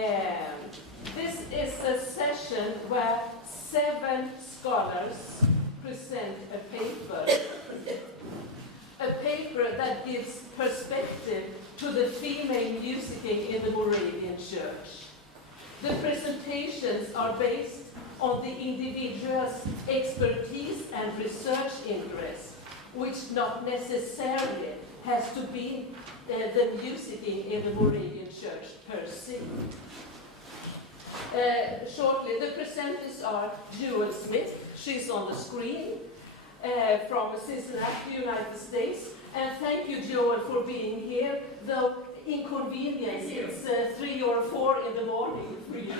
This is a session where 7 scholars present a paper that gives perspective to the female musicking in the Moravian Church. The presentations are based on the individual's expertise and research interest, which not necessarily has to be the musicking in the Moravian Church per se. Shortly, the presenters are Jewel Smith, she's on the screen, from Cincinnati, United States. And thank you, Jewel, for being here, though inconvenience, it's 3 or 4 in the morning for you.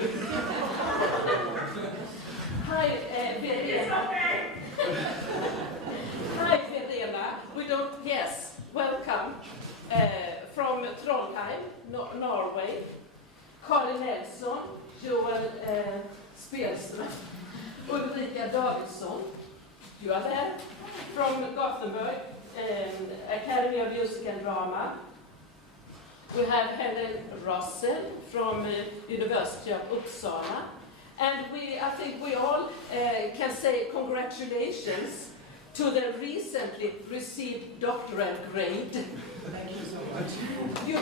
Hi, Verena. Okay. Hi, Verena. We don't, yes, welcome from Trondheim, Norway. Karin Nelson, Joel Spelström, Ulrika Davidsson, you are there, from Gothenburg, Academy of Music and Drama. We have Helen Rossen from University of Uppsala. And I think we all can say congratulations to the recently received doctoral grade. Thank you so much. You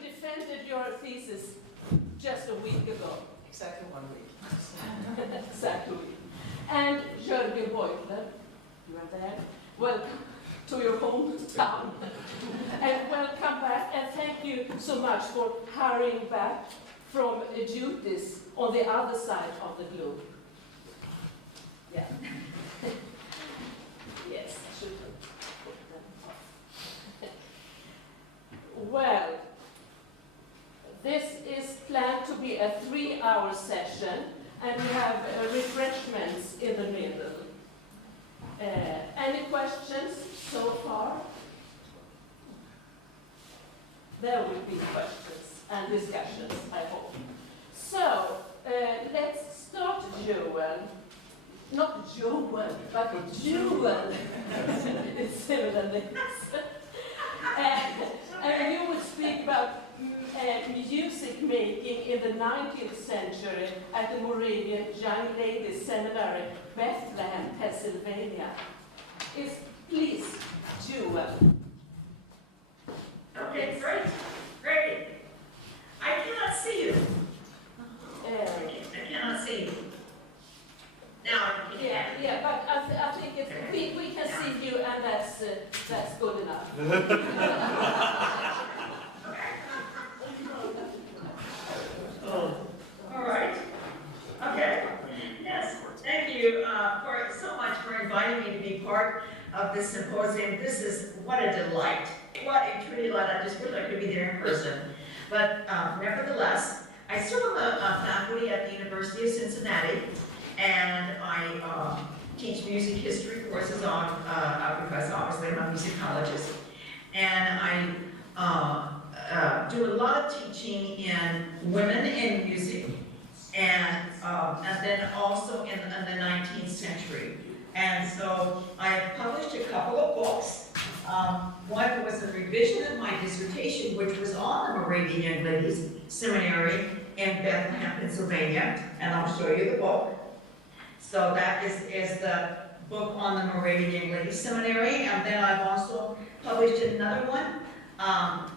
defended your thesis just a week ago. Exactly 1 week. Exactly. And Jörgen Beutler, you are there. Welcome to your hometown. And welcome back, and thank you so much for hurrying back from duties on the other side of the globe. Yeah. Yes, I should put them off. Well, this is planned to be a 3-hour session, and we have refreshments in the middle. Any questions so far? There will be questions and discussions, I hope. So, let's start, Joel. Not Joel, but Jewel. It's similar names. And you would speak about music making in the 19th century at the Moravian Young Ladies Seminary, Bethlehem, Pennsylvania. Please, Jewel. Okay, great. Great. I cannot see you. I cannot see you. Now I can. Yeah, but I think we can see you, and that's good enough. All right. Okay. Yes. Thank you so much for inviting me to be part of this symposium. This is what a delight. What a true delight. I just wish I could be there in person. But nevertheless, I serve on the faculty at the University of Cincinnati, and I teach music history courses because obviously I'm a musicologist. And I do a lot of teaching in women in music, and then also in the 19th century. And so I have published a couple of books. One was a revision of my dissertation, which was on the Moravian Young Ladies Seminary in Bethlehem, Pennsylvania, and I'll show you the book. So that is the book on the Moravian Young Ladies Seminary, and then I've also published another one,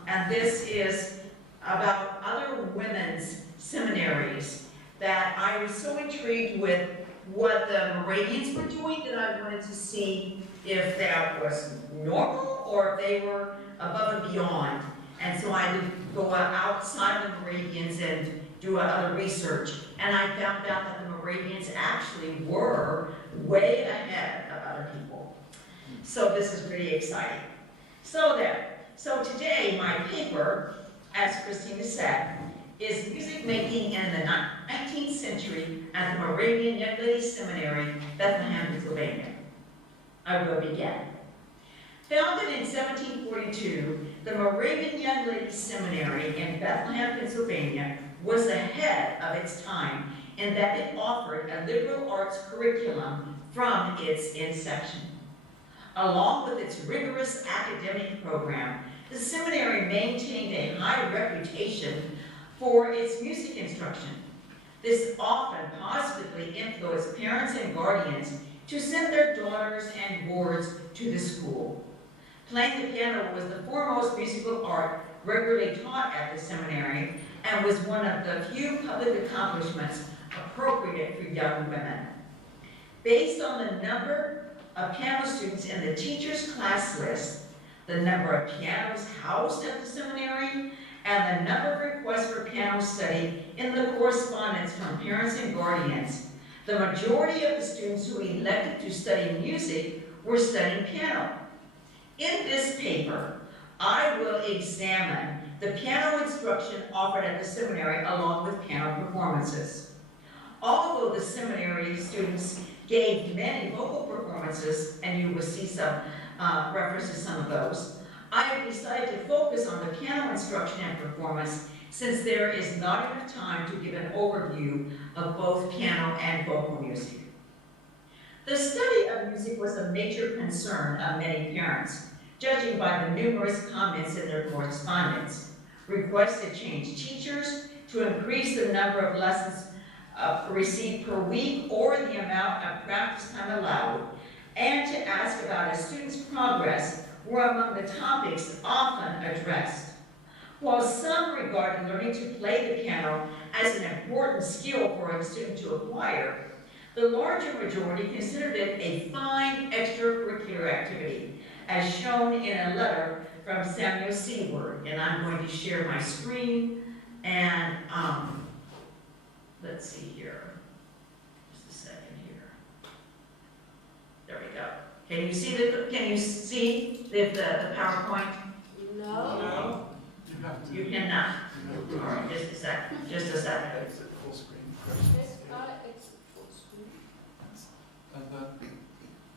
and this is about other women's seminaries that I was so intrigued with what the Moravians were doing that I wanted to see if that was normal or if they were above and beyond. And so I did go outside the Moravians and do other research, and I found out that the Moravians actually were way ahead of other people. So this is pretty exciting. So today my paper, as Christina said, is music making in the 19th century at the Moravian Young Ladies Seminary, Bethlehem, Pennsylvania. I will begin. Founded in 1742, the Moravian Young Ladies Seminary in Bethlehem, Pennsylvania was ahead of its time in that it offered a liberal arts curriculum from its inception. Along with its rigorous academic program, the seminary maintained a high reputation for its music instruction. This often positively influenced parents and guardians to send their daughters and wards to the school. Playing the piano was the foremost musical art regularly taught at the seminary and was one of the few public accomplishments appropriate for young women. Based on the number of piano students in the teacher's class list, the number of pianos housed at the seminary, and the number of requests for piano study in the correspondence from parents and guardians, the majority of the students who elected to study music were studying piano. In this paper, I will examine the piano instruction offered at the seminary along with piano performances. Although the seminary students gave many vocal performances, and you will see some reference to some of those, I have decided to focus on the piano instruction and performance since there is not enough time to give an overview of both piano and vocal music. The study of music was a major concern of many parents, judging by the numerous comments in their correspondence. Requests to change teachers, to increase the number of lessons received per week or the amount of practice time allowed, and to ask about a student's progress were among the topics often addressed. While some regarded learning to play the piano as an important skill for a student to acquire, the larger majority considered it a fine extracurricular activity, as shown in a letter from Samuel Seward. And I'm going to share my screen, and let's see here. Just a second here. There we go. Can you see the PowerPoint? No. No. You have to. You cannot. All right, just a second. Just a second. Exit full screen. Yes, I exit full screen.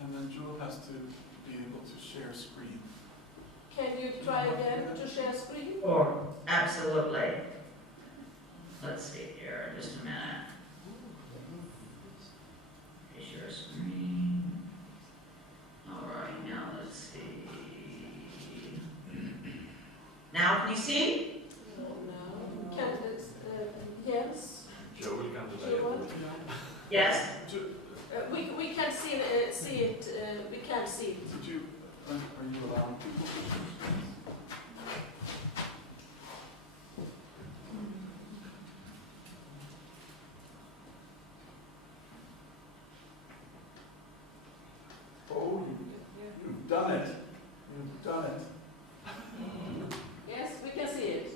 And then Jewel has to be able to share screen. Can you try again to share screen? Or absolutely. Let's see here. Just a minute. Share screen. All right, now let's see. Now can you see? No. Can yes. Joel kan du säga. Joel? Yes. We can see it. We can't see it. Are you allowing people to share screen? Oh, you've done it. You've done it. Yes, we can see it.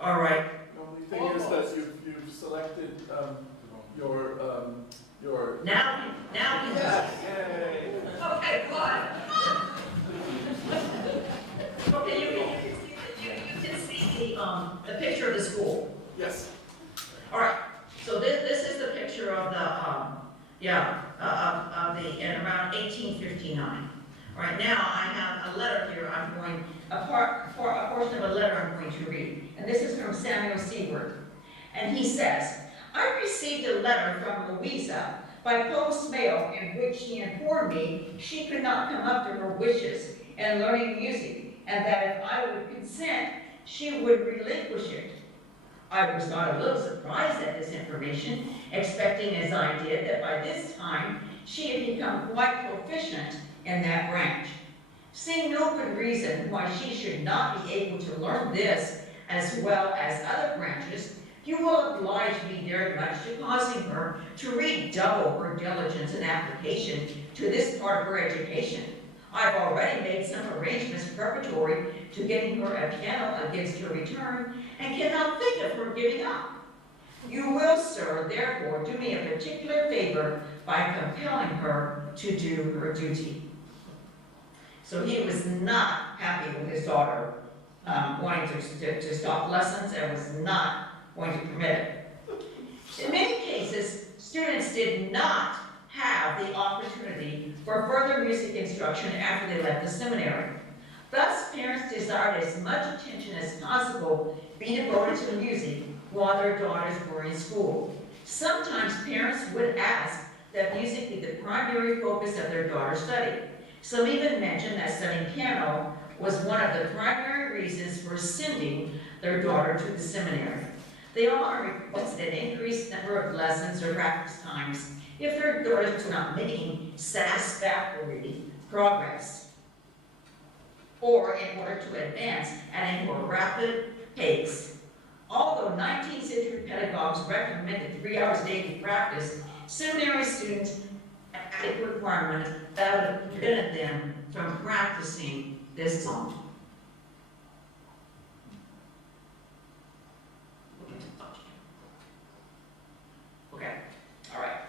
All right. The only thing is that you've selected your Now we Yes. Yay. Okay, good. Okay, you can see the picture of the school. Yes. All right. So this is the picture of the in around 1859. All right. Now I have a letter here. A portion of a letter I'm going to read, and this is from Samuel Seward, and he says, "I received a letter from Louisa by post mail in which she informed me she could not come up to her wishes in learning music, and that if I would consent, she would relinquish it. I was not a little surprised at this information, expecting as I did that by this time she had become quite proficient in that branch. Seeing no good reason why she should not be able to learn this as well as other branches, you will oblige me very much to causing her to redouble her diligence and application to this part of her education. I have already made some arrangements preparatory to getting her a piano against her return, and cannot think of her giving up. You will, sir, therefore, do me a particular favor by compelling her to do her duty." So he was not happy with his daughter wanting to stop lessons and was not going to permit it. In many cases, students did not have the opportunity for further music instruction after they left the seminary. Thus, parents desired as much attention as possible be devoted to music while their daughters were in school. Sometimes parents would ask that music be the primary focus of their daughter's study. Some even mentioned that studying piano was one of the primary reasons for sending their daughter to the seminary. They all requested an increased number of lessons or practice times if their daughters were not making satisfactory progress, or in order to advance at a more rapid pace. Although 19th century pedagogues recommended 3 hours daily practice, seminary students had a requirement that prevented them from practicing this song. Okay, all right.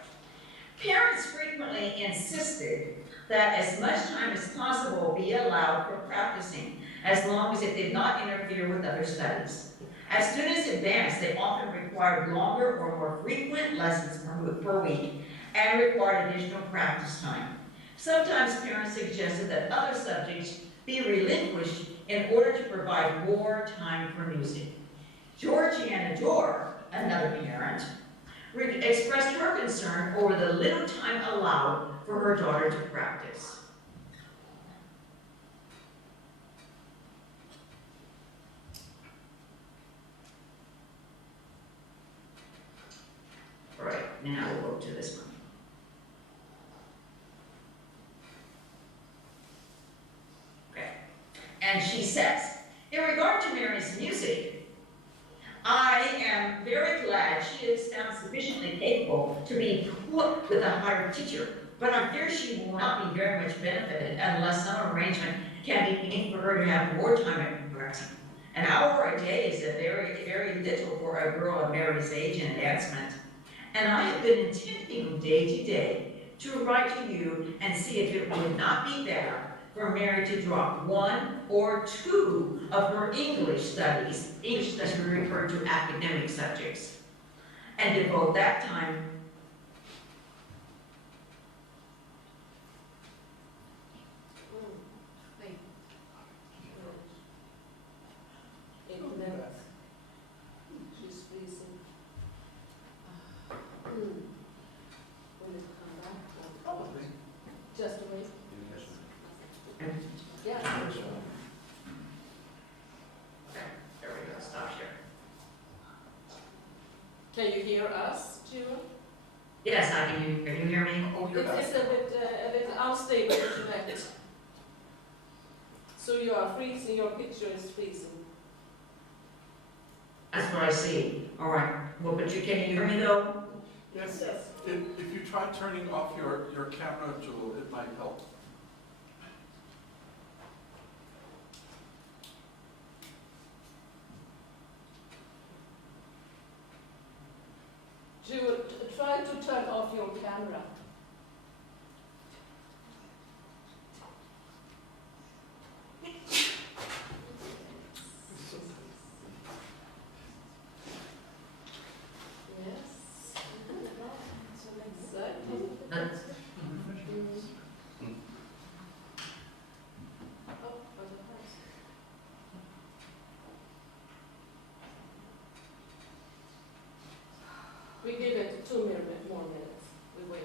Parents frequently insisted that as much time as possible be allowed for practicing, as long as it did not interfere with other studies. As students advanced, they often required longer or more frequent lessons per week and required additional practice time. Sometimes parents suggested that other subjects be relinquished in order to provide more time for music. Georgiana Dorr, another parent, expressed her concern over the little time allowed for her daughter to practice. All right, now we'll go to this one. Okay, and she says, in regard to Mary's music, I am very glad she is found sufficiently capable to be put with a hired teacher, but I fear she will not be very much benefited unless some arrangement can be made for her to have more time at practicing. An hour a day is a very little for a girl of Mary's age and advancement. And I have been intending day to day to write to you and see if it would not be better for Mary to drop 1 or 2 of her English studies refer to academic subjects, and devote that time She's freezing. Will it come back? Probably. Just wait. Yeah. There we go, stop here. Can you hear us, Jewel? Yes, I can hear you. Can you hear me? Oh, you're back. It's a bit unstable connect. So you are freezing, your picture is freezing. That's what I see. All right. Well, but can you hear me though? Yes, Yes. if you try turning off your camera, Jewel, it might help. Jewel, try to turn off your camera. Yes. Exactly. That's- Oh, for the house. We give it 2 more minutes. We wait.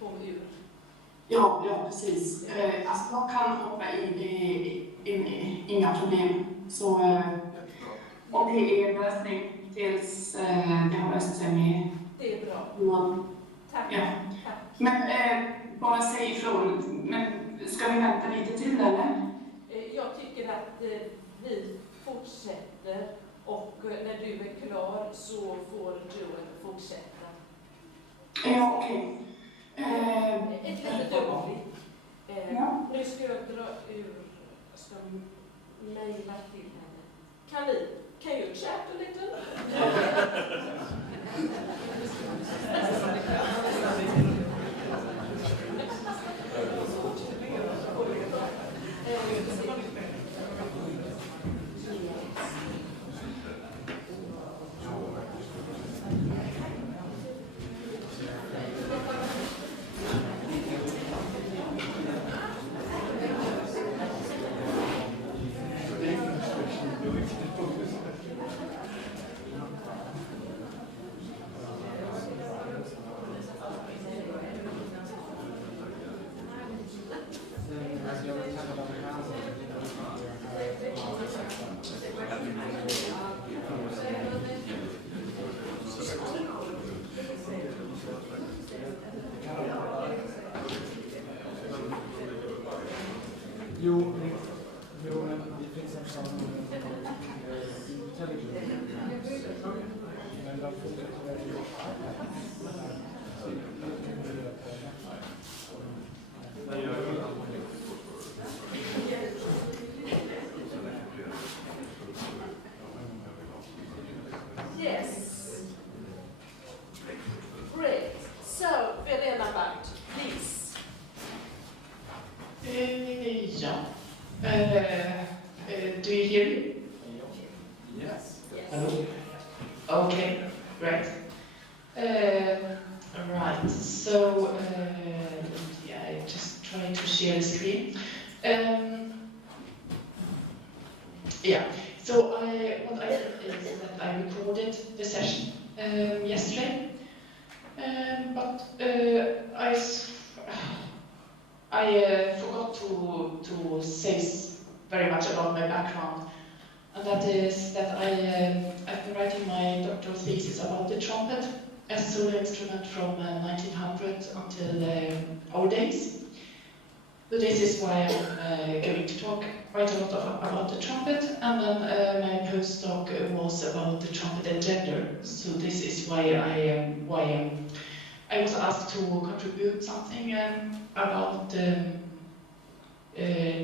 kom ur. Ja, precis. Alltså jag kan hoppa i, det är inga problem. Så om det är en lösning tills det har löst sig med... Det är bra. Tack. Ja. Tack. Men bara säg ifrån, men ska vi vänta lite till eller? Jag tycker att vi fortsätter och när du är klar så får Joel fortsätta. Ja, okej. Ett litet ögonblick. Ja. Nu ska jag dra ur, jag ska mejla till henne. Can you chat a little? Yes. Great. So, Verena Bart, please. Ja. Do you hear me? Yes. Hello. Okay, great. Right, so yeah, I just try to share the screen. Yeah, so what I did is that I recorded the session yesterday, but I forgot to say very much about my background, and that is that I've been writing my doctoral thesis about the trumpet as a solo instrument from 1900 until our days. So this is why I'm going to talk quite a lot about the trumpet, and then my postdoc was about the trumpet and gender. So this is why I was asked to contribute something about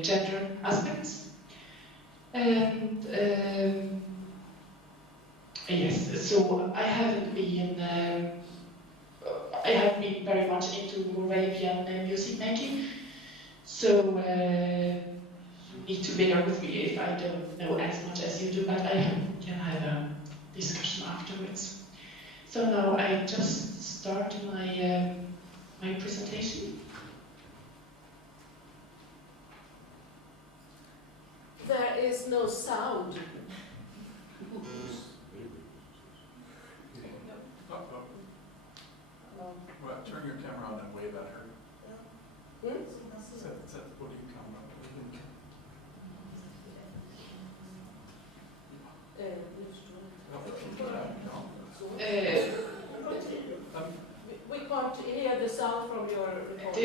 gender aspects. And yes, so I have been very much into Moravian music making. So you need to bear with me if I don't know as much as you do, but I can have a discussion afterwards. So now I just start my my presentation. There is no sound. Well, turn your camera on and wave at her. Sätt på din kamera. We can't hear the sound from your report.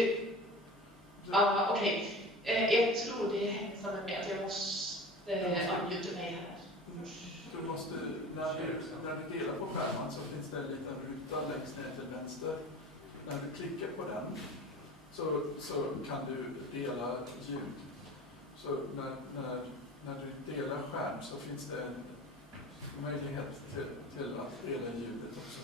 Okej. Jag tror det hänger samman med att jag måste unmute mig här. Du måste, när du delar på skärmen så finns det en liten ruta längst ner till vänster. När du klickar på den så kan du dela ljud. Så när du delar skärm så finns det en möjlighet till att dela ljudet också.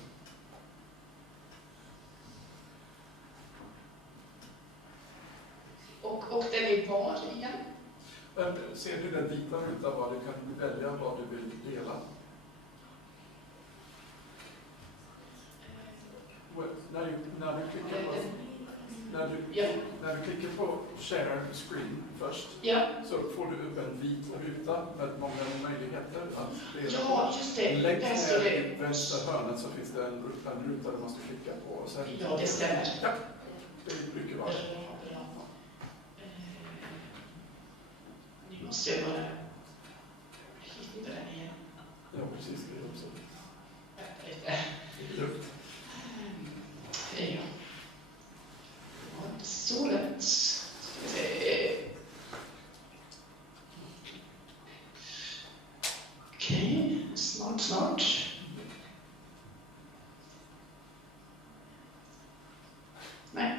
Och den är var igen? Ser du den vita rutan var du kan välja vad du vill dela? När du klickar på share screen först så får du upp en vit ruta med många möjligheter att dela på. Ja, just det. Längst ner i vänstra hörnet så finns det en ruta du måste klicka på. Och sen... Ja, det stämmer. Ja. Det brukar vara. Nu måste jag bara hitta den igen. Ja, precis. Det är också. Vänta lite. Luft. Ja. Det var inte så lätt. Ska vi se. Okej, snart. Nej.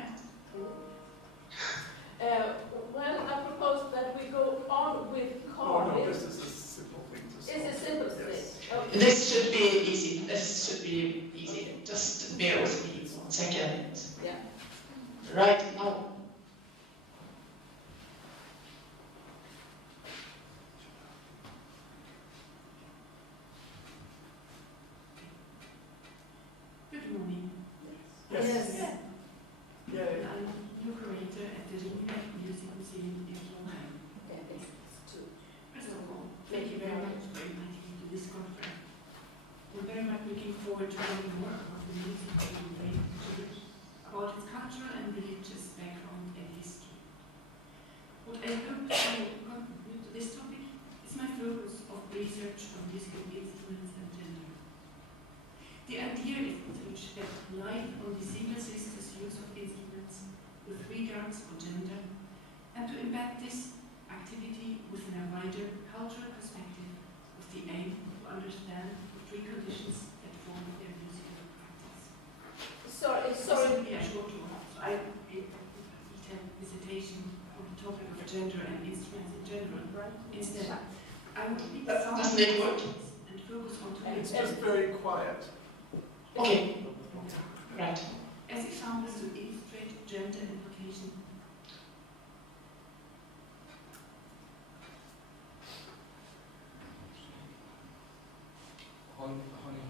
Well, I propose that we go on with No, calling. this is a simple thing to solve. It's a simple Yes. thing. Okay. This should be easy. Just bear with me 1 second. Yeah. Right now. Good morning. Yes. Yes. Yay. I'm new curator at the Seminary Music Museum in Trondheim. First of all, thank you very much for inviting me to this conference. I'm very much looking forward to learning more about the music of the Moravian Church, about its cultural and religious background and history. What I hope to contribute to this topic is my focus of research on musical instruments and gender. The idea is to shed light on the single sister's use of instruments with regards to gender, and to embed this activity within a wider cultural perspective with the aim to understand the preconditions that form their musical practice. Sorry. This will be a short talk, so I will be a detailed visitation on the topic of gender and instruments in general. Instead, I will pick some Doesn't it work? and focus on two It's just very quiet. Okay. Right. as examples to illustrate gender implication. Har ni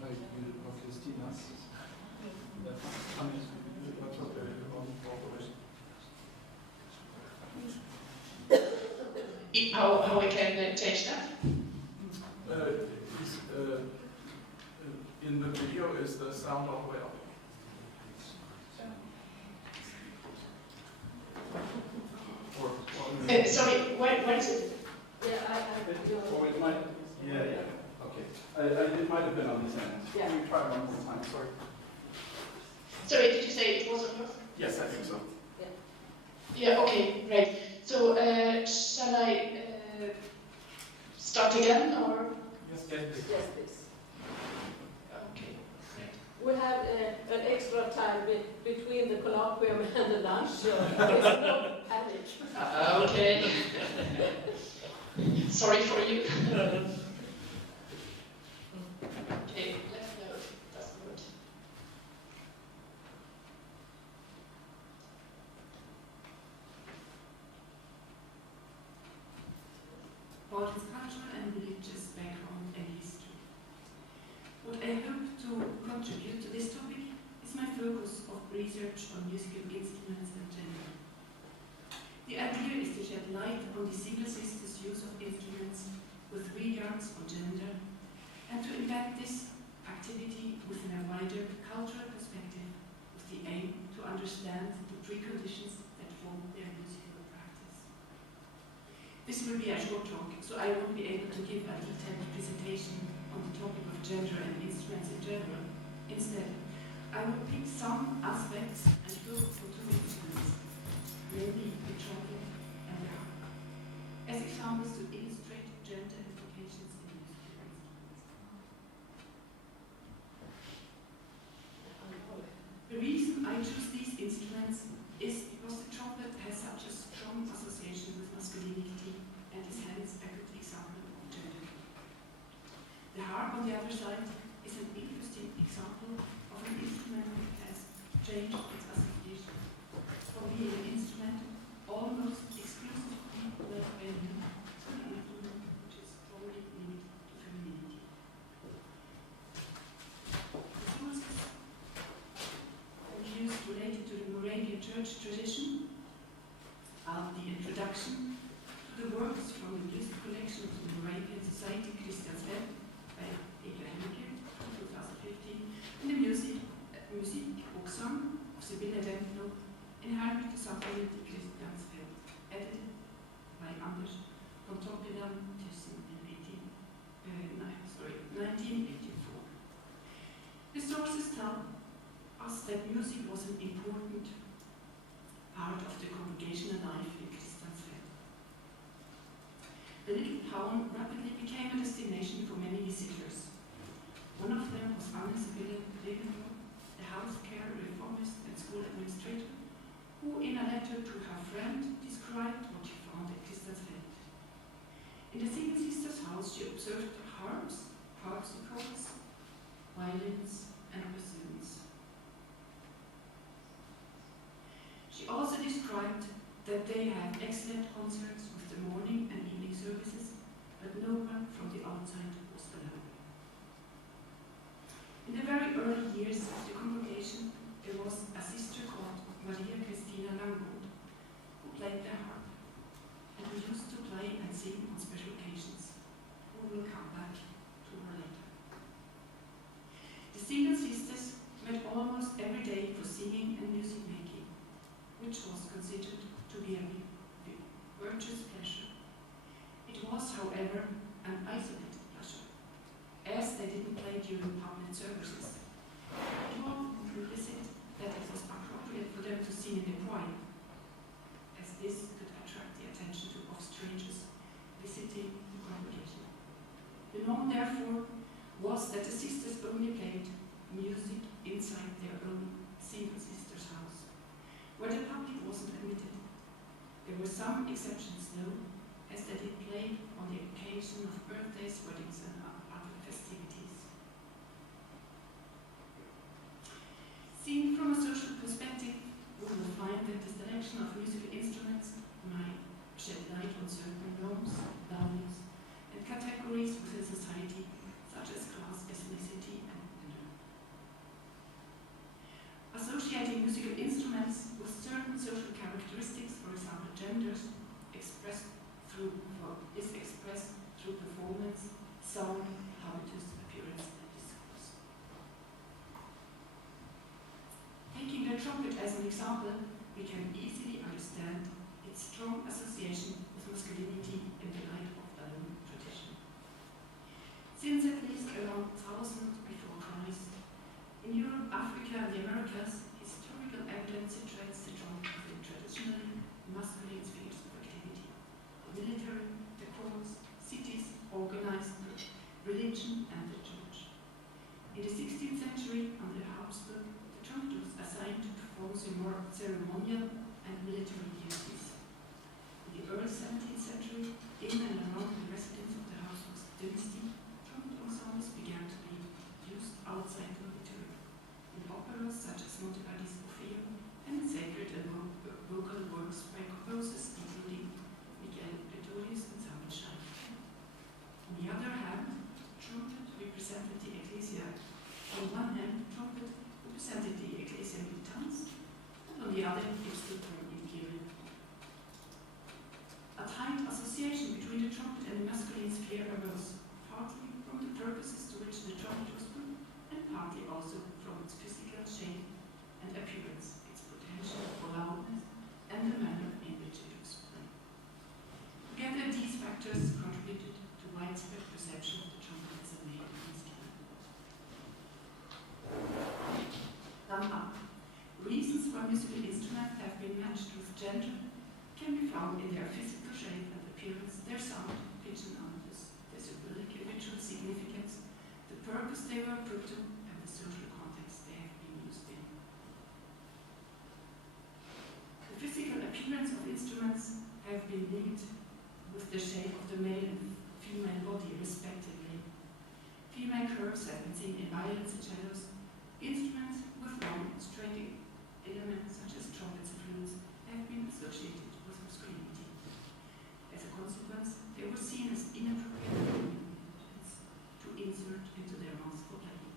höjt ljudet på Christinas? Jag tror att det är bra på det. How we can change that? In the video is the sound all the way up. Or Sorry, where is it? Or it might, yeah. Okay. It might have been on this end. Yeah. Can we try one more time? Sorry. Sorry, did you say it wasn't perfect? Yes, I think so. Yeah, okay, great. So, shall I start again, or? Yes, Yes, please. Okay, great. We have an extra time between the colloquium and the lunch, so there's no panic. Okay. Sorry for you. Okay, let me know if it doesn't work. About its cultural and religious background and history. What I hope to contribute to this topic is my focus of research on musical instruments and gender. The idea is to shed light on the single sister's use of instruments with regards to gender, and to embed this activity within a wider cultural perspective with the aim to understand the preconditions that form their musical practice. This will be a short talk, so I won't be able to give a detailed presentation on the topic of gender and instruments in general. Instead, I will pick some aspects and focus on two instruments, namely the trumpet and the harp, as examples to illustrate gender implications in musical instruments. The reason I choose these instruments is because the trumpet has such a strong association with masculinity and is hence a good example of gender. The harp, on the other side, is an interesting example of an instrument that has changed its association from being an instrument almost exclusively led feminine to an instrument which is strongly linked to femininity. The sources used related to the Moravian church tradition are the introduction to the works from the music collection of the Moravian Society Christiansveld by Ekstrøm, 2015, and the music Ekstrøm of Sibylle Wendler En Handwriting samtidigt i Christians fält, edited by Anders from Toppidam 1984. The sources tell us that music was an important part of the congregational life in Christiansfeld. The little town rapidly became a destination for many visitors. One of them was Agnes Wilhelm, the house care reformist and school administrator, who in a letter to her friend described what she found at Christiansfeld. In the Single Sisters' house she observed harps, harpsichords, violins and bassoons. She also described that they had excellent concerts with the morning and evening services, but no one from the outside was allowed. In the very early years of the congregation, there was a sister called Maria Christina Langgold, who played the harp, and who used to play and sing on special occasions. We will come back to her later. The Single Sisters met almost every day for singing and music making, which was considered to be a virtuous pleasure. It was, however, an isolated pleasure, as they didn't play during public services. It was implicit that it was appropriate for them to sing in the choir, as this could attract the attention of strangers visiting the congregation. The norm, therefore, was that the sisters only played music inside their own Single Sisters' house, where the public wasn't admitted. There were some exceptions, though, as they did play on the occasion of birthdays, weddings, and other festivities. Seen from a social perspective, we will find that the selection of musical instruments might shed light on certain norms, values, and categories within society, such as class, ethnicity, and gender. Associating musical instruments with certain social characteristics, for example genders, is expressed through performance, sound, habitus, appearance, and discourse. Taking the trumpet as an example, we can easily understand its strong association with masculinity in the light of the Roman tradition. Since at least around 1000 before Christ, in Europe, Africa, and the Americas, historical evidence situates the trumpet within traditionally masculine spheres of activity: the military, the courts, cities, organized religion, and the church. In the 16th century, under Habsburg, the trumpet was assigned to perform ceremonial and military duties. In the early 17th century, in and around the residence of the Habsburg dynasty, trumpet ensembles began to be used outside the military, in operas such as Monteverdi's Orfeo, and in sacred and vocal works by composers including Miguel Pretorius and Samuel Schein. On the other hand, trumpet represented the ecclesia. On one hand, trumpet represented the ecclesia militans, and on the other, it stood for imperial. A tight association between the trumpet and the masculine sphere arose, partly from the purposes to which the trumpet was put, and partly also from its physical shape and appearance, its potential for loudness, and the manner in which it was played. Together, these factors contributed to widespread perception of the trumpet as a male instrument. Thumb up. Reasons why musical instruments have been matched with gender can be found in their physical shape and appearance, their sound, pitch and amplitude, their symbolic and ritual significance, the purpose they were put to, and the social context they have been used in. The physical appearance of instruments have been linked with the shape of the male and female body, respectively. Female curves have been seen in violins and cellos. Instruments with long, straight elements such as trumpets and flutes have been associated with masculinity. As a consequence, they were seen as inappropriate to insert into their mouths for playing.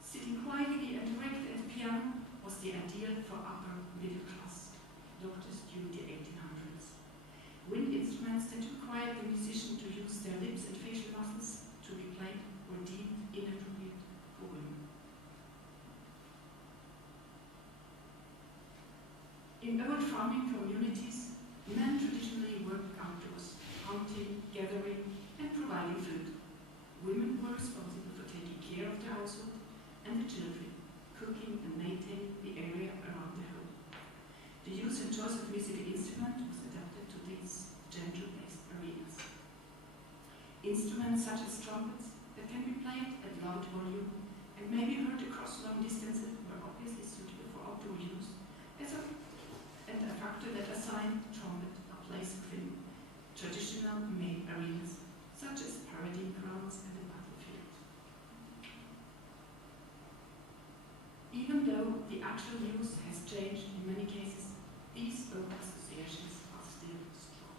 Sitting quietly and erect at the piano was the ideal for upper middle class doctors during the 1800s. Wind instruments that required the musician to use their lips and facial muscles to be played were deemed inappropriate for women. In old farming communities, men traditionally worked outdoors, hunting, gathering, and providing food. Women were responsible for taking care of the household and the children, cooking and maintaining the area around the home. The use and choice of musical instrument was adapted to these gender-based arenas. Instruments such as trumpets that can be played at loud volume and may be heard across long distances were obviously suitable for outdoor use, and a factor that assigned trumpet a place within traditional male arenas, such as parading grounds and the battlefield. Even though the actual use has changed in many cases, these old associations are still strong.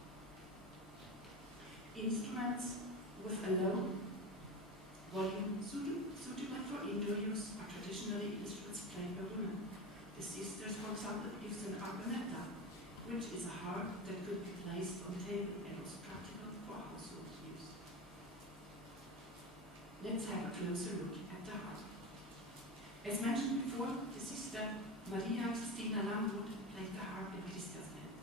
Instruments with a low volume suitable for indoor use are traditionally instruments played by women. The sisters, for example, used an argonetta, which is a harp that could be placed on table and was practical for household use. Let's have a closer look at the harp. As mentioned before, the sister Maria Christina played the harp in Christiansfeld.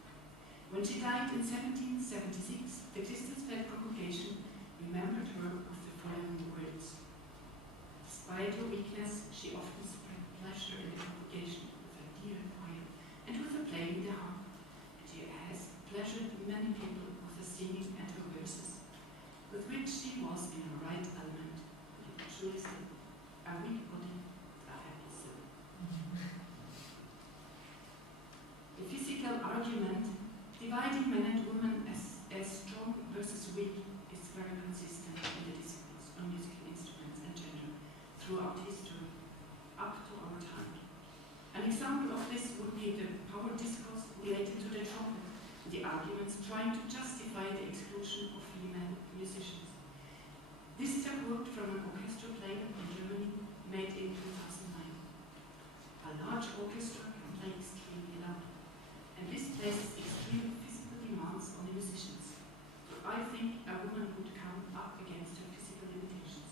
When she died in 1776, the Christiansfeld congregation remembered her with the following words. Despite her weakness, she often spread pleasure in the congregation with her dear choir and with her playing the harp. And she has pleasured many people with her singing and her verses, with which she was in her right element. You can truly say, a weak body, a happy soul. The physical argument dividing men and women as strong versus weak is very consistent in the discourse on musical instruments and gender throughout history, up to our time. An example of this would be the power discourse related to the trumpet, the arguments trying to justify the exclusion of female musicians. This is a quote from an orchestra player in Germany made in 2009. A large orchestra can play extremely loud, and this places extreme physical demands on the musicians. So I think a woman would come up against her physical limitations.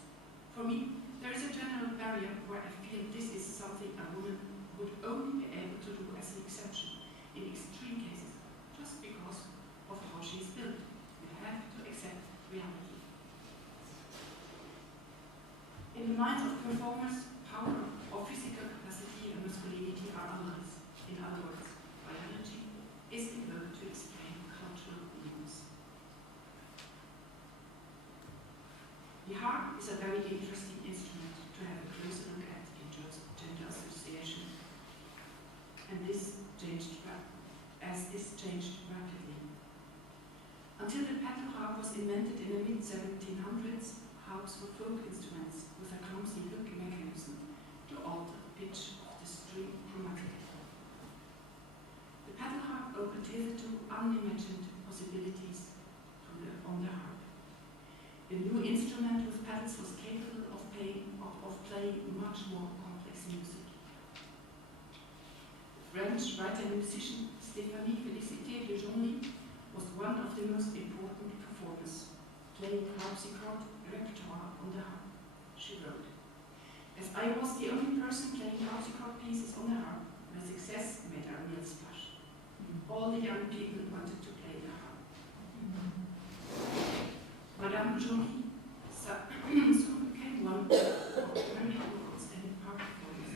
For me, there is a general barrier where I feel this is something a woman would only be able to do as an exception in extreme cases, just because of how she is built. We have to accept reality. In the minds of performers, power or physical capacity and masculinity are allies. In other words, biology is invoked to explain cultural norms. The harp is a very interesting instrument to have a closer look at in terms of gender association, and this changed rapidly. Until the pedal harp was invented in the mid-1700s, harps were folk instruments with a clumsy hooking mechanism to alter the pitch of the string chromatically. The pedal harp opened hitherto unimagined possibilities on the harp. The new instrument with pedals was capable of playing much more complex music. French writer and musician Stéphanie Félicité de Joly was one of the most important performers, playing harpsichord repertoire on the harp. She wrote, "As I was the only person playing harpsichord pieces on the harp, my success made a real splash. All the young people wanted to play the harp." Madame Joly soon became one of the very outstanding harp performers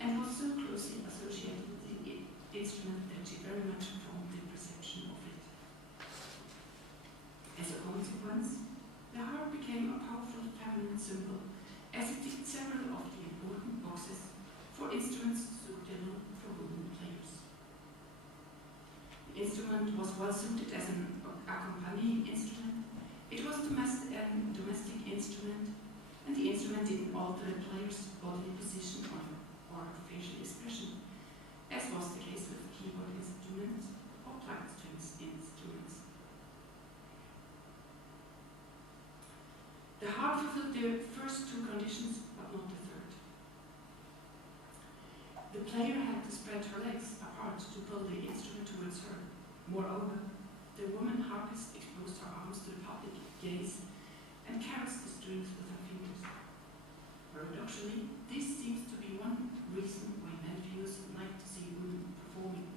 and was so closely associated with the instrument that she very much formed the perception of it. As a consequence, the harp became a powerful feminine symbol, as it ticked several of the important boxes for instruments suitable for women players. The instrument was well suited as an accompanying instrument. It was a domestic instrument, and the instrument didn't alter the player's bodily position or facial expression, as was the case with keyboard instruments or plucked strings instruments. The harp fulfilled the first two conditions, but not the third. The player had to spread her legs apart to pull the instrument towards her. Moreover, the woman harpist exposed her arms to the public gaze and caressed the strings with her fingers. Paradoxically, this seems to be one reason why men viewers like to see women performing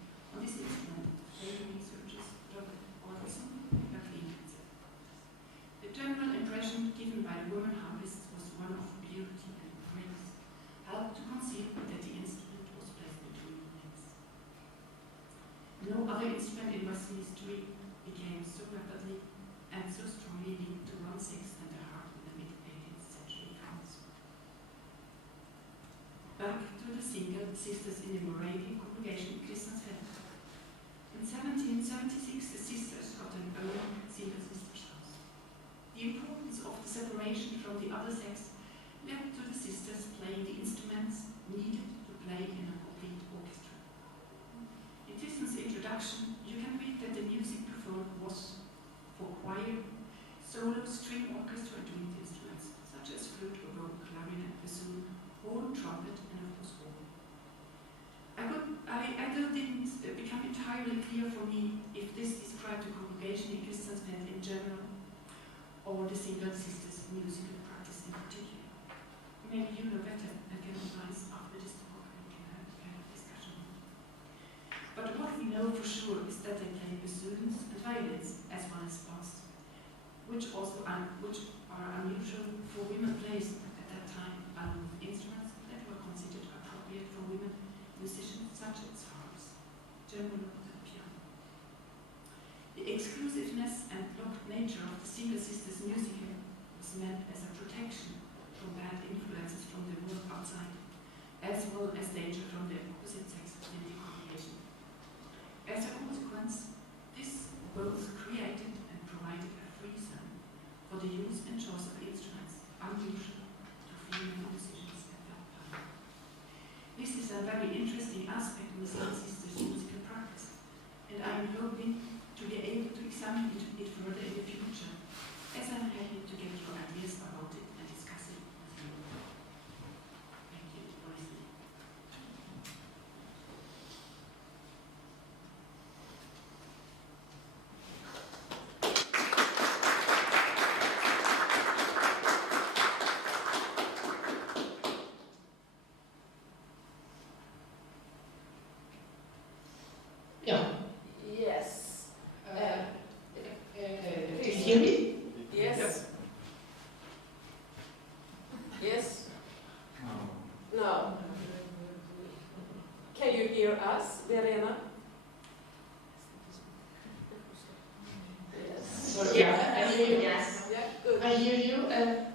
No other instrument in Western history became so rapidly and so strongly linked to one sex than the harp in the mid-18th century France. Back to the single sisters in the Moravian congregation Christiansfeld. In 1776, the sisters got an own single sisters' house. The importance of the separation from the other sex led to the sisters playing the instruments needed to play in a complete orchestra. In Thyssen's introduction, you can read that the music performed was for choir, solo, string orchestra, and wind instruments, such as flute, oboe, clarinet, bassoon, horn, trumpet, and of course horn. I didn't become entirely clear for me if this described the congregation in Christiansfeld in general, or the single sisters' musical practice in particular. Maybe you know better and can advise after this talk and we can have a kind of discussion. But what we know for sure is that they played bassoons and violins as well as bass, which are unusual for women players at that time, along with instruments that were considered appropriate for women musicians such as harps, general and piano. The exclusiveness and locked nature of the single sisters' music was meant as a protection from bad influences from the world outside, as well as danger from the opposite sex in the congregation. As a consequence, this both created and provided a free zone for the use and choice of instruments, unusual to female musicians at that time. This is a very interesting aspect of the single sisters' musical practice, and I am hoping to be able to examine it further in the future, as I am happy to get your ideas about it and discuss it with you. Thank you for listening. Yeah. Yes. Do you hear me? Yes. Yes. No. Can you hear us, Verena? Yes. Sorry, yeah, I hear you. Yes. Yeah, good. I hear you. Yes.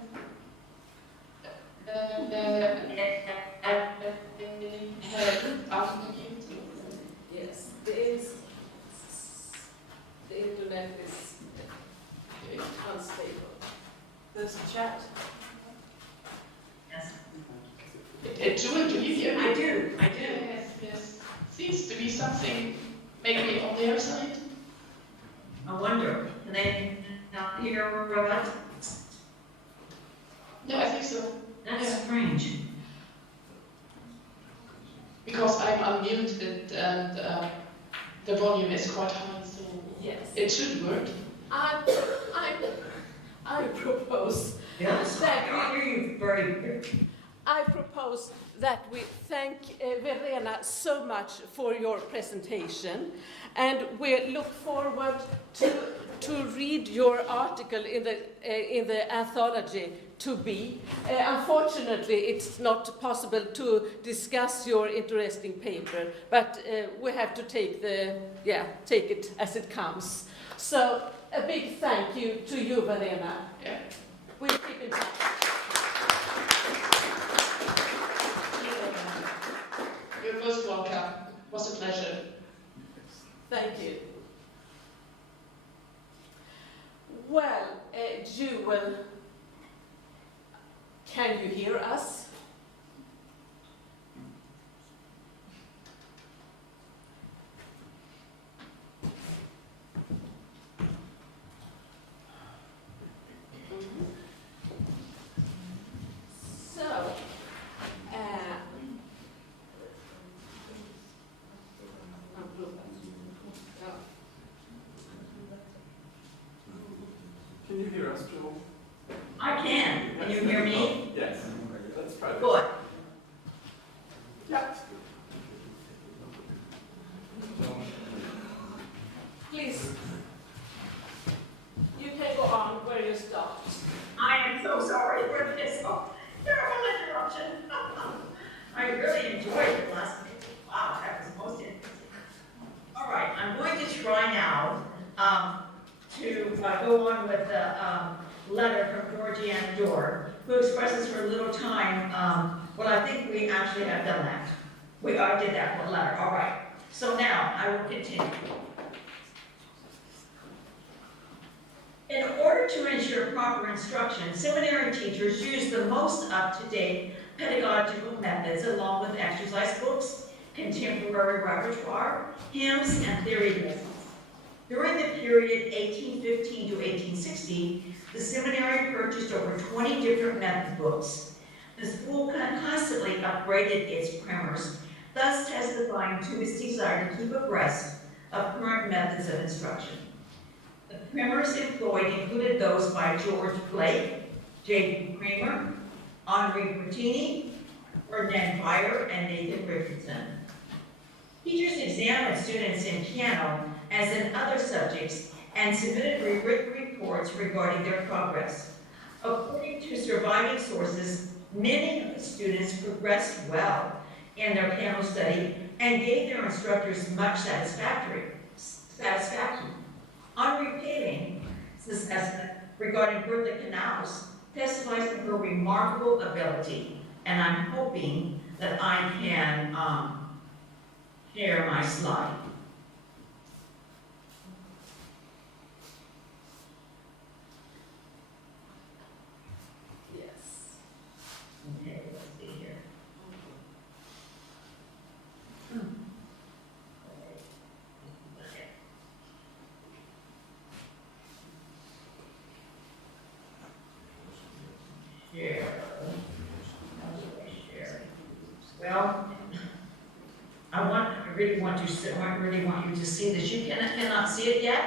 The internet is unstable. There's a chat. Yes. Jewel, do you hear me? I do. Yes, yes. Seems to be something maybe on their side. I wonder, can they not hear Robert? No, I think so. That's strange. Because I'm unmuted and the volume is quite high, so Yes. it should work. I propose Yes, that I hear you very good. I propose that we thank Verena so much for your presentation, and we look forward to read your article in the anthology To Be. Unfortunately, it's not possible to discuss your interesting paper, but we have to take it as it comes. So a big thank you to you, Verena. Yeah. We'll keep in touch. You're most welcome. It was a pleasure. Thank you. Well, Jewel, can you hear us? So, Can you hear us, Joel? I can. Can you hear me? Yes. Let's try go on with the letter from Georgiana Dorr, who expresses her little time. Well, I think we actually have done that. I did that one letter, all right. So now, I will continue. In order to ensure proper instruction, seminary teachers use the most up-to-date pedagogical methods along with exercise books, contemporary repertoire, hymns, and theory lessons. During the period 1815 to 1860, the seminary purchased over 20 different method books. The school constantly upgraded its primers, thus testifying to its desire to keep abreast of current methods of instruction. The primers employed included those by George Blake, J.B. Kramer, Henri Bertini, Ferdinand Beyer, and Nathan Richardson. Teachers examined students in piano as in other subjects and submitted written reports regarding their progress. According to surviving sources, many of the students progressed well in their piano study and gave their instructors much satisfaction. Henri Paling's assessment regarding Bertha Canals testifies to her remarkable ability, and I'm hoping that I can share my slide. Yes. Okay, let's see here. Share. Well, I really want you to see this. You cannot see it yet?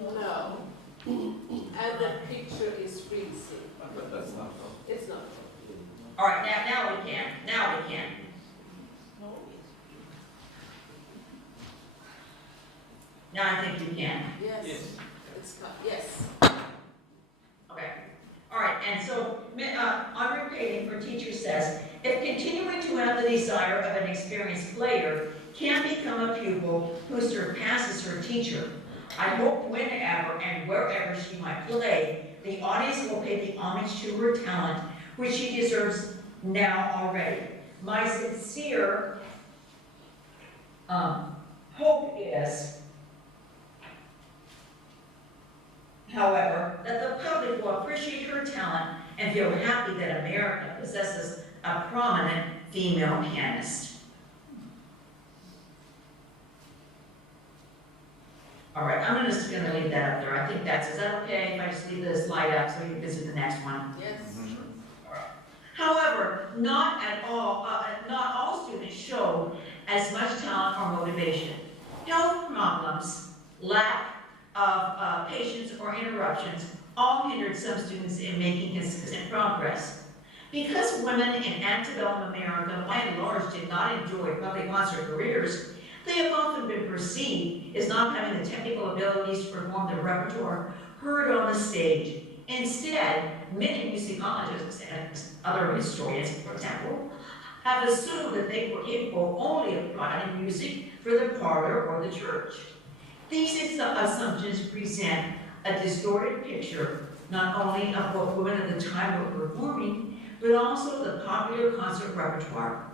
No. And the picture is freezing. But that's not. It's not. All right, now we can. Now we can. Now I think you can. Yes. Yes. It's yes. Okay. All right, and so Henri Paling, her teacher, says, if continuing to have the desire of an experienced player can become a pupil who surpasses her teacher, I hope whenever and wherever she might play, the audience will pay the homage to her talent, which she deserves now already. My sincere hope is, however, that the public will appreciate her talent and feel happy that America possesses a prominent female pianist. All right, I'm just going to leave that up there. I think is that okay if I just leave the slide up so you can visit the next one? Yes. However, not all students showed as much talent or motivation. Health problems, lack of patience or interruptions all hindered some students in making consistent progress. Because women in antebellum America, by and large, did not enjoy public concert careers, they have often been perceived as not having the technical abilities to perform the repertoire heard on the stage. Instead, many musicologists and other historians, for example, have assumed that they were capable only of providing music for the parlor or the church. These assumptions present a distorted picture not only of what women at the time were performing, but also the popular concert repertoire.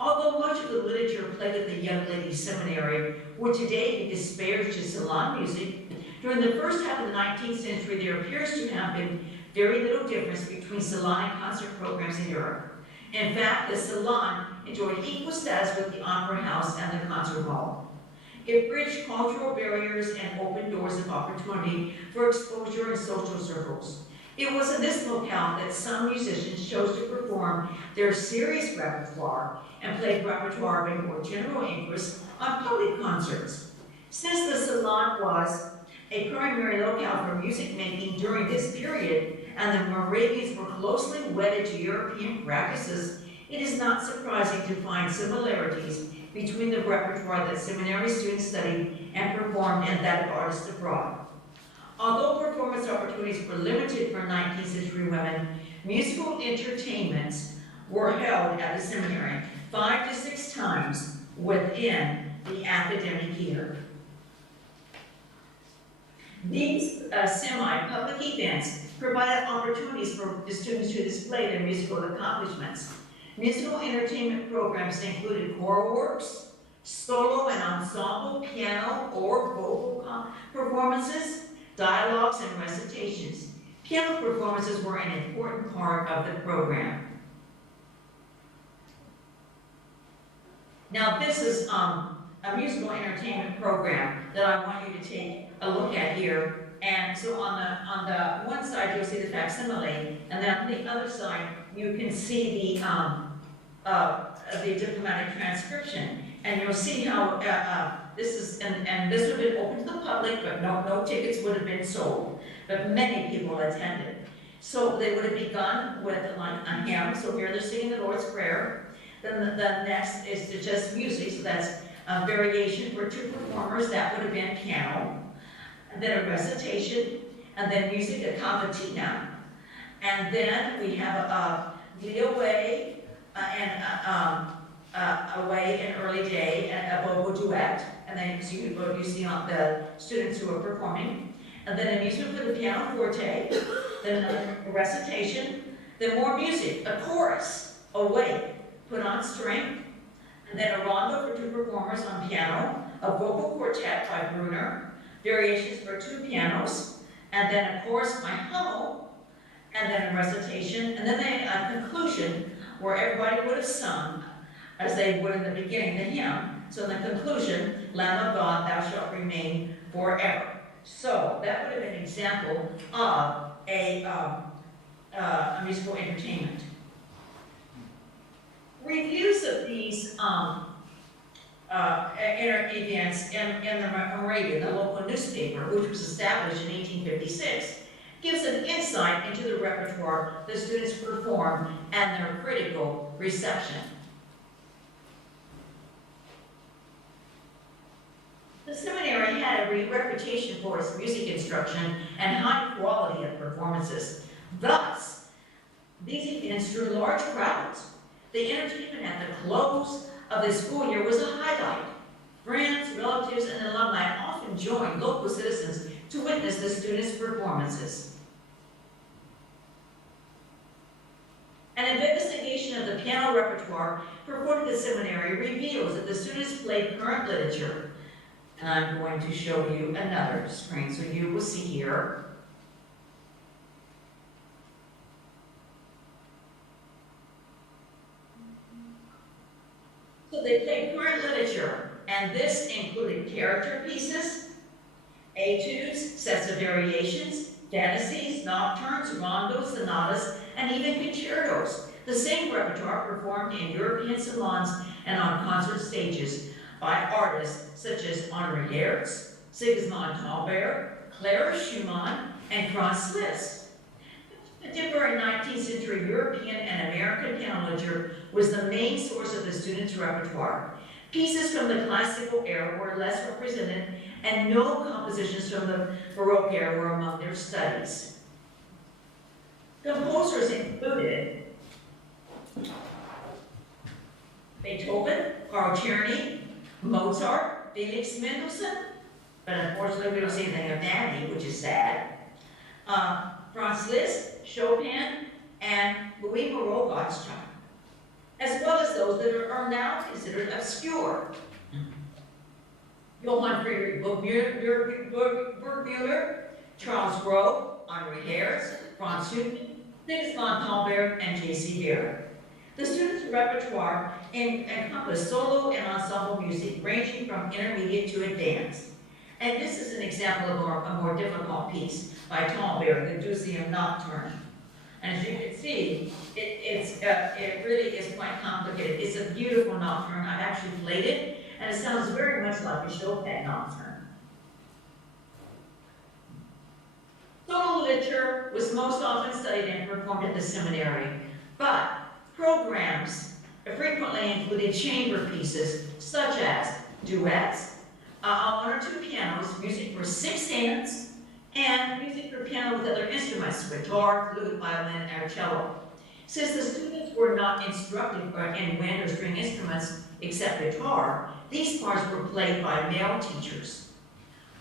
Although much of the literature played at the Young Ladies Seminary would today be disparaged as salon music, during the first half of the 19th century there appears to have been very little difference between salon and concert programs in Europe. In fact, the salon enjoyed equal status with the opera house and the concert hall. It bridged cultural barriers and opened doors of opportunity for exposure in social circles. It was in this locale that some musicians chose to perform their serious repertoire and played repertoire of a more general interest on public concerts. Since the salon was a primary locale for music making during this period, and the Moravians were closely wedded to European practices, it is not surprising to find similarities between the repertoire that seminary students studied and performed and that of artists abroad. Although performance opportunities were limited for 19th century women, musical entertainments were held at the seminary 5 to 6 times within the academic year. These semi-public events provided opportunities for the students to display their musical accomplishments. Musical entertainment programs included choral works, solo and ensemble piano or vocal performances, dialogues, and recitations. Piano performances were an important part of the program. Now this is a musical entertainment program that I want you to take a look at here. And so on the one side you'll see the facsimile, and then on the other side you can see the diplomatic transcription. And you'll see how this is, and this would have been open to the public, but no tickets would have been sold. But many people attended. So they would have begun with a hymn. So here they're singing the Lord's Prayer. Then the next is just music. So that's a variation for two performers. That would have been piano. And then a recitation. And then music a cavatina. And then we have a Leeway and Away an Early Day and a vocal duet. And then you see on the students who are performing. And then a music for the piano forte, then a recitation, then more music, a chorus, Away, put on string, and then a rondo for two performers on piano, a vocal quartet by Brunner, variations for two pianos, and then a chorus by Hummel, and then a recitation, and then a conclusion where everybody would have sung, as they would in the beginning, the hymn. So in the conclusion, Lamb of God, thou shalt remain forever. So that would have been an example of a musical entertainment. Reviews of these events in the Moravian, the local newspaper, which was established in 1856, gives an insight into the repertoire the students performed and their critical reception. The seminary had a reputation for its music instruction and high quality of performances. Thus, these events drew large crowds. The entertainment at the close of the school year was a highlight. Friends, relatives, and alumni often joined local citizens to witness the students' performances. An investigation of the piano repertoire performed at the seminary reveals that the students played current literature. And I'm going to show you another screen, so you will see here. So they played current literature, and this included character pieces, etudes, sets of variations, fantasies, nocturnes, rondos, sonatas, and even concertos. The same repertoire performed in European salons and on concert stages by artists such as Henri Hertz, Sigismund Thalberg, Clara Schumann, and Franz Liszt. Contemporary 19th century European and American piano literature was the main source of the students' repertoire. Pieces from the classical era were less represented, and no compositions from the Baroque era were among their studies. Composers included Beethoven, Carl Czerny, Mozart, Felix Mendelssohn, but unfortunately we don't see anything of Danny, which is sad. Franz Liszt, Chopin, and Louis Moravian, as well as those that are now considered obscure. Johann Friedrich Burgmüller, Charles Gros, Henri Hertz, Franz Schubert, Sigismund Thalberg, and J.C. Vera. The students' repertoire encompassed solo and ensemble music, ranging from intermediate to advanced. And this is an example of a more difficult piece by Thalberg, the Dusium Nocturne. And as you can see, it really is quite complicated. It's a beautiful nocturne. I've actually played it, and it sounds very much like a Chopin nocturne. Solo literature was most often studied and performed at the seminary, but programs frequently included chamber pieces, such as duets, on 1 or 2 pianos, music for 6 hands, and music for piano with other instruments, guitar, flute, violin, and cello. Since the students were not instructed in wind or string instruments except guitar, these parts were played by male teachers.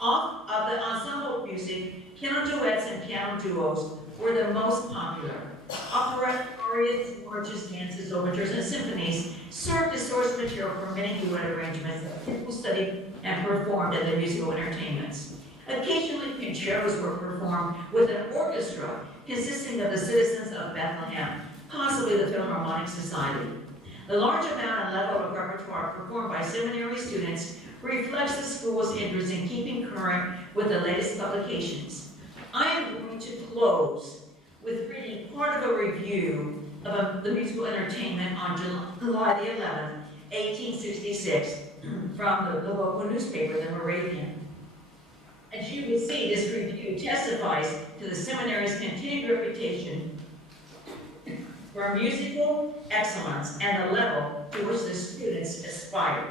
Of the ensemble music, piano duets and piano duos were the most popular. Operetta, arias, marches, dances, overtures, and symphonies served as source material for many duet arrangements that people studied and performed at their musical entertainments. Occasionally, concertos were performed with an orchestra consisting of the citizens of Bethlehem, possibly the Philharmonic Society. The large amount and level of repertoire performed by seminary students reflects the school's interest in keeping current with the latest publications. I am going to close with reading part of a review of the musical entertainment on July the 11th, 1866, from the local newspaper, the Moravian. As you will see, this review testifies to the seminary's continued reputation for musical excellence and the level to which the students aspired.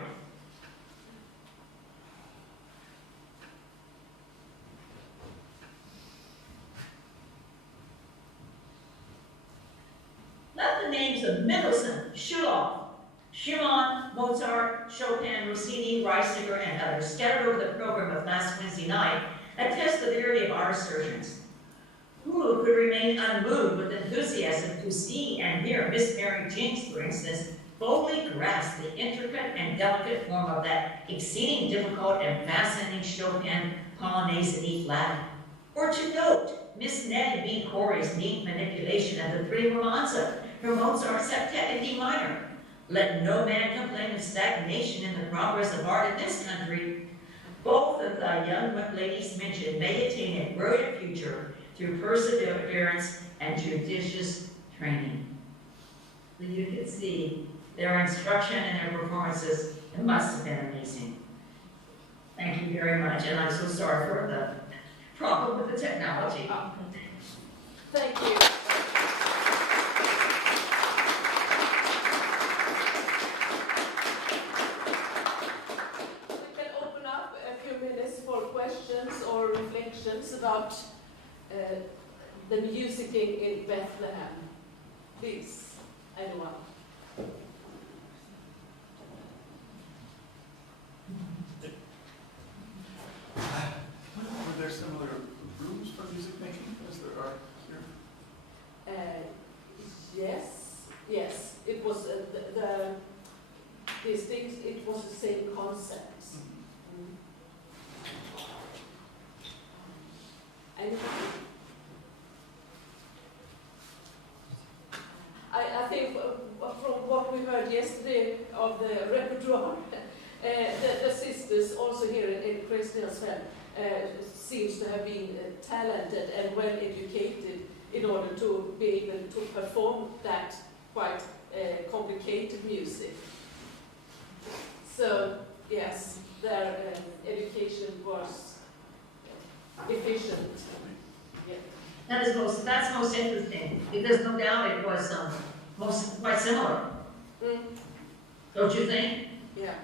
Let the names of Mendelssohn, Schubert, Schumann, Mozart, Chopin, Rossini, Reisinger, and others scattered over the program of last Wednesday night attest the verity of our assertions. Who could remain unmoved with enthusiasm to see and hear Miss Mary Jinks, for instance, boldly grasp the intricate and delicate form of that exceeding difficult and fascinating Chopin Polonaise in E flat? Or to note Miss Nettie B. Corey's neat manipulation of the pretty romanza from Mozart's Septet in D minor? Let no man complain of stagnation in the progress of art in this country. Both of the young ladies mentioned may attain a brilliant future through perseverance and judicious training. So you can see their instruction and their performances, it must have been amazing. Thank you very much, and I'm so sorry for the problem with the technology. Thank you. We can open up a few minutes for questions or reflections about the musicking in Bethlehem. Please, anyone. Were there similar rules for music making as there are here? Yes. It was these things. It was the same concepts. Anybody? I think from what we heard yesterday of the repertoire, the sisters also here in Christina's film seems to have been talented and well educated in order to be able to perform that quite complicated music. So yes, their education was efficient. Yeah. That's most interesting, because no doubt it was quite similar. Don't you think? Yeah.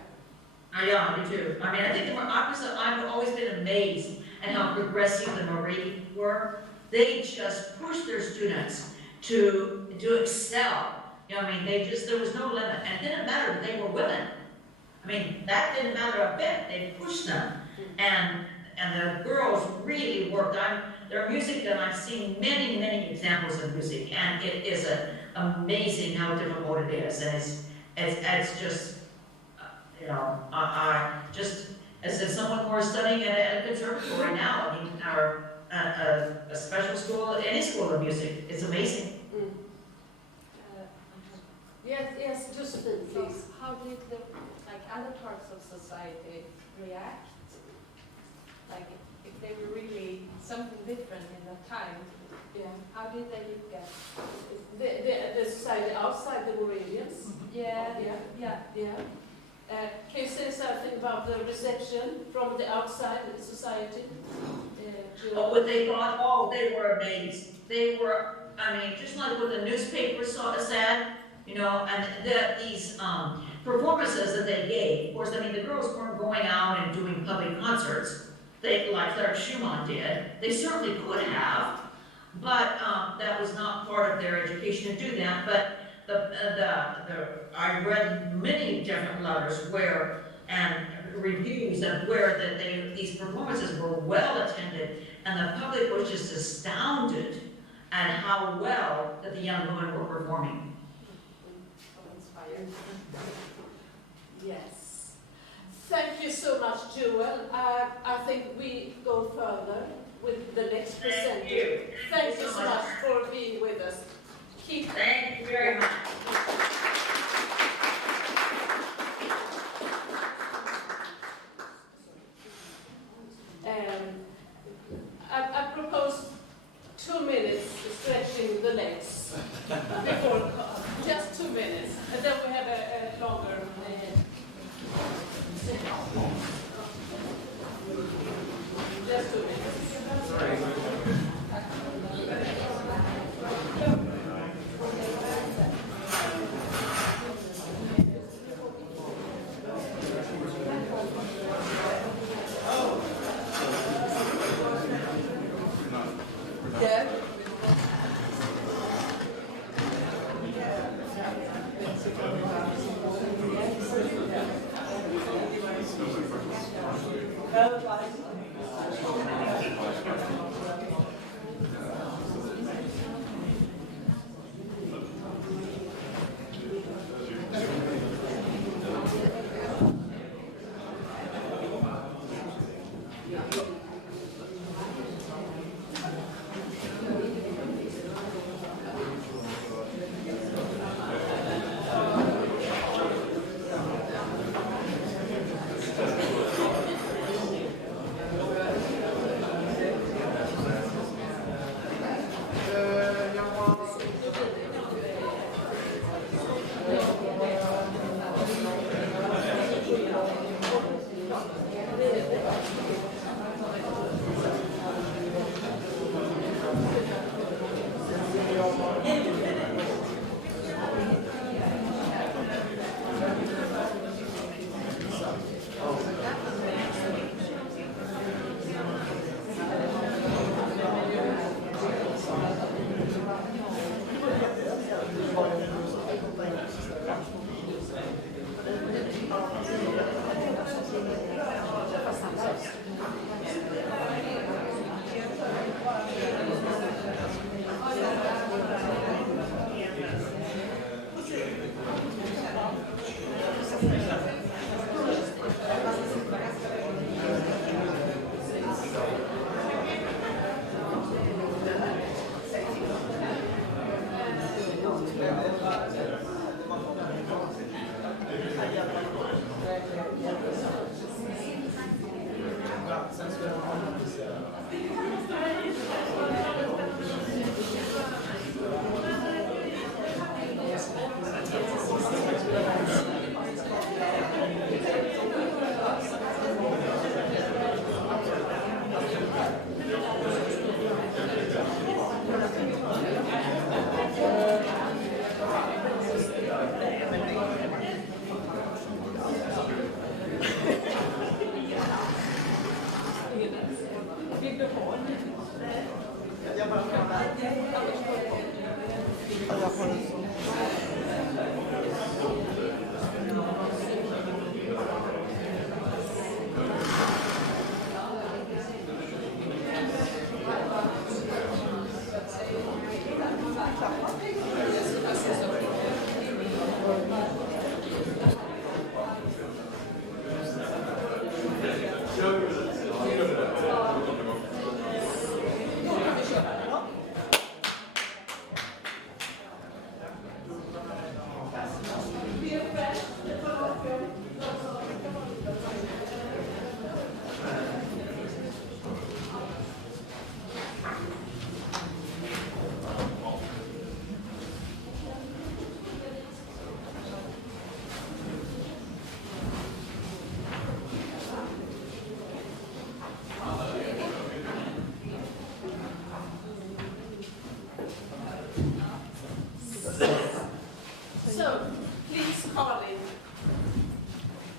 Yeah, me too. I mean, I think I've always been amazed at how progressive the Moravians were. They just pushed their students to excel. You know, I mean, there was no limit. And it didn't matter that they were women. I mean, that didn't matter a bit. They pushed them. And the girls really worked. Their music, and I've seen many, many examples of music, and it is amazing how difficult it is. And it's just, you know, just as if someone were studying at a conservatory now, I mean, or a special school, any school of music. It's amazing. Yes, Josephine, please. How did the other parts of society react? Like if they were really something different in that time, Yeah. how did they look at? The society outside the Moravians. Yeah. Can you say something about the reception from the outside society? What they thought, they were amazed. They were, I mean, just like what the newspaper said, you know, and these performances that they gave. Of course, I mean, the girls weren't going out and doing public concerts. Like Clara Schumann did. They certainly could have, but that was not part of their education to do that. But I read many different letters where, and reviews of where these performances were well attended, and the public was just astounded at how well that the young women were performing. Inspired. Yes. Thank you so much, Jewel. I think we go further with the next presenter. Thank you. Thank you so much for being with us. Keep. Thank you very much. I propose 2 minutes stretching the legs before, just 2 minutes, and then we have a longer. Just 2 minutes. Yeah.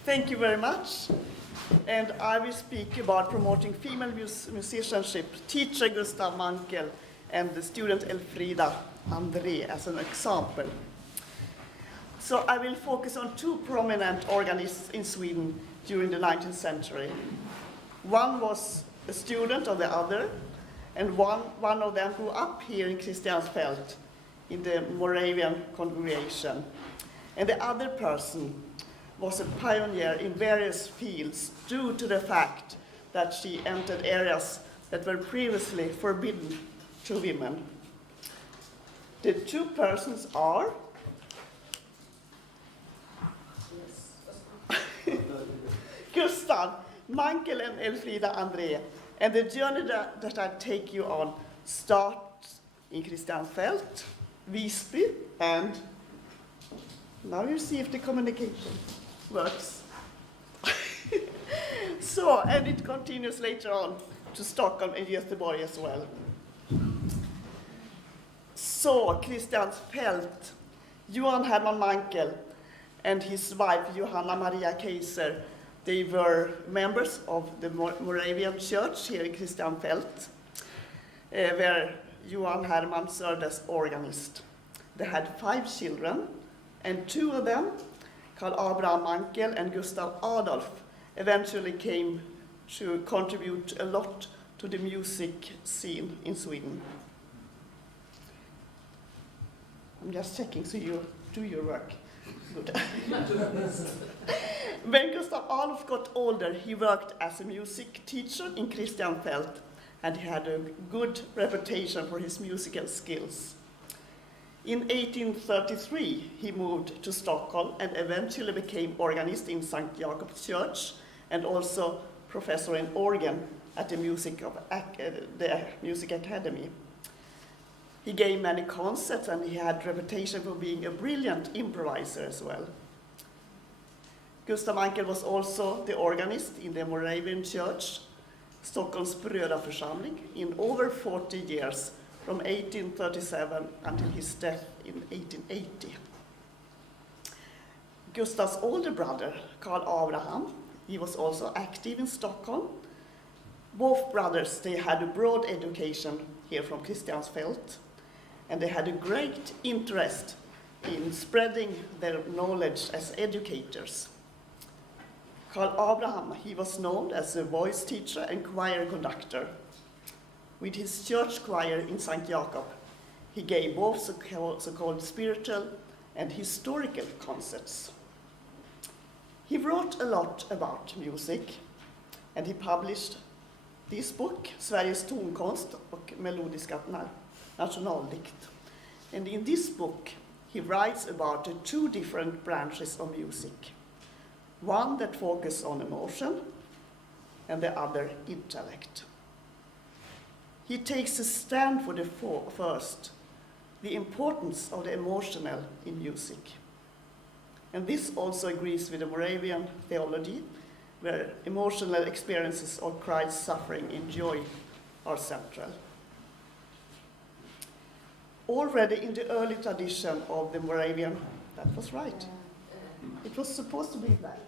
Thank you very much. And I will speak about promoting female musicianship, teacher Gustav Mankel and the student Elfrida André as an example. So I will focus on two prominent organists in Sweden, during the 19th century. One was a student of the other, and one of them grew up here in Christiansfeld in the Moravian congregation. And the other person was a pioneer in various fields due to the fact that she entered areas that were previously forbidden to women. The two persons are Gustav Mankel and Elfrida André. And the journey that I take you on starts in Christiansfeld, Visby, and now you see if the communication works. So, and it continues later on to Stockholm and Göteborg as well. So, Christiansfeld, Johan Herman Mankel and his wife Johanna Maria Kaiser, they were members of the Moravian Church here in Christiansfeld, where Johan Herman served as organist. They had 5 children, and 2 of them, Carl Abraham Mankel and Gustav Adolf, eventually came to contribute a lot to the music scene in Sweden. I'm just checking so you do your work. Good. When Gustav Adolf got older, he worked as a music teacher in Christiansfeld, and he had a good reputation for his musical skills. In 1833, he moved to Stockholm and eventually became organist in St. Jakob's Church and also professor in organ at the Music Academy. He gave many concerts and he had a reputation for being a brilliant improviser as well. Gustav Mankel was also the organist in the Moravian Church, Stockholms Brödraförsamling, in over 40 years, from 1837 until his death in 1880. Gustav's older brother, Carl Abraham, he was also active in Stockholm. Both brothers, they had a broad education here from Christiansfeld, and they had a great interest in spreading their knowledge as educators. Carl Abraham, he was known as a voice teacher and choir conductor. With his church choir in St. Jakob, he gave both so-called spiritual and historical concerts. He wrote a lot about music, and he published this book, Sveriges tonkonst och melodiska nationaldikt. And in this book, he writes about the 2 different branches of music. One that focuses on emotion, and the other intellect. He takes a stand for the first, the importance of the emotional in music. And this also agrees with the Moravian theology, where emotional experiences of Christ's suffering and joy are central. Already in the early tradition of the Moravian, that was right. It was supposed to be that.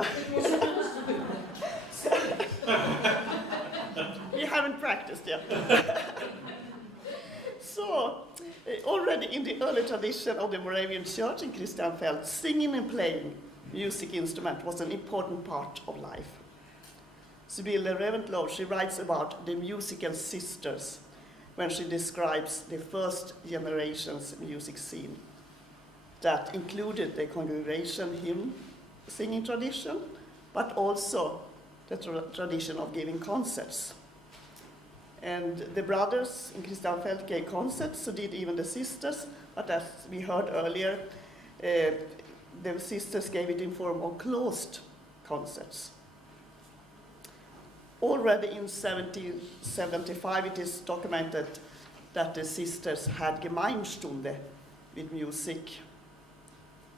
It was supposed to be We haven't practiced yet. So, already in the early tradition of the Moravian Church in Christiansfeld, singing and playing music instrument was an important part of life. Sibylle Reventlow, she writes about the musical sisters when she describes the first generation's music scene. That included the congregation hymn singing tradition, but also the tradition of giving concerts. And the brothers in Christiansfeld gave concerts, so did even the sisters, but as we heard earlier, the sisters gave it in form of closed concerts. Already in 1775 it is documented that the sisters had Gemeinstunde with music.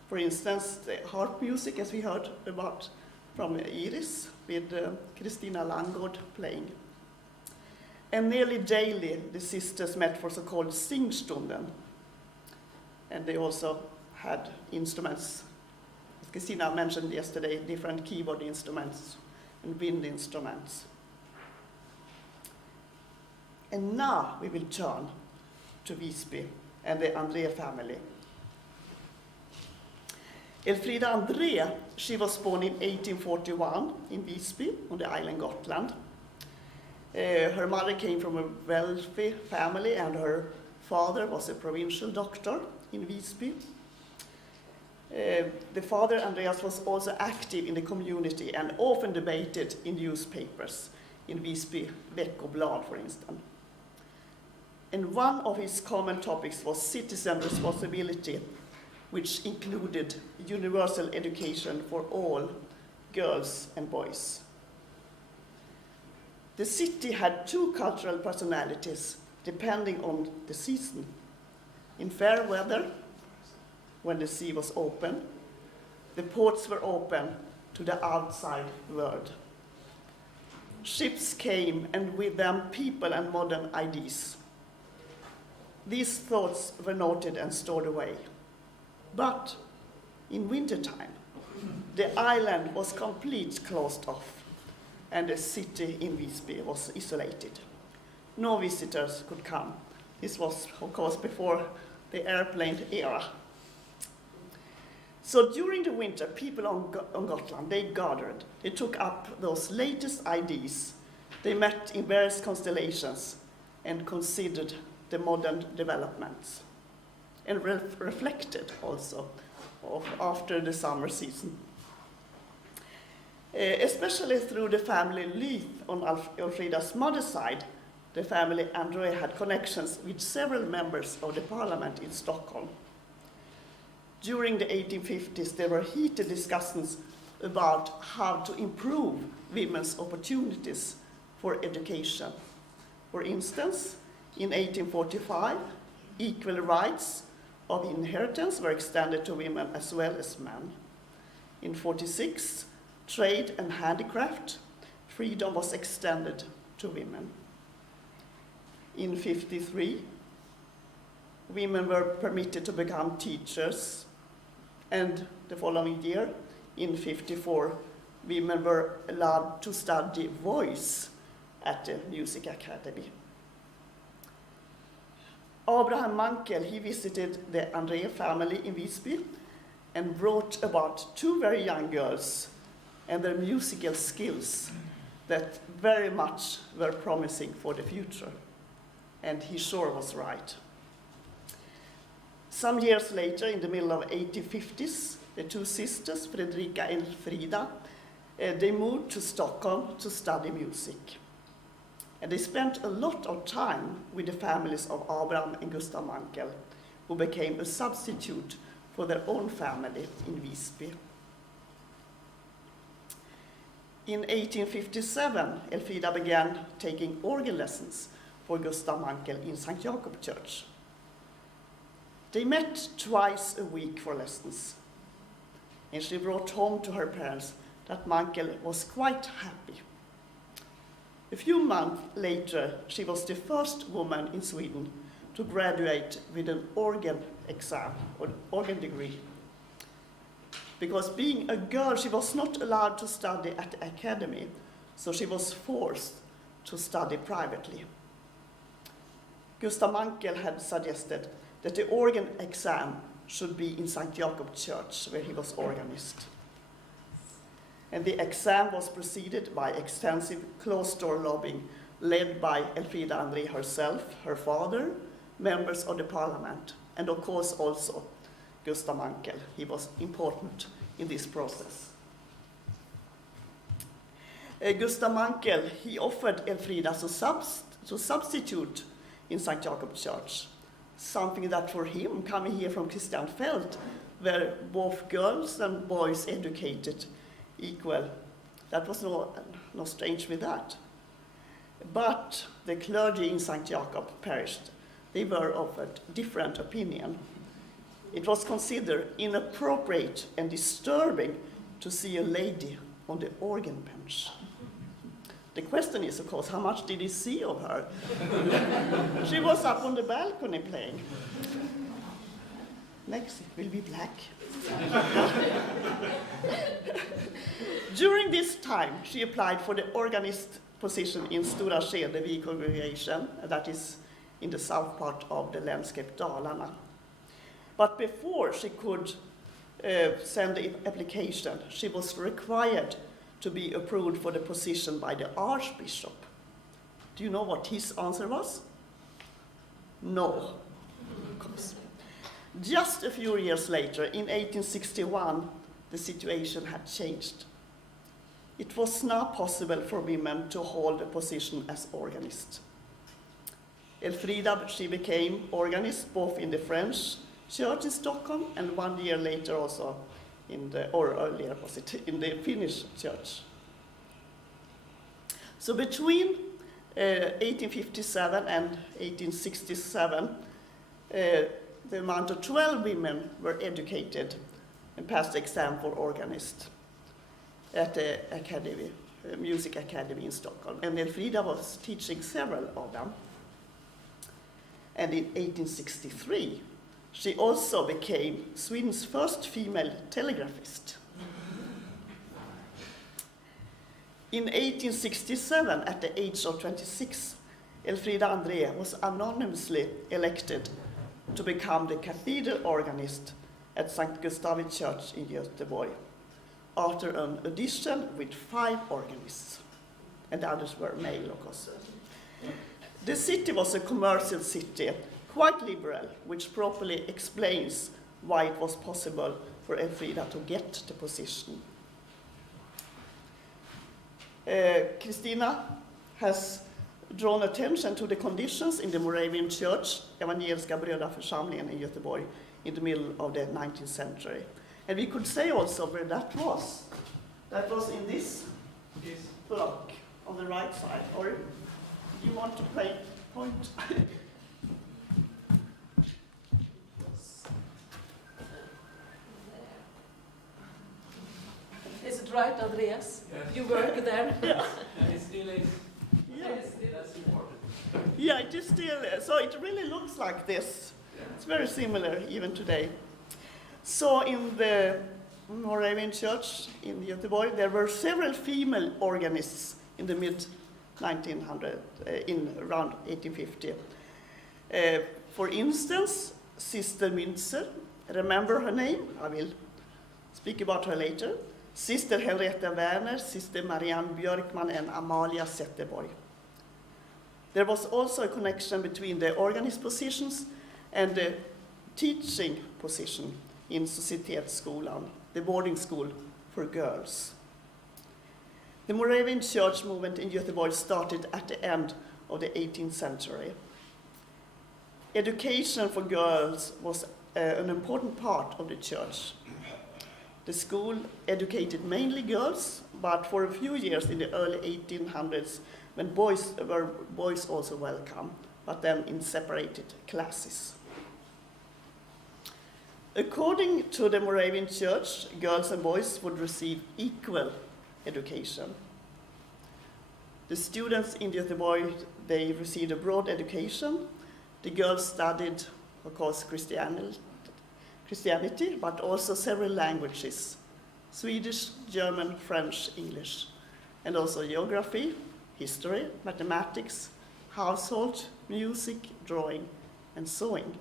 For instance, the harp music, as we heard about from Iris, with Christina Langård playing. And nearly daily, the sisters met for so-called Singstunden. And they also had instruments, as Christina mentioned yesterday, different keyboard instruments and wind instruments. And now we will turn to Visby and the André family. Elfrida André, she was born in 1841 in Visby on the island Gotland. Her mother came from a wealthy family and her father was a provincial doctor in Visby. The father, Andreas, was also active in the community and often debated in newspapers, in Visby Veckoblad, for instance. And one of his common topics was citizen responsibility, which included universal education for all girls and boys. The city had two cultural personalities depending on the season. In fair weather, when the sea was open, the ports were open to the outside world. Ships came, and with them people and modern ideas. These thoughts were noted and stored away. But in wintertime, the island was completely closed off, and the city in Visby was isolated. No visitors could come. This was, of course, before the airplane era. So during the winter, people on Gotland, they gathered. They took up those latest ideas. They met in various constellations and considered the modern developments and reflected also after the summer season. Especially through the family Lyth on Elfrida's mother's side, the family André had connections with several members of the parliament in Stockholm. During the 1850s, there were heated discussions about how to improve women's opportunities for education. For instance, in 1845, equal rights of inheritance were extended to women as well as men. In 46, trade and handicraft freedom was extended to women. In 53, women were permitted to become teachers, and the following year, in 54, women were allowed to study voice at the Music Academy. Abraham Mankel, he visited the André family in Visby and wrote about two very young girls and their musical skills that very much were promising for the future. And he sure was right. Some years later, in the middle of 1850s, the two sisters, Fredrika and Frida, they moved to Stockholm to study music. And they spent a lot of time with the families of Abraham and Gustav Mankel, who became a substitute for their own family in Visby. In 1857, Elfrida began taking organ lessons for Gustav Mankel in St. Jakob Church. They met twice a week for lessons, and she brought home to her parents that Mankel was quite happy. A few months later, she was the first woman in Sweden to graduate with an organ exam, or organ degree. Because being a girl, she was not allowed to study at the academy, so she was forced to study privately. Gustav Mankel had suggested that the organ exam should be in St. Jakob Church, where he was organist. And the exam was preceded by extensive closed-door lobbying led by Elfrida André herself, her father, members of the parliament, and of course also Gustav Mankel. He was important in this process. Gustav Mankel, he offered Elfrida to substitute in St. Jakob Church, something that for him, coming here from Kristianfeld, where both girls and boys educated equal, that was no strange with that. But the clergy in St. Jakob parish, they were of a different opinion. It was considered inappropriate and disturbing to see a lady on the organ bench. The question is, of course, how much did he see of her? She was up on the balcony playing. Next, it will be black. During this time, she applied for the organist position in Stora Skedevig congregation, that is in the south part of the landscape Dalarna. But before she could send the application, she was required to be approved for the position by the Archbishop. Do you know what his answer was? No, of course. Just a few years later, in 1861, the situation had changed. It was now possible for women to hold a position as organist. Elfrida, she became organist both in the French church in Stockholm and 1 year later also in the, or earlier was it, in the Finnish church. So between 1857 and 1867, the amount of 12 women were educated and passed the exam for organist at the academy, music academy in Stockholm. And Elfrida was teaching several of them. And in 1863, she also became Sweden's first female telegraphist. In 1867, at the age of 26, Elfrida André was anonymously elected to become the cathedral organist at St. Gustavi Church in Göteborg, after an audition with 5 organists, and the others were male, of course. The city was a commercial city, quite liberal, which properly explains why it was possible for Elfrida to get the position. Christina has drawn attention to the conditions in the Moravian Church, Evangeliska Brödraförsamlingen in Göteborg, in the middle of the 19th century. And we could say also where that was. That was in this block on the right side. Or do you want to point? Is it right, Andreas? Yes. You work there? Yeah. And it still is. Yeah. That's important. Yeah, it is still, so it really looks like this. It's very similar even today. So in the Moravian Church in Göteborg, there were several female organists in the mid-1900s, in around 1850. For instance, Sister Münzer, remember her name? I will speak about her later. Sister Henrietta Werner, Sister Marianne Björkman, and Amalia Zetterborg. There was also a connection between the organist positions and the teaching position in Societetsskolan, the boarding school for girls. The Moravian Church movement in Göteborg started at the end of the 18th century. Education for girls was an important part of the church. The school educated mainly girls, but for a few years in the early 1800s, when boys were also welcome, but then in separated classes. According to the Moravian Church, girls and boys would receive equal education. The students in Göteborg, they received a broad education. The girls studied, of course, Christianity, but also several languages: Swedish, German, French, English, and also geography, history, mathematics, household, music, drawing, and sewing.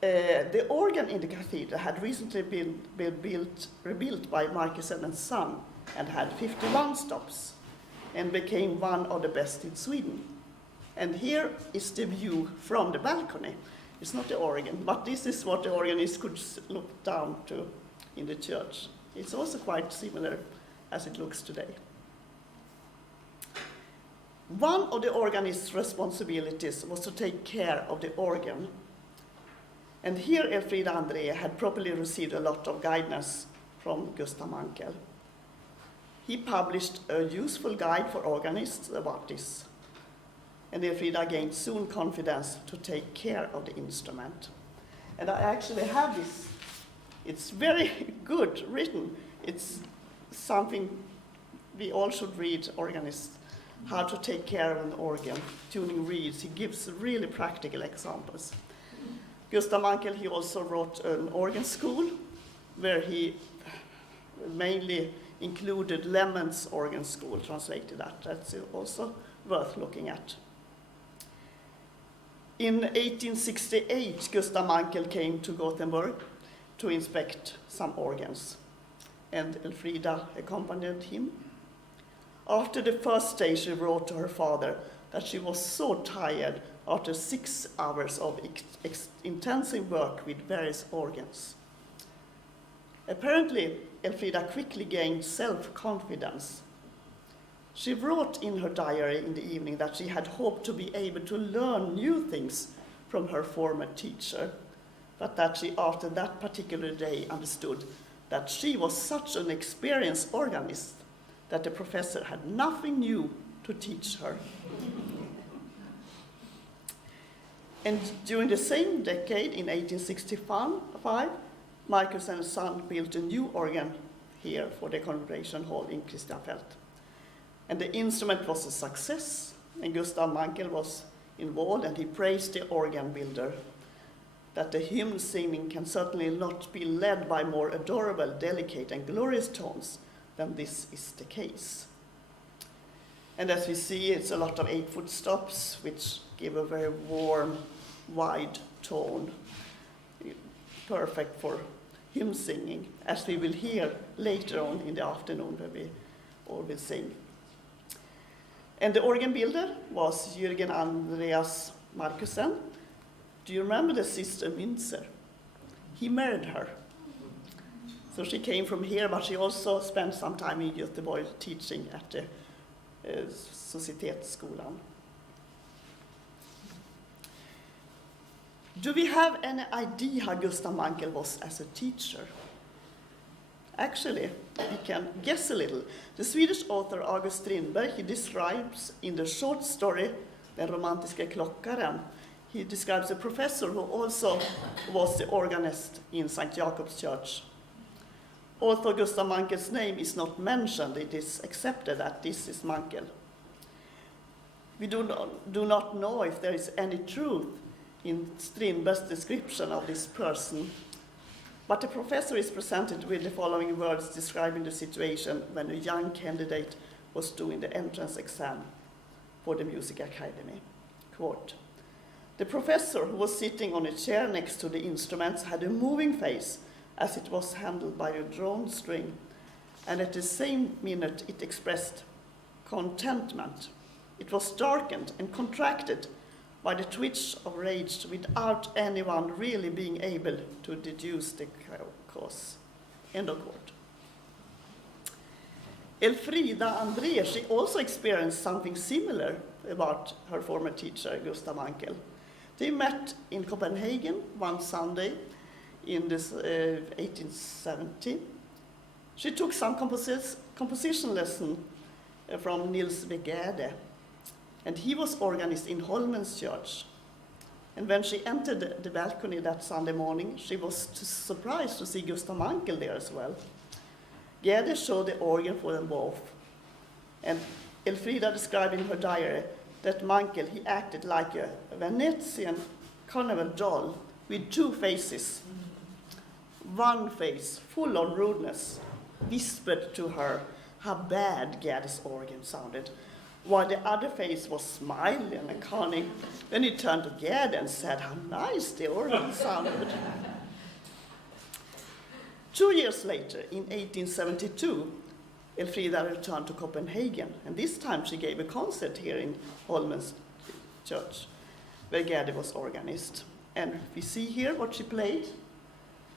The organ in the cathedral had recently been rebuilt by Markusen and Son and had 51 stops and became one of the best in Sweden. And here is the view from the balcony. It's not the organ, but this is what the organist could look down to in the church. It's also quite similar as it looks today. One of the organist's responsibilities was to take care of the organ. And here Elfrida André had probably received a lot of guidance from Gustav Mankel. He published a useful guide for organists about this. And Elfrida gained soon confidence to take care of the instrument. And I actually have this. It's very good written. It's something we all should read, organists, how to take care of an organ, tuning reeds. He gives really practical examples. Gustav Mankel, he also wrote an organ school where he mainly included Lemmen's organ school, translated that. That's also worth looking at. In 1868, Gustav Mankel came to Gothenburg to inspect some organs, and Elfrida accompanied him. After the first day, she wrote to her father that she was so tired after 6 hours of intensive work with various organs. Apparently, Elfrida quickly gained self-confidence. She wrote in her diary in the evening that she had hoped to be able to learn new things from her former teacher, but that she, after that particular day, understood that she was such an experienced organist that the professor had nothing new to teach her. And during the same decade, in 1865, Marcus and his son built a new organ here for the congregation hall in Christianfeld. And the instrument was a success, and Gustav Mankel was involved, and he praised the organ builder that the hymn singing can certainly not be led by more adorable, delicate, and glorious tones than this is the case. And as we see, it's a lot of 8-foot stops, which give a very warm, wide tone, perfect for hymn singing, as we will hear later on in the afternoon when we all will sing. And the organ builder was Jürgen Andreas Markussen. Do you remember the sister Münzer? He married her. So she came from here, but she also spent some time in Göteborg teaching at the Societetsskolan. Do we have any idea how Gustav Mankel was as a teacher? Actually, we can guess a little. The Swedish author August Strindberg, he describes in the short story Den romantiska klockaren, he describes a professor who also was the organist in St. Jakob's Church. Although Gustav Mankel's name is not mentioned, it is accepted that this is Mankel. We do not know if there is any truth in Strindberg's description of this person, but the professor is presented with the following words describing the situation when a young candidate was doing the entrance exam for the Music Academy. Quote, "The professor, who was sitting on a chair next to the instruments, had a moving face as it was handled by a drawn string, and at the same minute it expressed contentment. It was darkened and contracted by the twitch of rage without anyone really being able to deduce the cause." End of quote. Elfrida André, she also experienced something similar about her former teacher, Gustav Mankel. They met in Copenhagen one Sunday in this 1870. She took some composition lesson from Niels V. Gade, and he was organist in Holmen's church. And when she entered the balcony that Sunday morning, she was surprised to see Gustav Mankel there as well. Gade showed the organ for them both, and Elfrida described in her diary that Mankel, he acted like a Venetian carnival doll with two faces. One face, full of rudeness, whispered to her how bad Gade's organ sounded, while the other face was smiling and cunning. Then he turned to Gade and said how nice the organ sounded. 2 years later, in 1872, Elfrida returned to Copenhagen, and this time she gave a concert here in Holmen's church, where Gade was organist. And we see here what she played.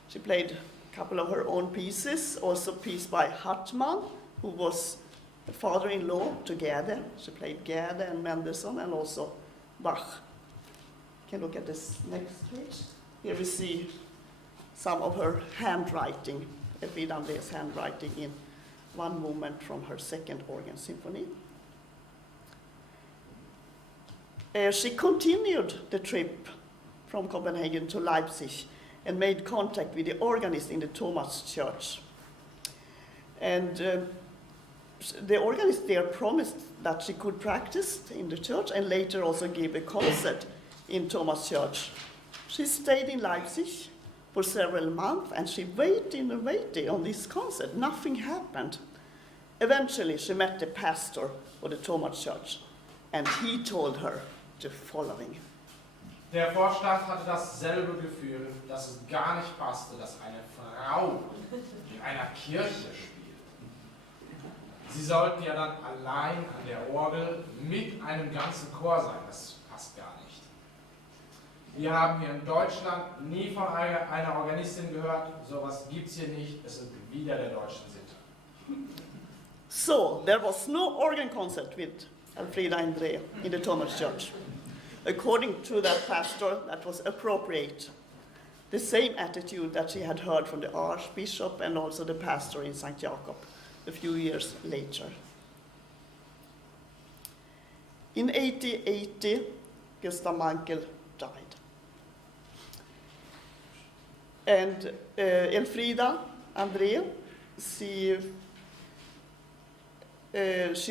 She played a couple of her own pieces, also a piece by Hartmann, who was the father-in-law to Gade. She played Gade and Mendelssohn and also Bach. You can look at this next page. Here we see some of her handwriting, Elfrida André's handwriting in one movement from her second organ symphony. She continued the trip from Copenhagen to Leipzig and made contact with the organist in the Thomas Church. And the organist there promised that she could practice in the church and later also give a concert in Thomas Church. She stayed in Leipzig for several months, and she waited on this concert. Nothing happened. Eventually, she met the pastor of the Thomas Church, and he told her the following. Der Vorstand hatte dasselbe Gefühl, dass es gar nicht passte, dass eine Frau in einer Kirche spielt. Sie sollten ja dann allein an der Orgel mit einem ganzen Chor sein. Das passt gar nicht. Wir haben hier in Deutschland nie von einer Organistin gehört. Sowas gibt es hier nicht. Es ist wieder der deutschen Sitte. So, there was no organ concert with Elfrida André in the Thomas Church. According to that pastor, that was appropriate. The same attitude that she had heard from the archbishop and also the pastor in St. Jacob a few years later. In 1880, Gustav Mankel died. And Elfrida André, she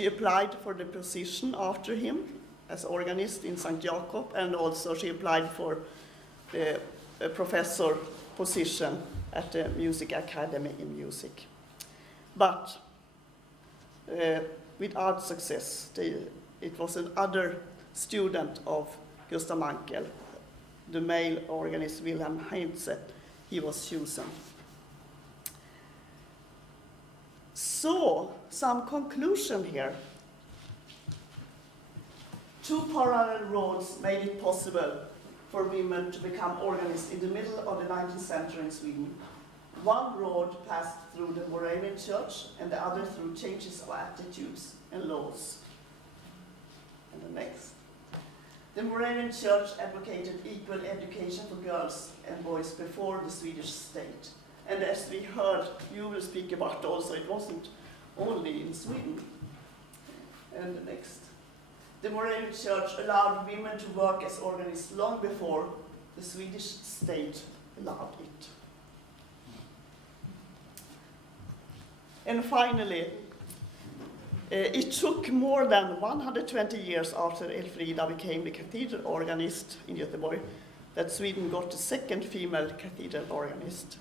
applied for the position after him as organist in St. Jacob, and also she applied for the professor position at the Music Academy in Music. But without success, it was another student of Gustav Mankel, the male organist Wilhelm Heinze, he was chosen. So, some conclusion here. Two parallel roads made it possible for women to become organists in the middle of the 19th century in Sweden. One road passed through the Moravian church and the other through changes of attitudes and laws. And the next. The Moravian church advocated equal education for girls and boys before the Swedish state. And as we heard, you will speak about also, it wasn't only in Sweden. And the next. The Moravian church allowed women to work as organists long before the Swedish state allowed it. And finally, it took more than 120 years after Elfrida became the cathedral organist in Göteborg that Sweden got the second female cathedral organist,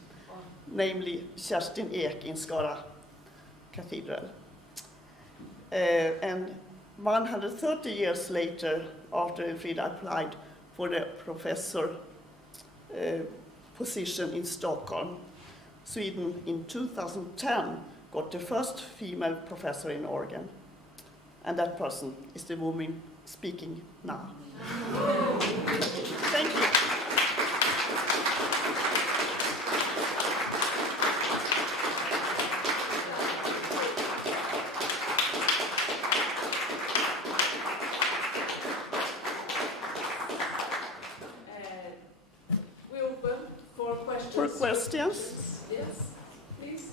namely Kerstin Ek in Skara Cathedral. And 130 years later, after Elfrida applied for the professor position in Stockholm, Sweden in 2010 got the first female professor in organ. And that person is the woman speaking now. Thank you. We open for questions. For questions? Yes, please.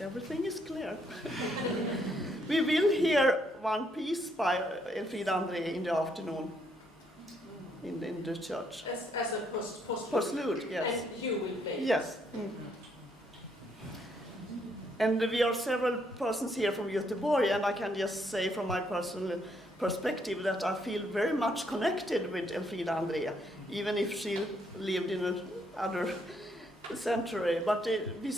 Everything is clear. We will hear one piece by Elfrida André in the afternoon in the church. As a postlude. Postlude, yes. And you will play. Yes. Mm. And we are several persons here from Göteborg, and I can just say from my personal perspective that I feel very much connected with Elfrida André, even if she lived in another century. But we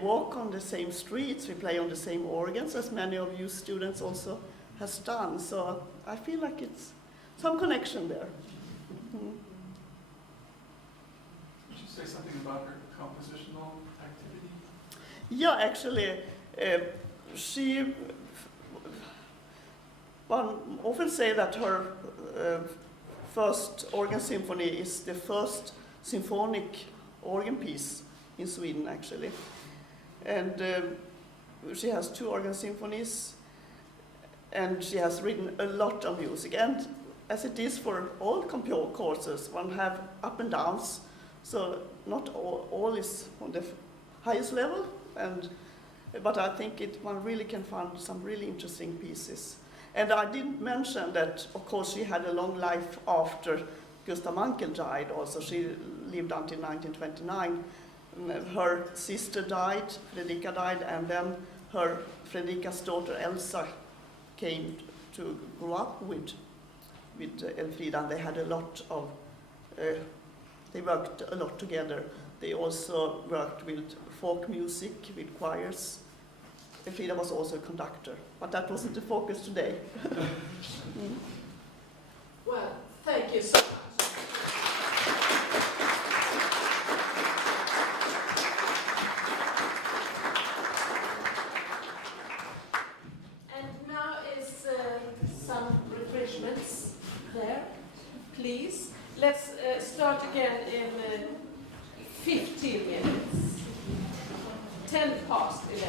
walk on the same streets, we play on the same organs, as many of you students also has done. So I feel like it's some connection there. Mm. Would you say something about her compositional activity? Yeah, actually, one often say that her first organ symphony is the first symphonic organ piece in Sweden, actually. And she has 2 organ symphonies, and she has written a lot of music. And as it is for all courses, one have up and downs, so not all is on the highest level. But I think one really can find some really interesting pieces. And I didn't mention that, of course, she had a long life after Gustav Mankel died also. She lived until 1929. Her sister died, Fredrika died, and then Fredrika's daughter Elsa came to grow up with Elfrida, and they had a lot of, they worked a lot together. They also worked with folk music, with choirs, Elfrida was also a conductor, but that wasn't the focus today. Well, thank you so much. And now is some refreshments there. Please, let's start again in 15 minutes. 10 past 11.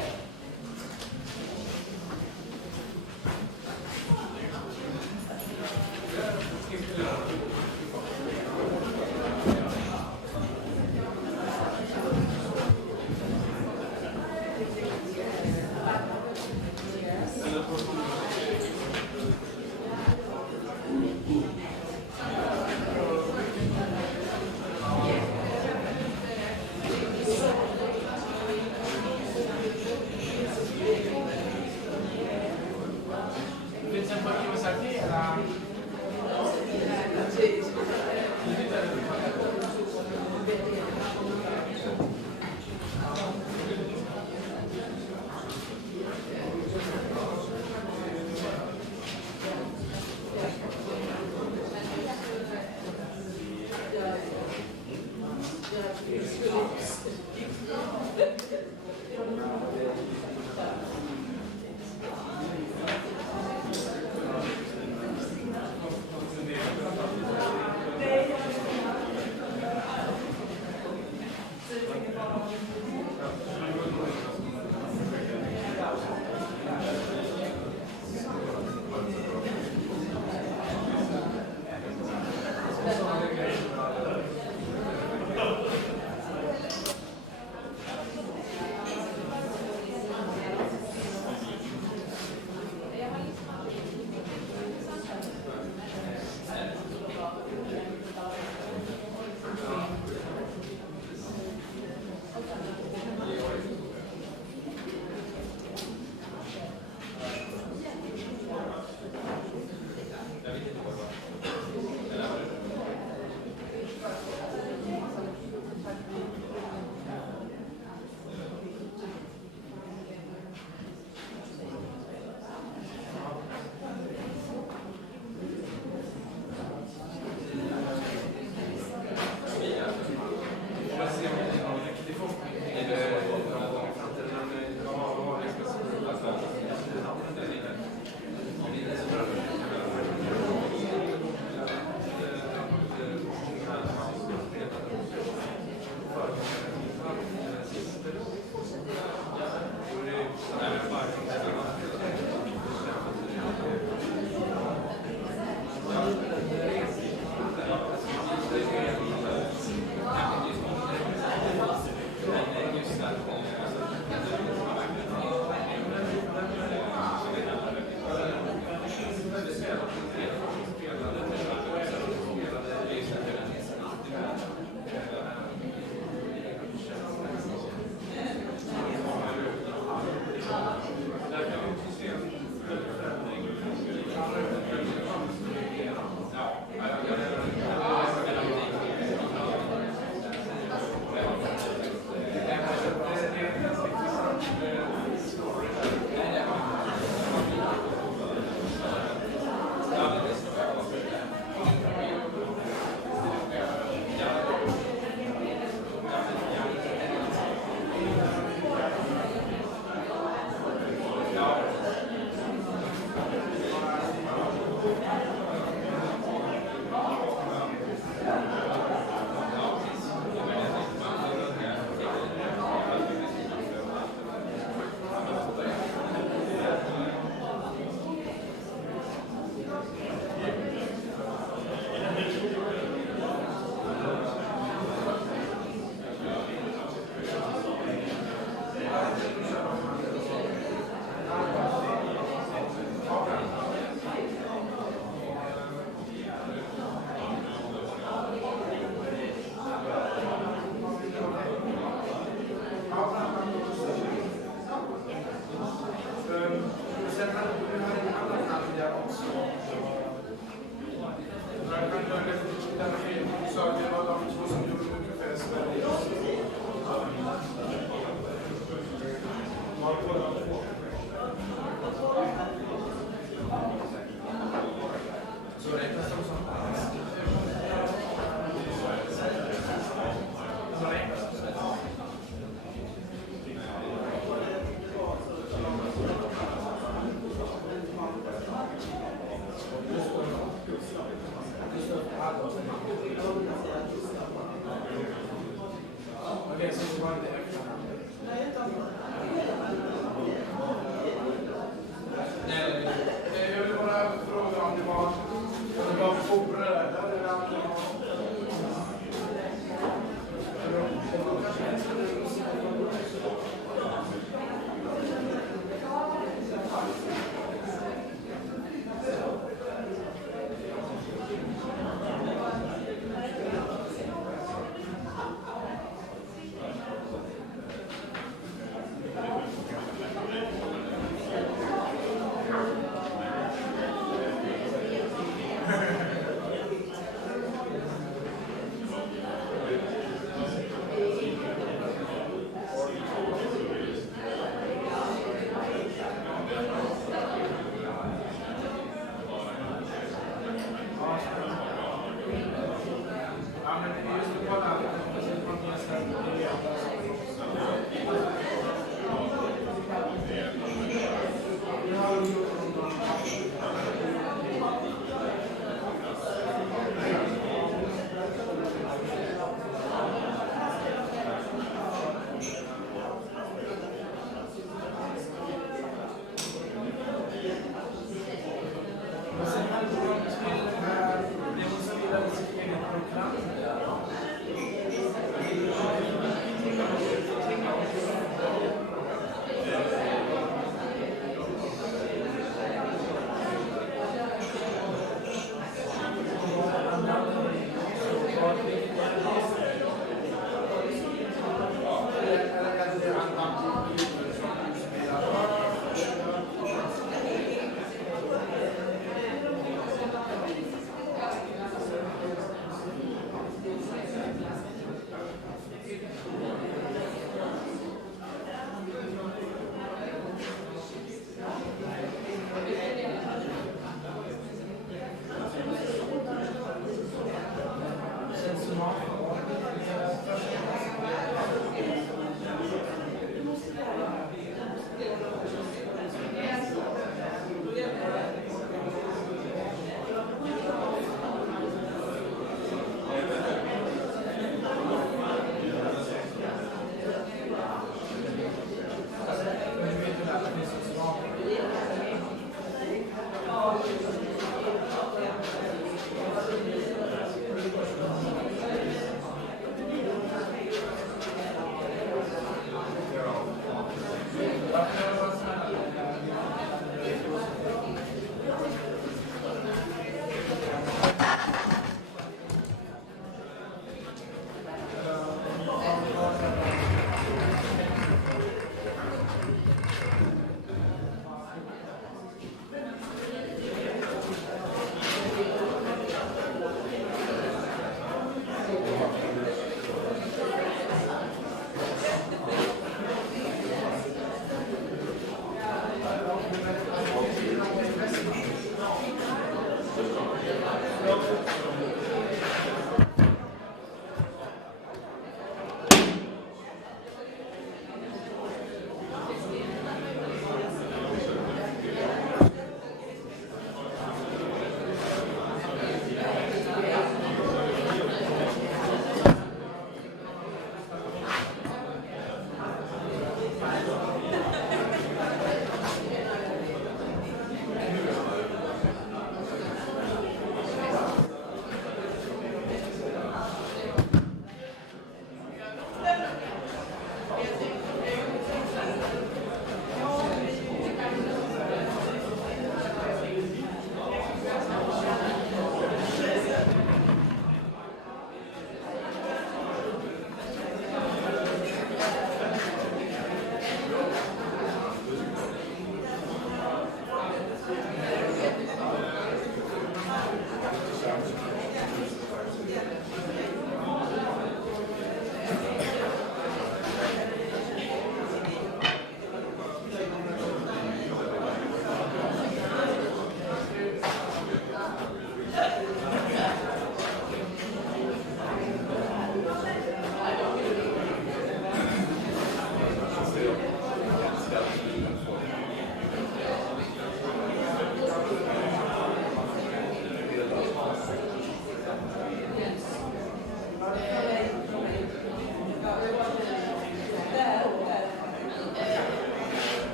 var inte efter. Nej, jag vill bara fråga om det var två bröder eller om det var...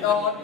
Ja.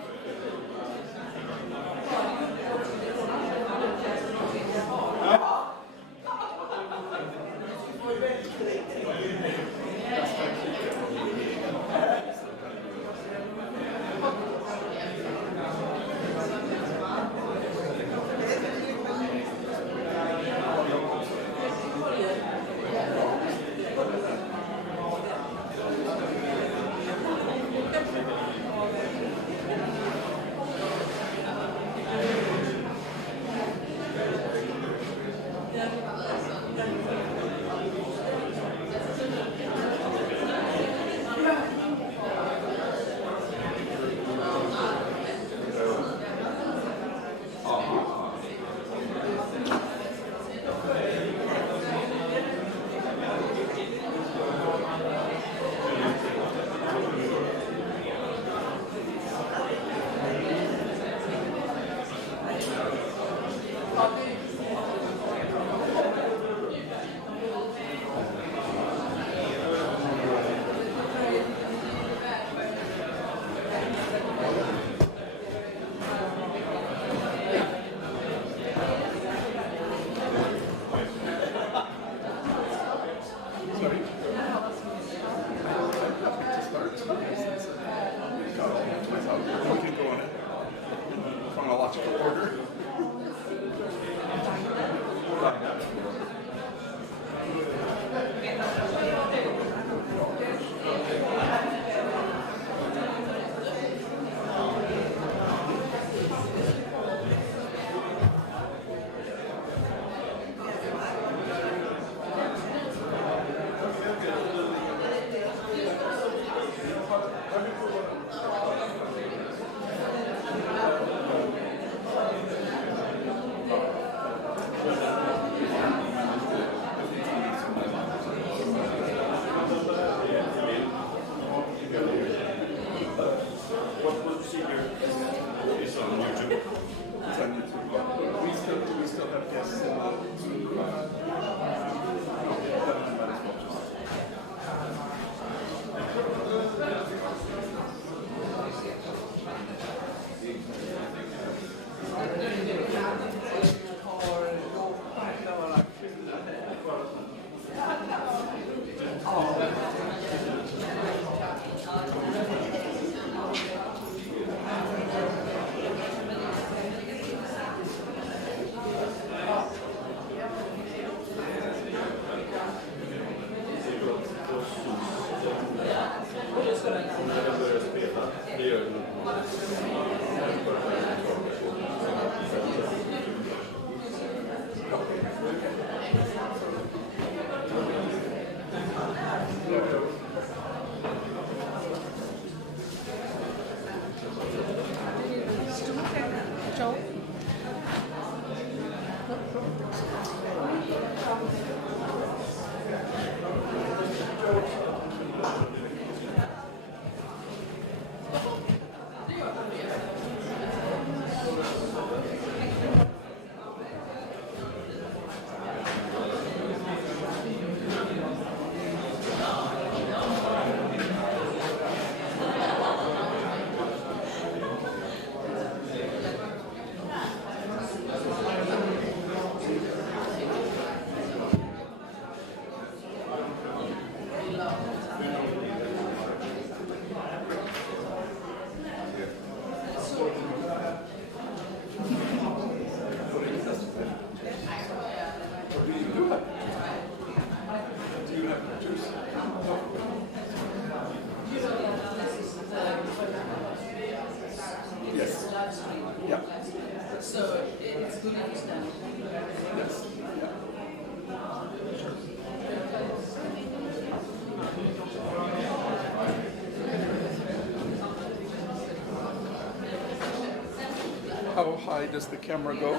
How high does the camera go?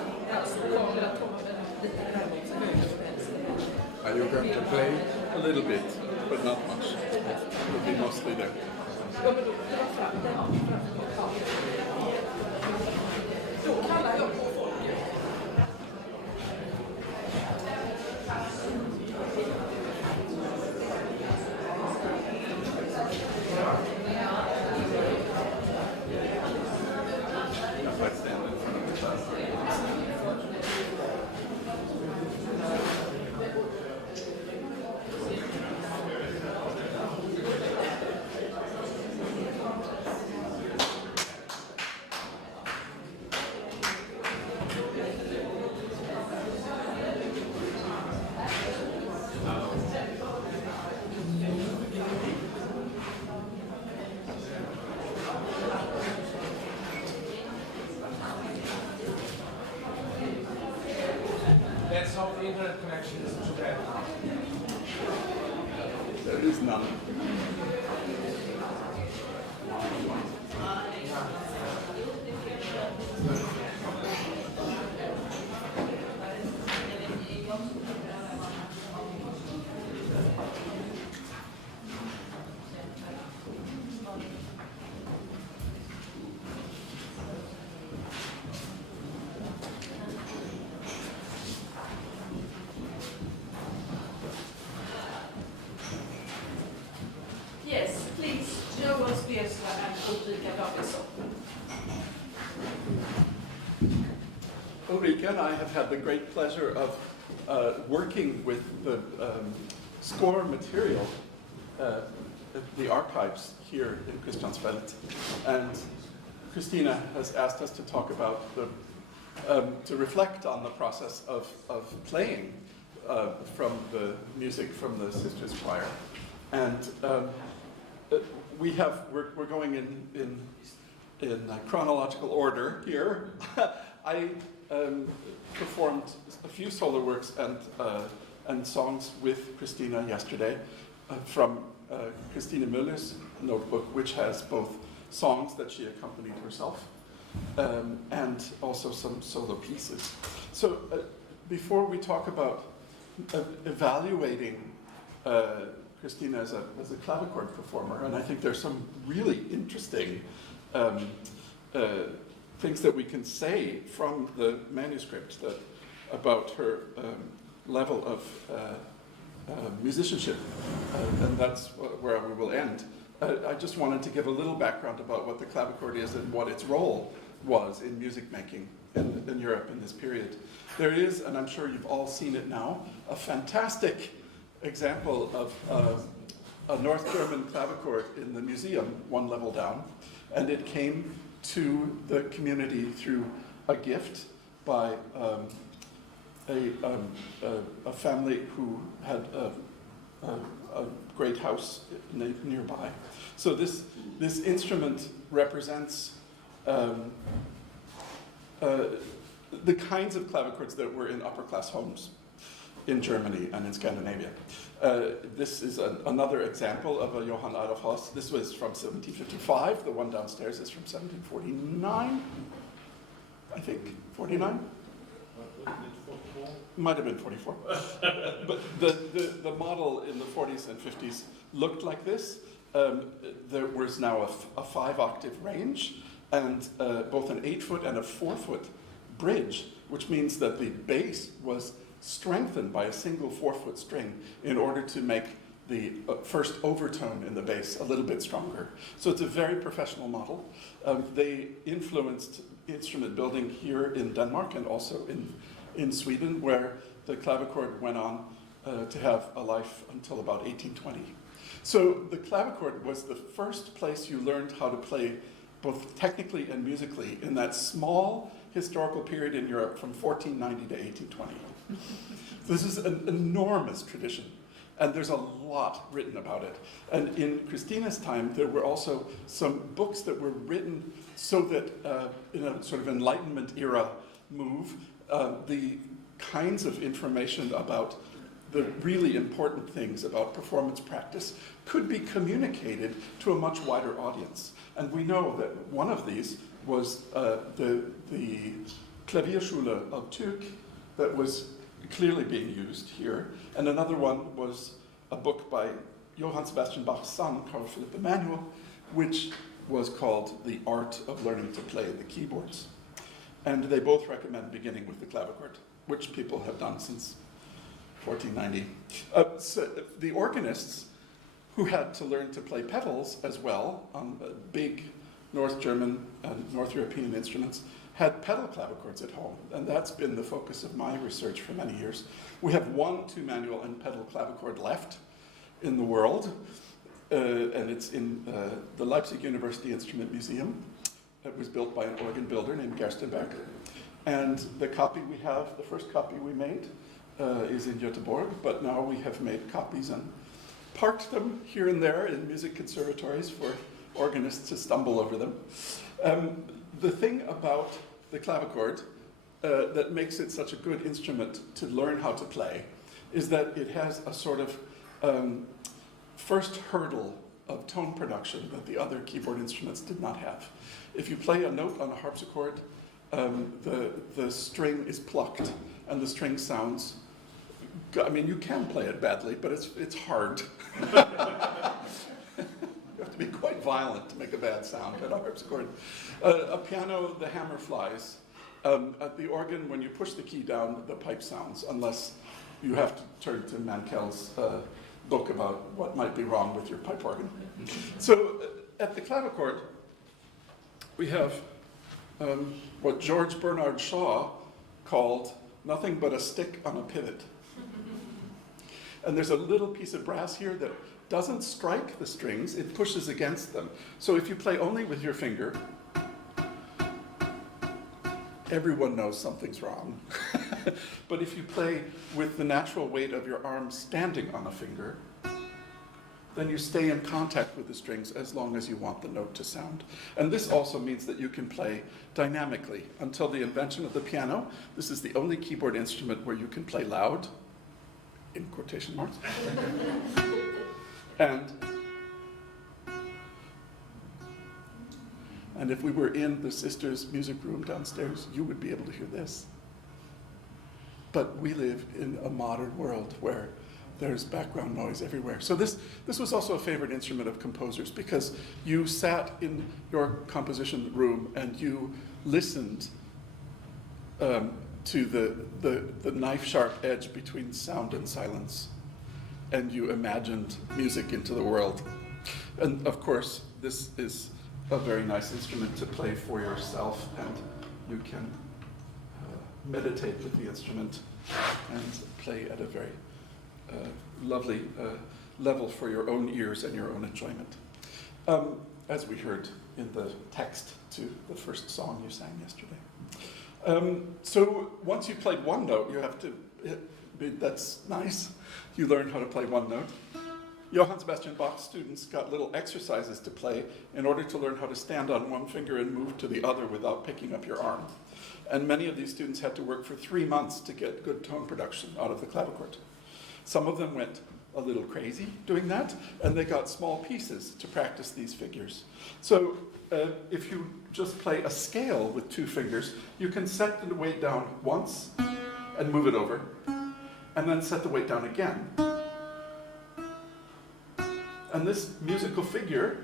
Are you going to play? A little bit, but not much. It will be mostly there. internet connection is too bad now. There is none. Yes, please, Joel Spiersla and Ulrika Davidsson. Ulrika and I have had the great pleasure of working with the score material at the archives here in Kristiansfeld. And Christina has asked us to talk about to reflect on the process of playing from the music from the Sisters Choir. And we're going in chronological order here. I performed a few solo works and songs with Christina yesterday from Christina Müller's notebook, which has both songs that she accompanied herself and also some solo pieces. So before we talk about evaluating Christina as a clavichord performer, and I think there's some really interesting things that we can say from the manuscript about her level of musicianship, and that's where we will end. I just wanted to give a little background about what the clavichord is and what its role was in music making in Europe in this period. There is, and I'm sure you've all seen it now, a fantastic example of a North German clavichord in the museum, one level down, and it came to the community through a gift by a family who had a great house nearby. So this instrument represents the kinds of clavichords that were in upper class homes in Germany and in Scandinavia. This is another example of a Johann Adolf Haas. This was from 1755. The one downstairs is from 1749, I think. 49? Might have been 44. But the model in the 40s and 50s looked like this. There was now a 5-octave range and both an 8-foot and a 4-foot bridge, which means that the bass was strengthened by a single 4-foot string in order to make the first overtone in the bass a little bit stronger. So it's a very professional model. They influenced instrument building here in Denmark and also in Sweden, where the clavichord went on to have a life until about 1820. So the clavichord was the first place you learned how to play both technically and musically in that small historical period in Europe from 1490 to 1820. This is an enormous tradition, and there's a lot written about it. And in Christina's time, there were also some books that were written so that in a sort of Enlightenment era move, the kinds of information about the really important things about performance practice could be communicated to a much wider audience. And we know that one of these was the Klavierschule of Türk that was clearly being used here. And another one was a book by Johann Sebastian Bach's son, Carl Philipp Emanuel, which was called The Art of Learning to Play the Keyboards. And they both recommend beginning with the clavichord, which people have done since 1490. So the organists, who had to learn to play pedals as well on big North German and North European instruments, had pedal clavichords at home, and that's been the focus of my research for many years. We have one 2-manual and pedal clavichord left in the world, and it's in the Leipzig University Instrument Museum. It was built by an organ builder named Gerstenberg. And the copy we have, the first copy we made, is in Göteborg, but now we have made copies and parked them here and there in music conservatories for organists to stumble over them. The thing about the clavichord that makes it such a good instrument to learn how to play is that it has a sort of first hurdle of tone production that the other keyboard instruments did not have. If you play a note on a harpsichord, the string is plucked and the string sounds, I mean, you can play it badly, but it's hard. You have to be quite violent to make a bad sound at a harpsichord. A piano, the hammer flies. At the organ, when you push the key down, the pipe sounds, unless you have to turn to Mankell's book about what might be wrong with your pipe organ. So at the clavichord, we have what George Bernard Shaw called nothing but a stick on a pivot. And there's a little piece of brass here that doesn't strike the strings, it pushes against them. So if you play only with your finger, everyone knows something's wrong. But if you play with the natural weight of your arm standing on a finger, then you stay in contact with the strings as long as you want the note to sound. And this also means that you can play dynamically. Until the invention of the piano, this is the only keyboard instrument where you can play loud, in quotation marks. And if we were in the sisters' music room downstairs, you would be able to hear this. But we live in a modern world where there's background noise everywhere. So this was also a favorite instrument of composers because you sat in your composition room and you listened to the knife-sharp edge between sound and silence. And you imagined music into the world. And of course, this is a very nice instrument to play for yourself, and you can meditate with the instrument and play at a very lovely level for your own ears and your own enjoyment. As we heard in the text to the first song you sang yesterday. So once you played one note, you have to, that's nice. You learn how to play one note. Johann Sebastian Bach's students got little exercises to play in order to learn how to stand on one finger and move to the other without picking up your arm. And many of these students had to work for 3 months to get good tone production out of the clavichord. Some of them went a little crazy doing that, and they got small pieces to practice these figures. So if you just play a scale with 2 fingers, you can set the weight down once and move it over, and then set the weight down again. And this musical figure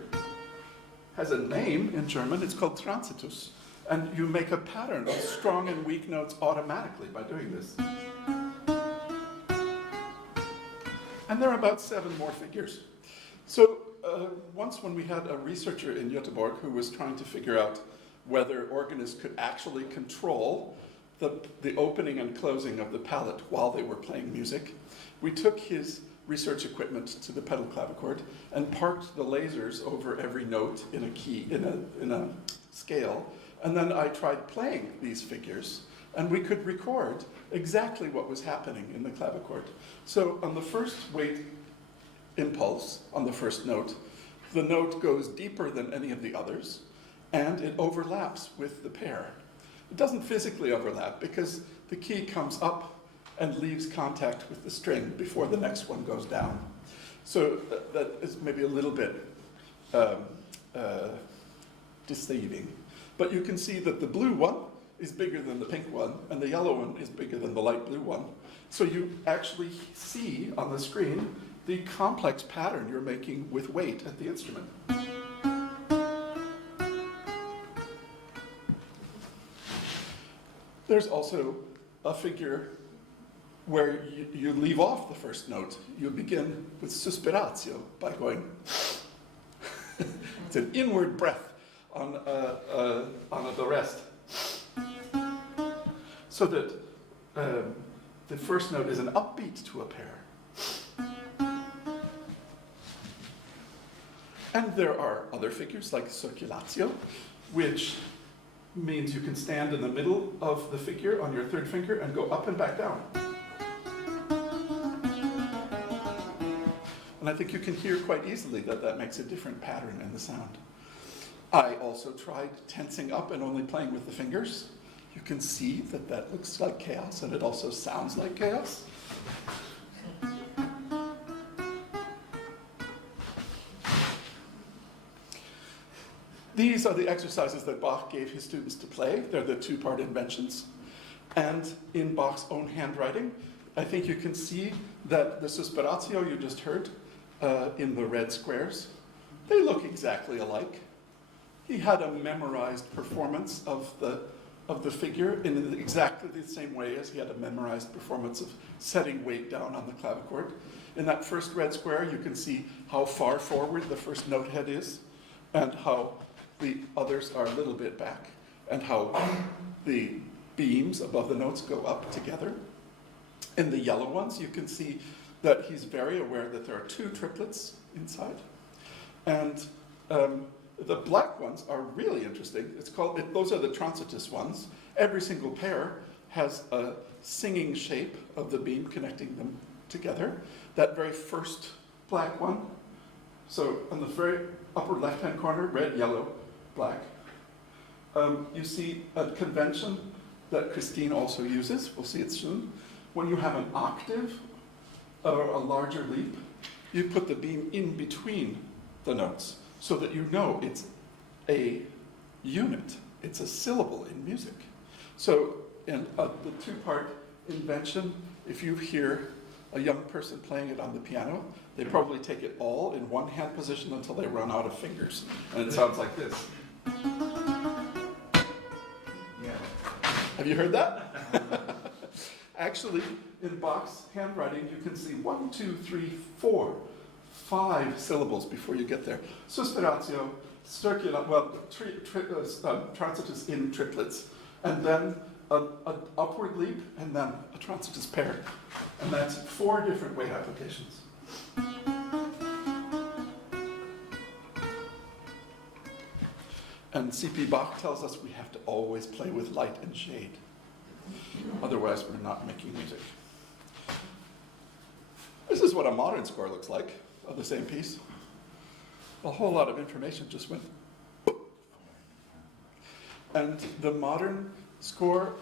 has a name in German. It's called Transitus. And you make a pattern of strong and weak notes automatically by doing this. And there are about 7 more figures. So once when we had a researcher in Göteborg who was trying to figure out whether organists could actually control the opening and closing of the palette while they were playing music, we took his research equipment to the pedal clavichord and parked the lasers over every note in a key, in a scale. And then I tried playing these figures, and we could record exactly what was happening in the clavichord. So on the first weight impulse, on the first note, the note goes deeper than any of the others, and it overlaps with the pair. It doesn't physically overlap because the key comes up and leaves contact with the string before the next one goes down. So that is maybe a little bit deceiving. But you can see that the blue one is bigger than the pink one, and the yellow one is bigger than the light blue one. So you actually see on the screen the complex pattern you're making with weight at the instrument. There's also a figure where you leave off the first note. You begin with suspiratio by going, it's an inward breath on the rest. So that the first note is an upbeat to a pair. And there are other figures like circulatio, which means you can stand in the middle of the figure on your 3rd finger and go up and back down. And I think you can hear quite easily that that makes a different pattern in the sound. I also tried tensing up and only playing with the fingers. you can see that that looks like chaos and it also sounds like chaos. These are the exercises that Bach gave his students to play. They're the two-part inventions. And in Bach's own handwriting, I think you can see that the Suspiratio you just heard in the red squares, they look exactly alike. He had a memorized performance of the figure in exactly the same way as he had a memorized performance of setting weight down on the clavichord. In that first red square, you can see how far forward the first note head is and how the others are a little bit back and how the beams above the notes go up together. In the yellow ones, you can see that he's very aware that there are two triplets inside. And the black ones are really interesting. Those are the transitus ones. Every single pair has a singing shape of the beam connecting them together. That very first black one, so on the very upper left-hand corner, red, yellow, black. You see a convention that Christine also uses. We'll see it soon. When you have an octave or a larger leap, you put the beam in between the notes so that you know it's a unit. It's a syllable in music. So in the two-part invention, if you hear a young person playing it on the piano, they probably take it all in one hand position until they run out of fingers. And it sounds like this. Have you heard that? Actually, in Bach's handwriting, you can see 1, 2, 3, 4, 5 syllables before you get there. Suspiratio, circular, transitus in triplets, and then an upward leap, and then a transitus pair. And that's 4 different weight applications. And C.P. Bach tells us we have to always play with light and shade. Otherwise, we're not making music. This is what a modern score looks like of the same piece. A whole lot of information just went. And the modern score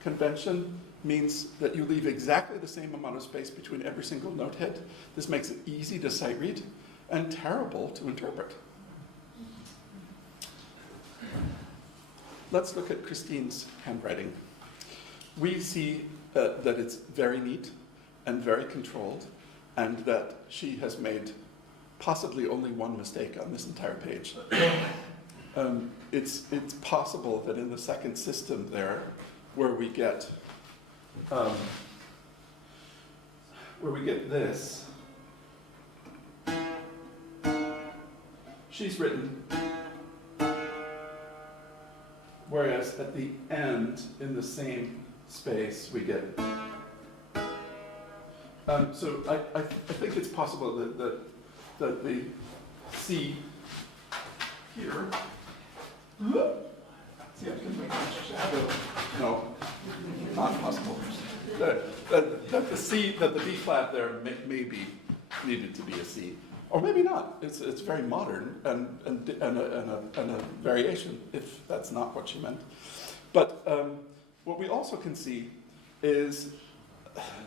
convention means that you leave exactly the same amount of space between every single note head. This makes it easy to sight read and terrible to interpret. Let's look at Christine's handwriting. We see that it's very neat and very controlled, and that she has made possibly only one mistake on this entire page. It's possible that in the second system there, where we get this, she's written, whereas at the end, in the same space, we get. So I think it's possible that the C here. See, I can make a shadow. No, not possible. That the C, that the B flat there may be needed to be a C, or maybe not. It's very modern and a variation if that's not what she meant. But what we also can see is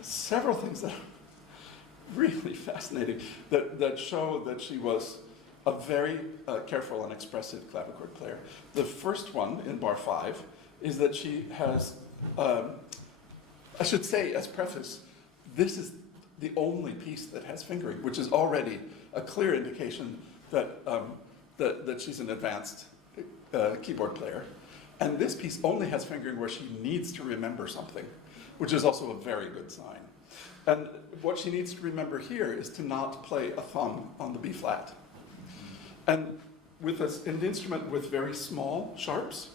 several things that are really fascinating that show that she was a very careful and expressive clavichord player. The first one in bar 5 is that she has, I should say as preface, this is the only piece that has fingering, which is already a clear indication that, that she's an advanced keyboard player. And this piece only has fingering where she needs to remember something, which is also a very good sign. And what she needs to remember here is to not play a thumb on the B flat. And with an instrument with very small sharps,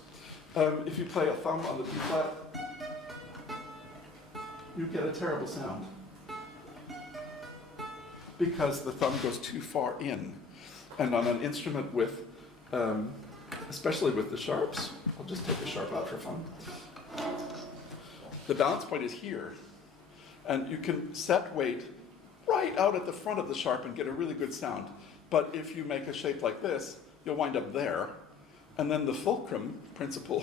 if you play a thumb on the B flat, you get a terrible sound, because the thumb goes too far in. And on an instrument with, especially with the sharps, I'll just take the sharp out for fun. The balance point is here. And you can set weight right out at the front of the sharp and get a really good sound. But if you make a shape like this, you'll wind up there. And then the Fulcrum Principle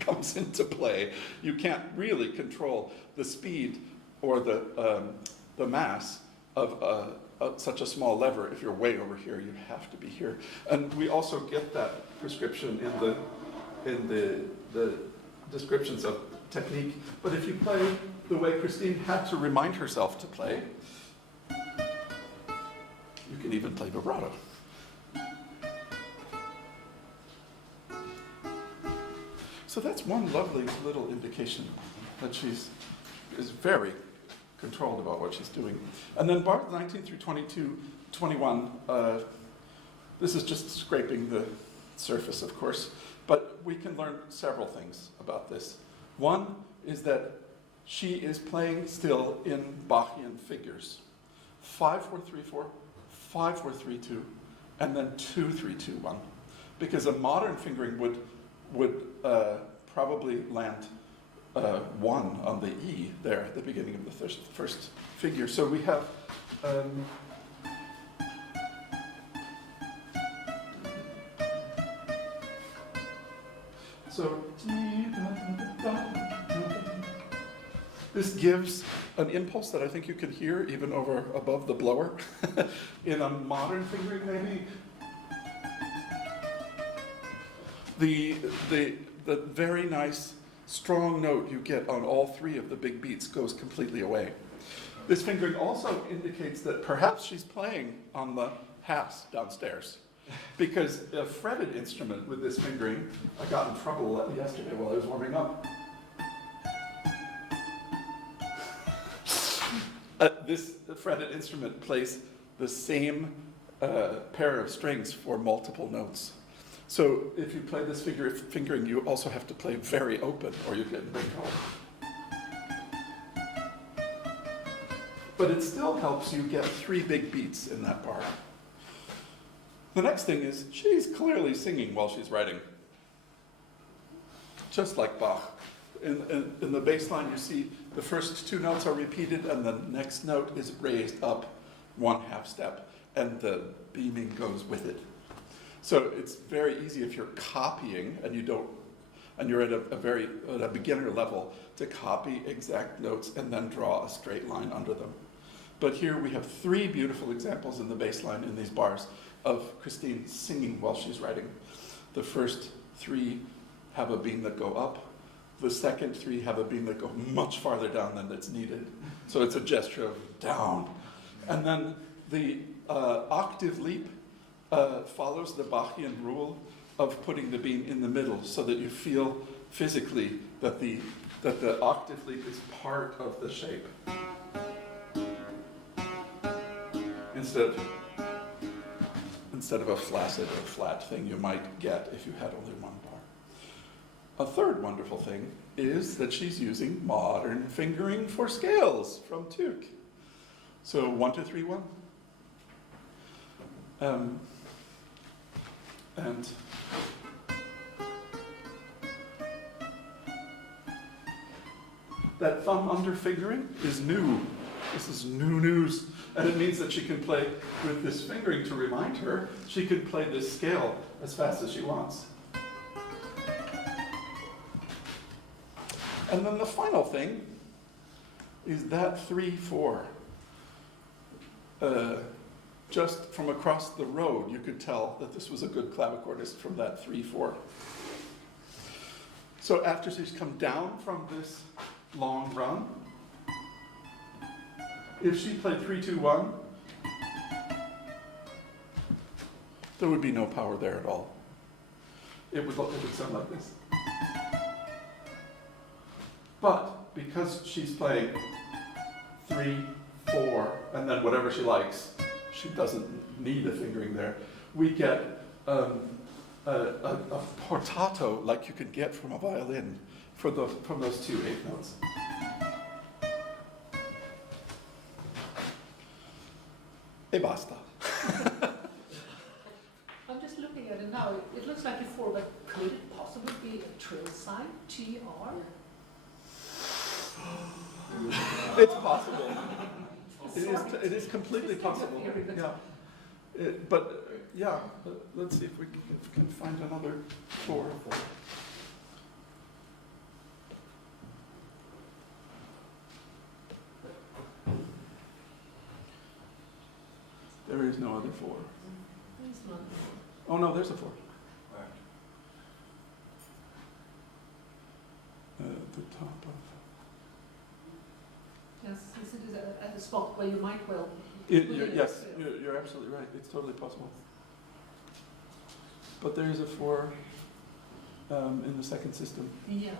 comes into play. You can't really control the speed or the mass of such a small lever. If you're way over here, you have to be here. And we also get that prescription in the descriptions of technique. But if you play the way Christine had to remind herself to play, you can even play vibrato. So that's one lovely little indication that is very controlled about what she's doing. And then bars 19 through 21, this is just scraping the surface, of course, but we can learn several things about this. One is that she is playing still in Bachian figures. 5-4-3-4, 5-4-3-2, and then 2-3-2-1. Because a modern fingering would probably land 1 on the E there at the beginning of the first figure. So we have this gives an impulse that I think you can hear even above the blower. In a modern fingering, maybe the very nice strong note you get on all 3 of the big beats goes completely away. This fingering also indicates that perhaps she's playing on the Haas downstairs. Because a fretted instrument with this fingering, I got in trouble yesterday while I was warming up. This fretted instrument plays the same pair of strings for multiple notes. So if you play this fingering, you also have to play very open or you get in big trouble. But it still helps you get 3 big beats in that bar. The next thing is she's clearly singing while she's writing. Just like Bach. In the bass line, you see the first 2 notes are repeated and the next note is raised up 1/2 step and the beaming goes with it. So it's very easy if you're copying and you're at a beginner level to copy exact notes and then draw a straight line under them. But here we have 3 beautiful examples in the bass line in these bars of Christine singing while she's writing. The first 3 have a beam that go up. The second 3 have a beam that go much farther down than it's needed. So it's a gesture of down. And then the octave leap follows the Bachian rule of putting the beam in the middle so that you feel physically that the octave leap is part of the shape. Instead of a flaccid or flat thing you might get if you had only 1 bar. A third wonderful thing is that she's using modern fingering for scales from Tuch. So 1-2-3-1. And that thumb under fingering is new. This is new news. And it means that she can play with this fingering to remind her. She can play this scale as fast as she wants. And then the final thing is that 3-4. Just from across the road, you could tell that this was a good clavicordist from that 3-4. So after she's come down from this long run, if she played 3-2-1, there would be no power there at all. It would sound like this. But because she's playing 3, 4, and then whatever she likes, she doesn't need a fingering there. We get a portato like you could get from a violin from those 2 8 notes. E basta. I'm just looking at it now. It looks like a 4, but could it possibly be a trill sign? TR? It's possible. It is completely possible. Yeah. Let's see if we can find another 4. 4. There's none. Oh no, there's a 4. The top of. Yes, this is at a spot where you might well. Yes, you're absolutely right. It's totally possible. But there is a 4 in the second system, Yeah.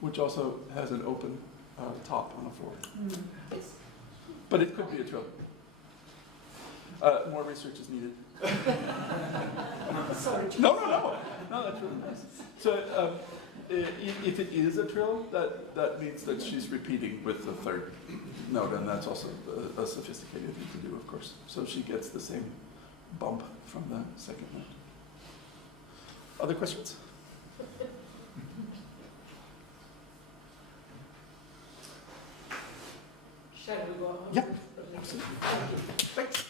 which also has an open top on a 4. Yes. But it could be a trill. More research is needed. Sorry. No, that's really nice. So if it is a trill, that means that she's repeating with the third note, and that's also a sophisticated thing to do, of course. So she gets the same bump from the second note. Other questions? Shall we go on? Yeah. Absolutely. Thanks.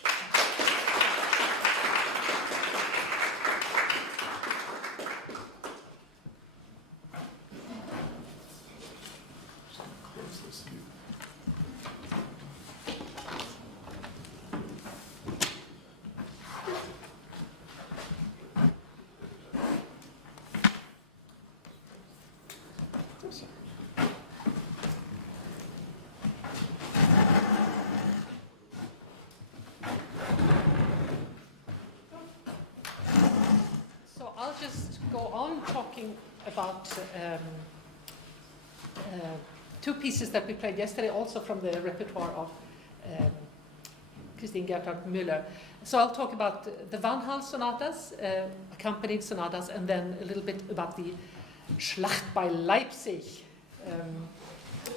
Close this view. So I'll just go on talking about two pieces that we played yesterday, also from the repertoire of Christine Gerhard Müller. So I'll talk about the Van Hal sonatas, accompanied sonatas, and then a little bit about the Schlacht bei Leipzig.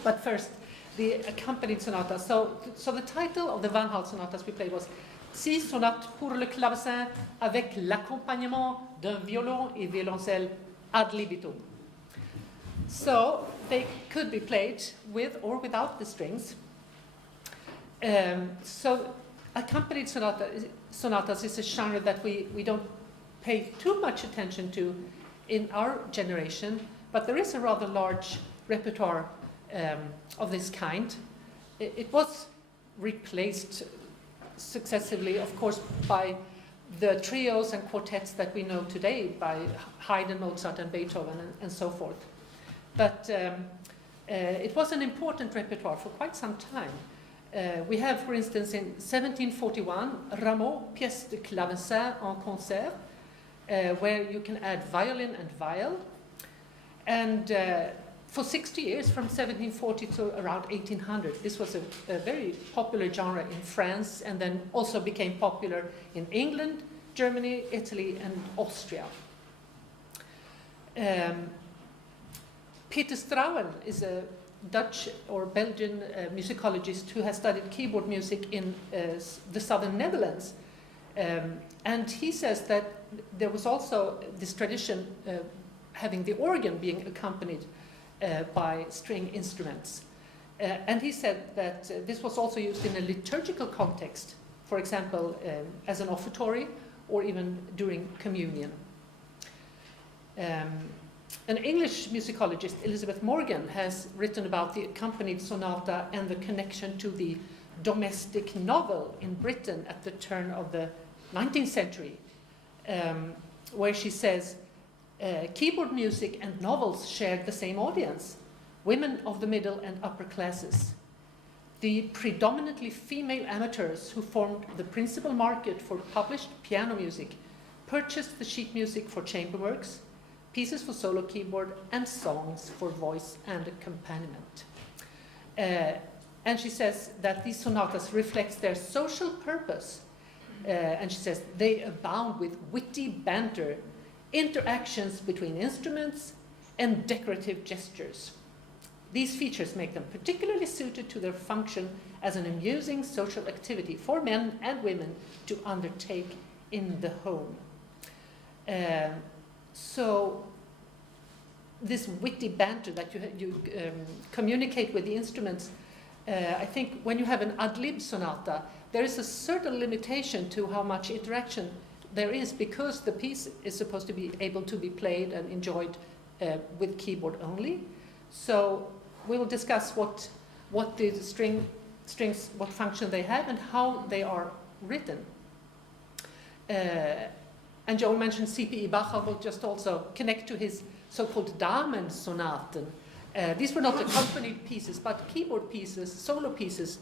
But first, the accompanied sonatas. So the title of the Van Hal sonatas we played was Six sonates pour le clavecin avec l'accompagnement d'un violon et violoncelle ad libitum. So they could be played with or without the strings. So accompanied sonatas is a genre that we don't pay too much attention to in our generation, but there is a rather large repertoire of this kind. It was replaced successively, of course, by the trios and quartets that we know today by Haydn, Mozart, and Beethoven, and so forth. But it was an important repertoire for quite some time. We have, for instance, in 1741, Rameau, Pièce de clavecin en concert, where you can add violin and viol. And for 60 years, from 1740 to around 1800, this was a very popular genre in France, and then also became popular in England, Germany, Italy, and Austria. Peter Strauel is a Dutch or Belgian musicologist who has studied keyboard music in the southern Netherlands. And he says that there was also this tradition having the organ being accompanied by string instruments. And he said that this was also used in a liturgical context, for example, as an offertory or even during communion. An English musicologist, Elizabeth Morgan, has written about the accompanied sonata and the connection to the domestic novel in Britain at the turn of the 19th century, where she says, keyboard music and novels shared the same audience, women of the middle and upper classes. The predominantly female amateurs who formed the principal market for published piano music purchased the sheet music for chamber works, pieces for solo keyboard, and songs for voice and accompaniment. And she says that these sonatas reflect their social purpose. And she says they abound with witty banter, interactions between instruments, and decorative gestures. These features make them particularly suited to their function as an amusing social activity for men and women to undertake in the home. So this witty banter that you communicate with the instruments, I think when you have an ad lib sonata, there is a certain limitation to how much interaction there is, because the piece is supposed to be able to be played and enjoyed with keyboard only. So we will discuss what the string strings, what function they have and how they are written. And Joel mentioned C.P.E. Bach. I will just also connect to his so-called Damensonaten. These were not accompanied pieces, but keyboard pieces, solo pieces,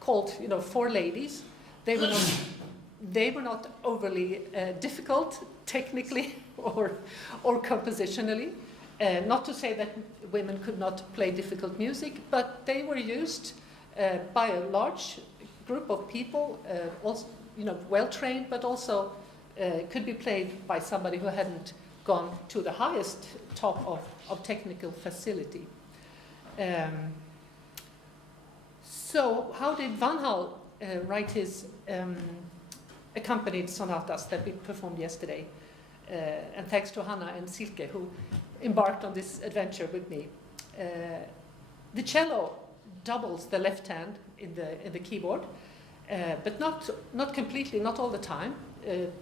called, For Ladies. They were not overly difficult technically or compositionally. Not to say that women could not play difficult music, but they were used by a large group of people, also, well trained, but also could be played by somebody who hadn't gone to the highest top of technical facility. So how did Van Hal write his accompanied sonatas that we performed yesterday? And thanks to Hanna and Silke, who embarked on this adventure with me. The cello doubles the left hand in the keyboard, but not completely, not all the time.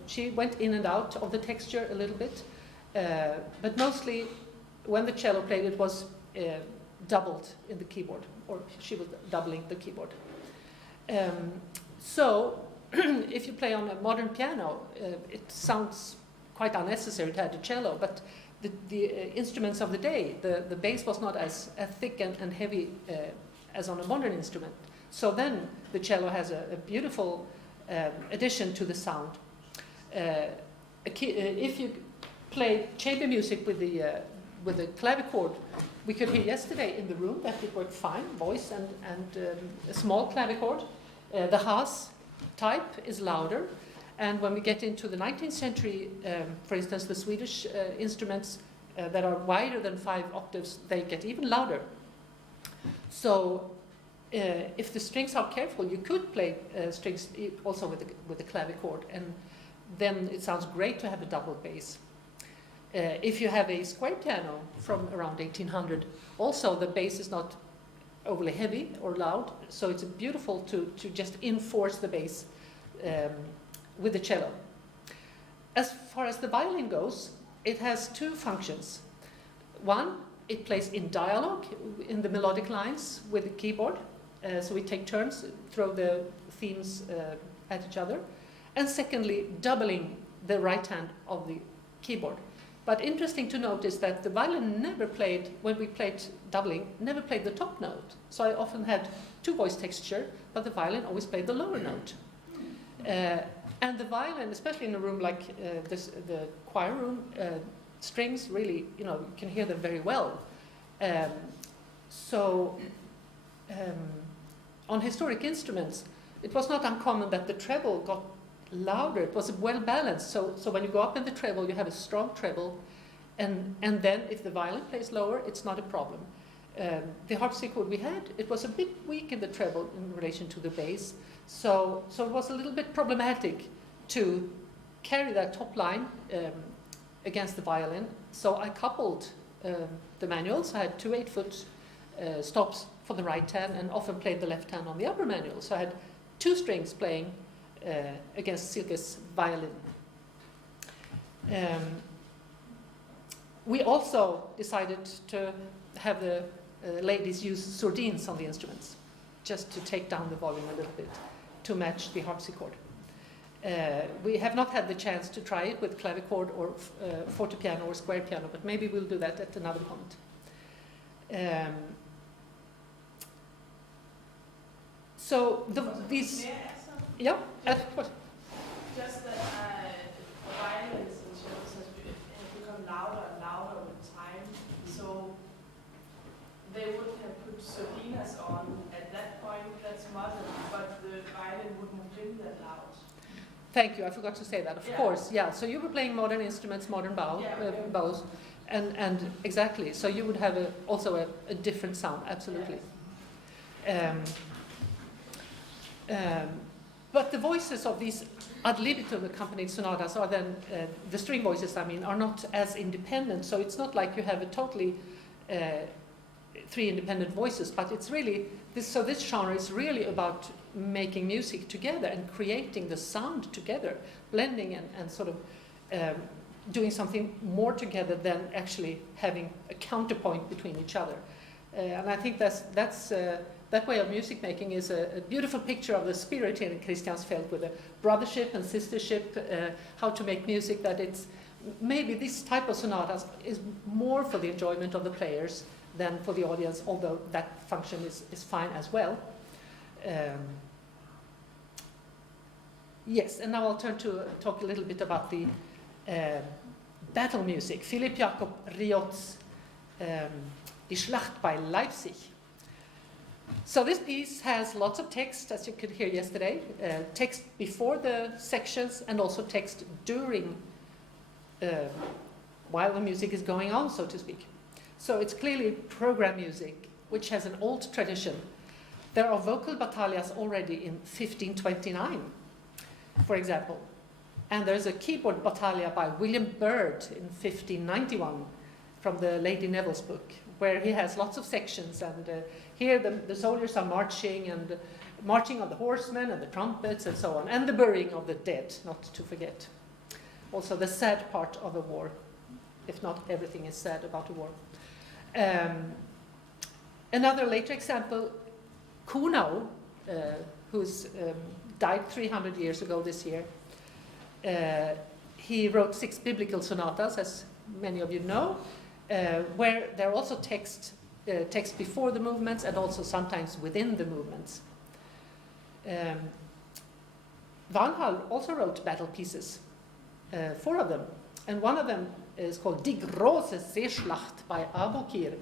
She went in and out of the texture a little bit, but mostly when the cello played, it was doubled in the keyboard, or she was doubling the keyboard. So if you play on a modern piano, it sounds quite unnecessary to have the cello, but the instruments of the day, the bass was not as thick and heavy as on a modern instrument. So then the cello has a beautiful addition to the sound. If you play chamber music with the clavichord, we could hear yesterday in the room that it worked fine, voice and a small clavichord. The Haas type is louder. And when we get into the 19th century, for instance, the Swedish instruments that are wider than 5 octaves, they get even louder. So if the strings are careful, you could play strings also with the clavichord, and then it sounds great to have a double bass. If you have a square piano from around 1800, also the bass is not overly heavy or loud, so it's beautiful to just enforce the bass with the cello. As far as the violin goes, it has 2 functions. One, it plays in dialogue in the melodic lines with the keyboard, so we take turns, throw the themes at each other. And secondly, doubling the right hand of the keyboard. But interesting to note is that the violin never played, when we played doubling, never played the top note. So I often had 2 voice texture, but the violin always played the lower note. And the violin, especially in a room like the choir room, strings really, you can hear them very well. On historic instruments, it was not uncommon that the treble got louder. It was well balanced. So when you go up in the treble, you have a strong treble, and then if the violin plays lower, it's not a problem. The harpsichord we had, it was a bit weak in the treble in relation to the bass. So it was a little bit problematic to carry that top line against the violin. So I coupled the manuals. I had 2 8-foot stops for the right hand and often played the left hand on the upper manual. So I had 2 strings playing against Silke's violin. We also decided to have the ladies use sordines on the instruments, just to take down the volume a little bit, to match the harpsichord. We have not had the chance to try it with clavichord or fortepiano or square piano, but maybe we'll do that at another point. These... May I add something? Yeah, of course. Just that violins and cellos have become louder and louder with time. So they would have put sordinas on at that point, that's modern, but the violin wouldn't have been that loud. Thank you, I forgot to say that, of course, yeah. So you were playing modern instruments, modern bows, and exactly, so you would have also a different sound, absolutely. But the voices of these ad libitum accompanied sonatas are then, the string voices, are not as independent, so it's not like you have a totally 3 independent voices, but it's really, this genre is really about making music together and creating the sound together, blending and sort of doing something more together than actually having a counterpoint between each other. And I think that's that way of music making is a beautiful picture of the spirit here in Christiansfeld, with a brothership and sistership, how to make music, that it's maybe this type of sonatas is more for the enjoyment of the players than for the audience, although that function is fine as well. Yes, and now I'll turn to talk a little bit about the battle music. Philipp Jakob Riot's Die Schlacht bei Leipzig. So this piece has lots of text, as you could hear yesterday, text before the sections and also text during, while the music is going on, so to speak. So it's clearly program music, which has an old tradition. There are vocal battalias already in 1529, for example. And there's a keyboard battalia by William Byrd in 1591 from the Lady Neville's book, where he has lots of sections, and here the soldiers are marching, and marching on the horsemen and the trumpets and so on, and the burying of the dead, not to forget. Also the sad part of a war, if not everything is sad about a war. Another later example, Kuhnau, who's died 300 years ago this year. He wrote 6 biblical sonatas, as many of you know, where there are also text before the movements and also sometimes within the movements. Vanhal also wrote battle pieces, 4 of them, and one of them is called Die große Seeschlacht by Abukir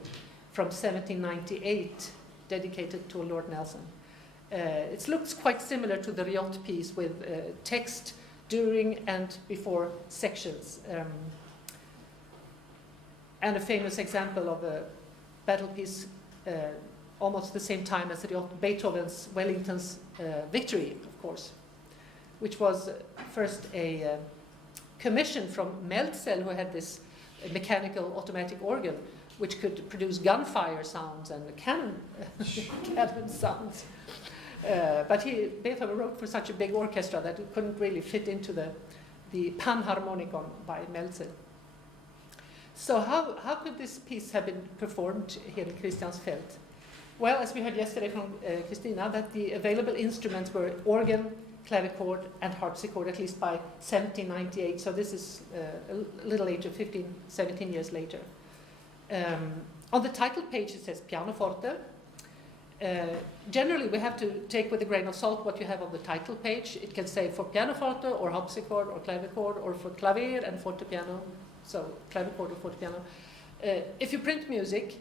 from 1798, dedicated to Lord Nelson. It looks quite similar to the Riot piece, with text during and before sections. And a famous example of a battle piece almost the same time as Beethoven's Wellington's Victory, of course, which was first a commission from Meltzel, who had this mechanical automatic organ which could produce gunfire sounds and cannon sounds. But Beethoven wrote for such a big orchestra that it couldn't really fit into the panharmonicon by Meltzer. So how could this piece have been performed here in Christiansfeld? Well, as we heard yesterday from Christina, that the available instruments were organ, clavichord, and harpsichord, at least by 1798. So this is a little later, 17 years later. On the title page it says pianoforte. Generally we have to take with a grain of salt what you have on the title page. It can say for pianoforte or harpsichord or clavichord, or for clavier and fortepiano, so clavichord or fortepiano. If you print music,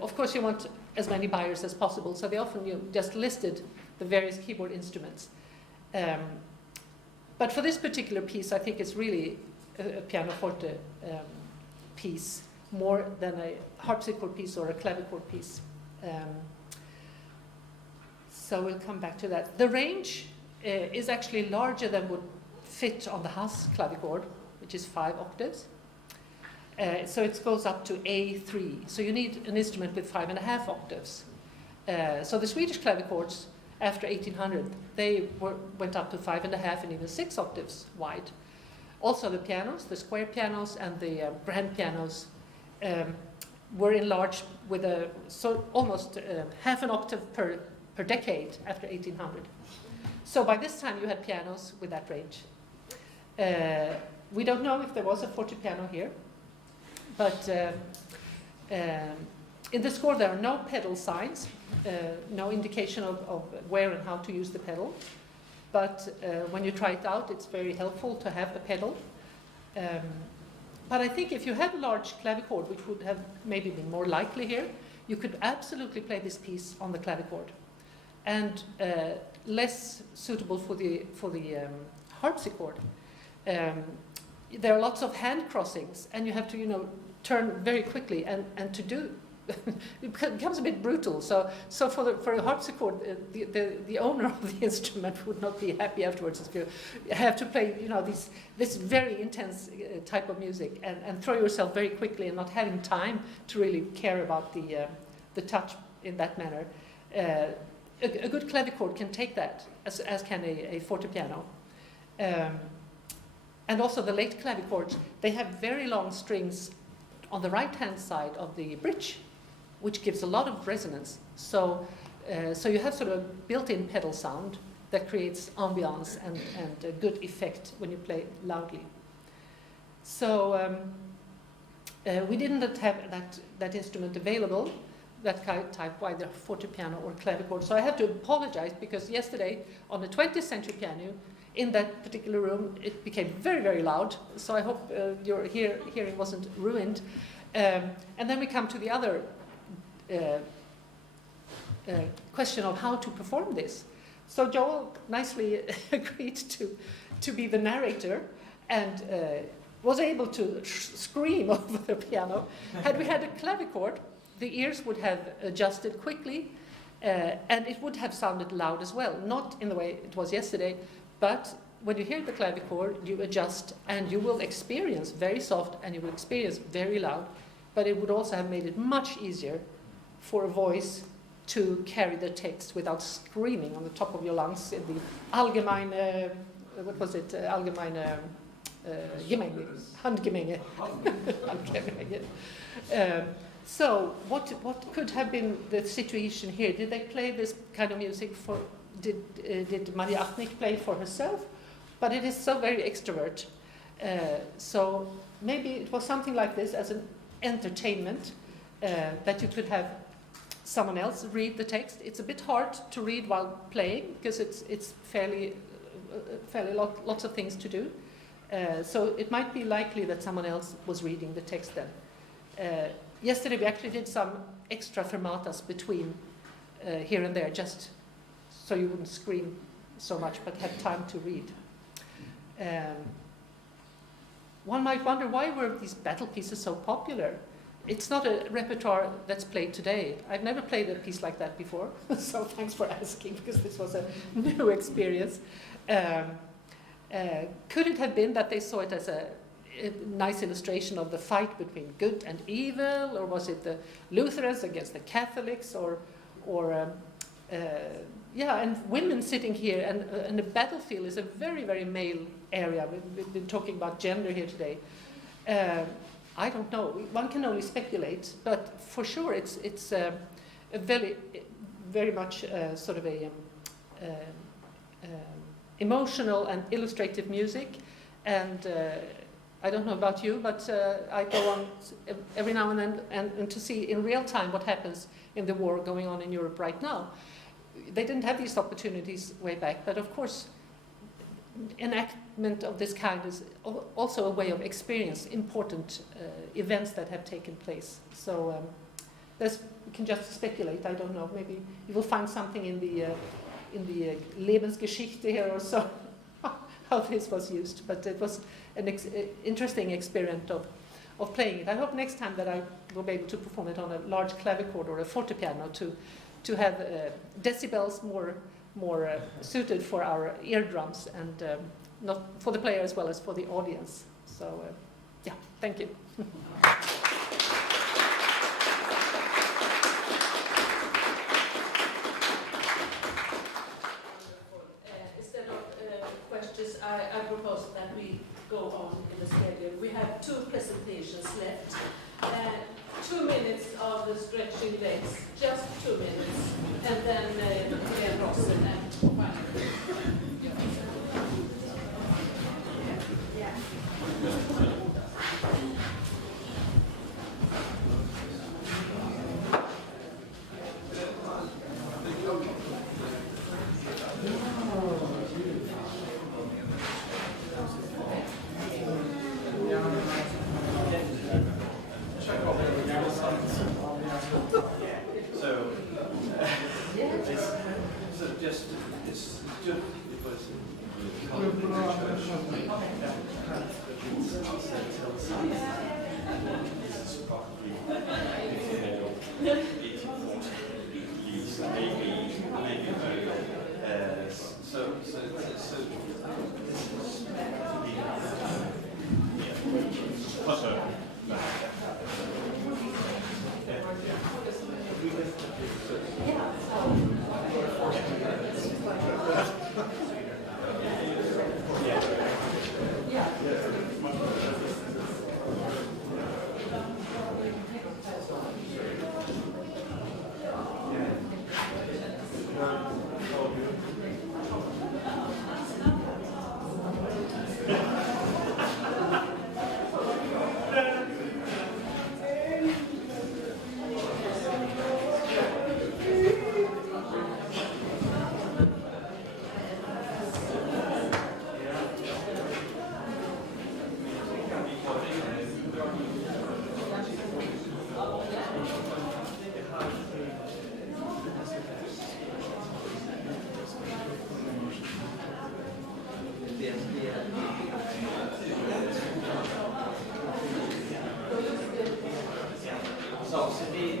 of course you want as many buyers as possible, so they often just listed the various keyboard instruments. But for this particular piece, I think it's really a pianoforte piece more than a harpsichord piece or a clavichord piece. So we'll come back to that. The range is actually larger than would fit on the Haas clavichord, which is 5 octaves. So it goes up to A3. So you need an instrument with 5.5 octaves. So the Swedish clavichords, after 1800, they went up to 5.5 and even 6 octaves wide. Also the pianos, the square pianos and the grand pianos, were enlarged with almost half an octave per decade after 1800. So by this time you had pianos with that range. We don't know if there was a fortepiano here, but in the score there are no pedal signs, no indication of where and how to use the pedal. But when you try it out, it's very helpful to have a pedal. But I think if you had a large clavichord, which would have maybe been more likely here, you could absolutely play this piece on the clavichord. And less suitable for the harpsichord. There are lots of hand crossings, and you have to turn very quickly, and to do it becomes a bit brutal. So for a harpsichord, the owner of the instrument would not be happy afterwards if you have to play this very intense type of music and throw yourself very quickly and not having time to really care about the touch in that manner. A good clavichord can take that, as can a fortepiano. And also the late clavichords, they have very long strings on the right-hand side of the bridge, which gives a lot of resonance. So So you have sort of a built-in pedal sound that creates ambiance and a good effect when you play loudly. So we didn't have that instrument available, that type, either fortepiano or clavichord. So I have to apologize, because yesterday on the 20th century piano, in that particular room, it became very, very loud. So I hope your hearing wasn't ruined. And then we come to the other question of how to perform this. So Joel nicely agreed to be the narrator, and was able to scream over the piano. Had we had a clavichord, the ears would have adjusted quickly, and it would have sounded loud as well. Not in the way it was yesterday, but when you hear the clavichord, you adjust, and you will experience very soft, and you will experience very loud, but it would also have made it much easier for a voice to carry the text without screaming on the top of your lungs in the allgemeine, what was it, allgemeine Gemenge, Handgemenge. Handgemenge. So what could have been the situation here? Did they play this kind of music for, did Maria Achnik play for herself? But it is so very extrovert. So maybe it was something like this as an entertainment, that you could have someone else read the text. It's a bit hard to read while playing, because it's fairly lots of things to do. So it might be likely that someone else was reading the text then. Yesterday we actually did some extra fermatas between here and there, just so you wouldn't scream so much, but had time to read. One might wonder, why were these battle pieces so popular? It's not a repertoire that's played today. I've never played a piece like that before, so thanks for asking, because this was a new experience. Could it have been that they saw it as a nice illustration of the fight between good and evil, or was it the Lutherans against the Catholics, and women sitting here, and the battlefield is a very, very male area. We've been talking about gender here today. I don't know. One can only speculate, but for sure it's a very, very much sort of a emotional and illustrative music, and I don't know about you, but I go on every now and then and to see in real time what happens in the war going on in Europe right now. They didn't have these opportunities way back, but of course enactment of this kind is also a way of experience important events that have taken place. So we can just speculate. I don't know. Maybe you will find something in the Lebensgeschichte here or so, how this was used. But it was an interesting experiment of playing it. I hope next time that I will be able to perform it on a large clavichord or a fortepiano to have decibels more suited for our eardrums, and not for the player as well as for the audience. So, yeah, thank you. Instead of questions, I propose that we go on in the schedule. We have 2 presentations left. 2 minutes of the stretching legs, just 2 minutes, and then Helene Rossen and finally. Yeah. så det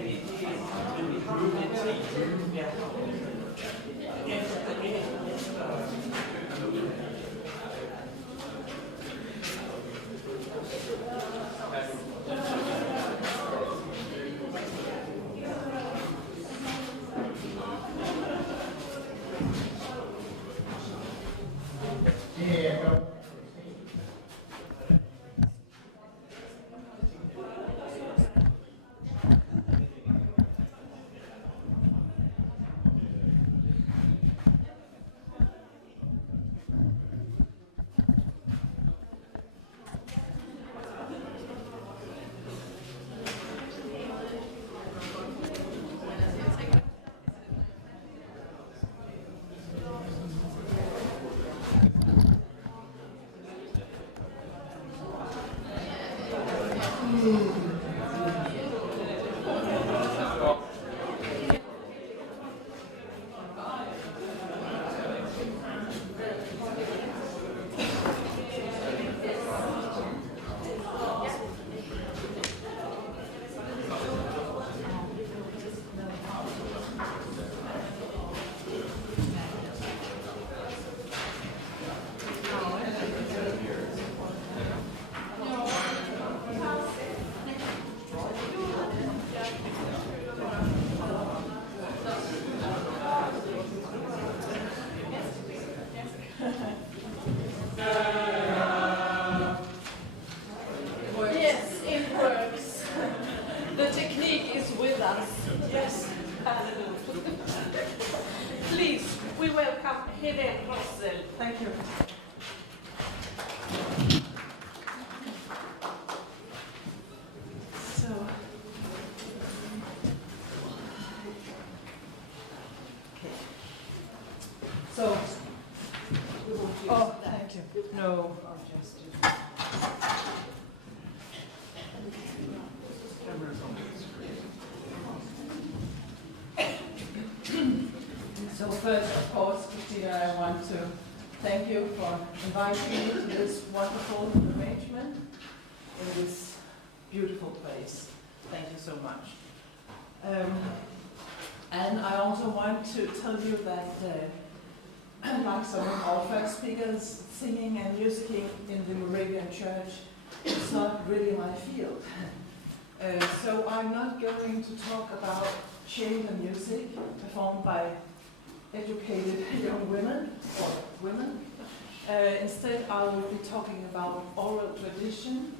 So first, of course, Christina, I want to thank you for inviting me to this wonderful arrangement in this beautiful place. Thank you so much. And I also want to tell you that, like some of our first speakers, singing and musicking in the Moravian church is not really my field. So I'm not going to talk about chamber music performed by educated young women or women. Instead, I will be talking about oral tradition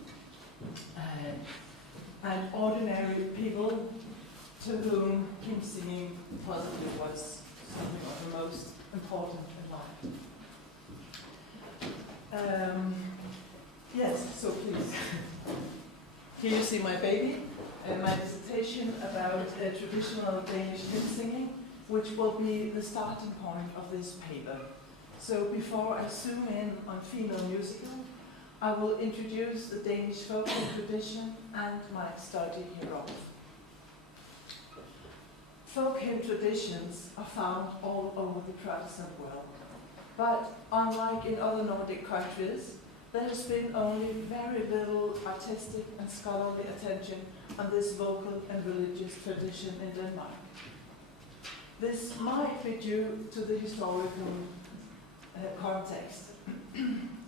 and ordinary people to whom hymn singing possibly was something of the most important in life. Yes, so please. Here you see my baby, my dissertation about traditional Danish hymn singing, which will be the starting point of this paper. So before I zoom in on female musical, I will introduce the Danish folk tradition and my study hereof. Folk hymn traditions are found all over the Protestant world, but unlike in other Nordic countries, there has been only very little artistic and scholarly attention on this vocal and religious tradition in Denmark. This might be due to the historical context,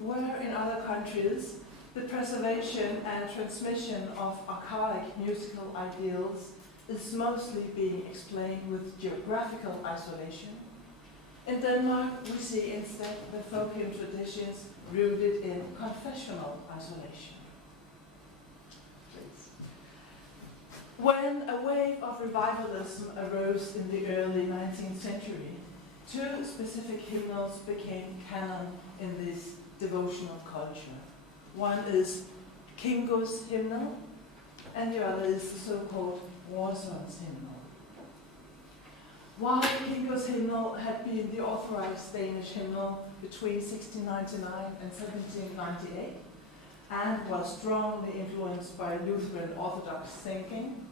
where in other countries the preservation and transmission of archaic musical ideals is mostly being explained with geographical isolation. In Denmark, we see instead the folk hymn traditions rooted in confessional isolation. When a wave of revivalism arose in the early 19th century, two specific hymnals became canon in this devotional culture. One is Kingo's hymnal, and the other is the so-called Warson's hymnal. While Kingo's hymnal had been the authorized Danish hymnal between 1699 and 1798, and was strongly influenced by Lutheran Orthodox thinking,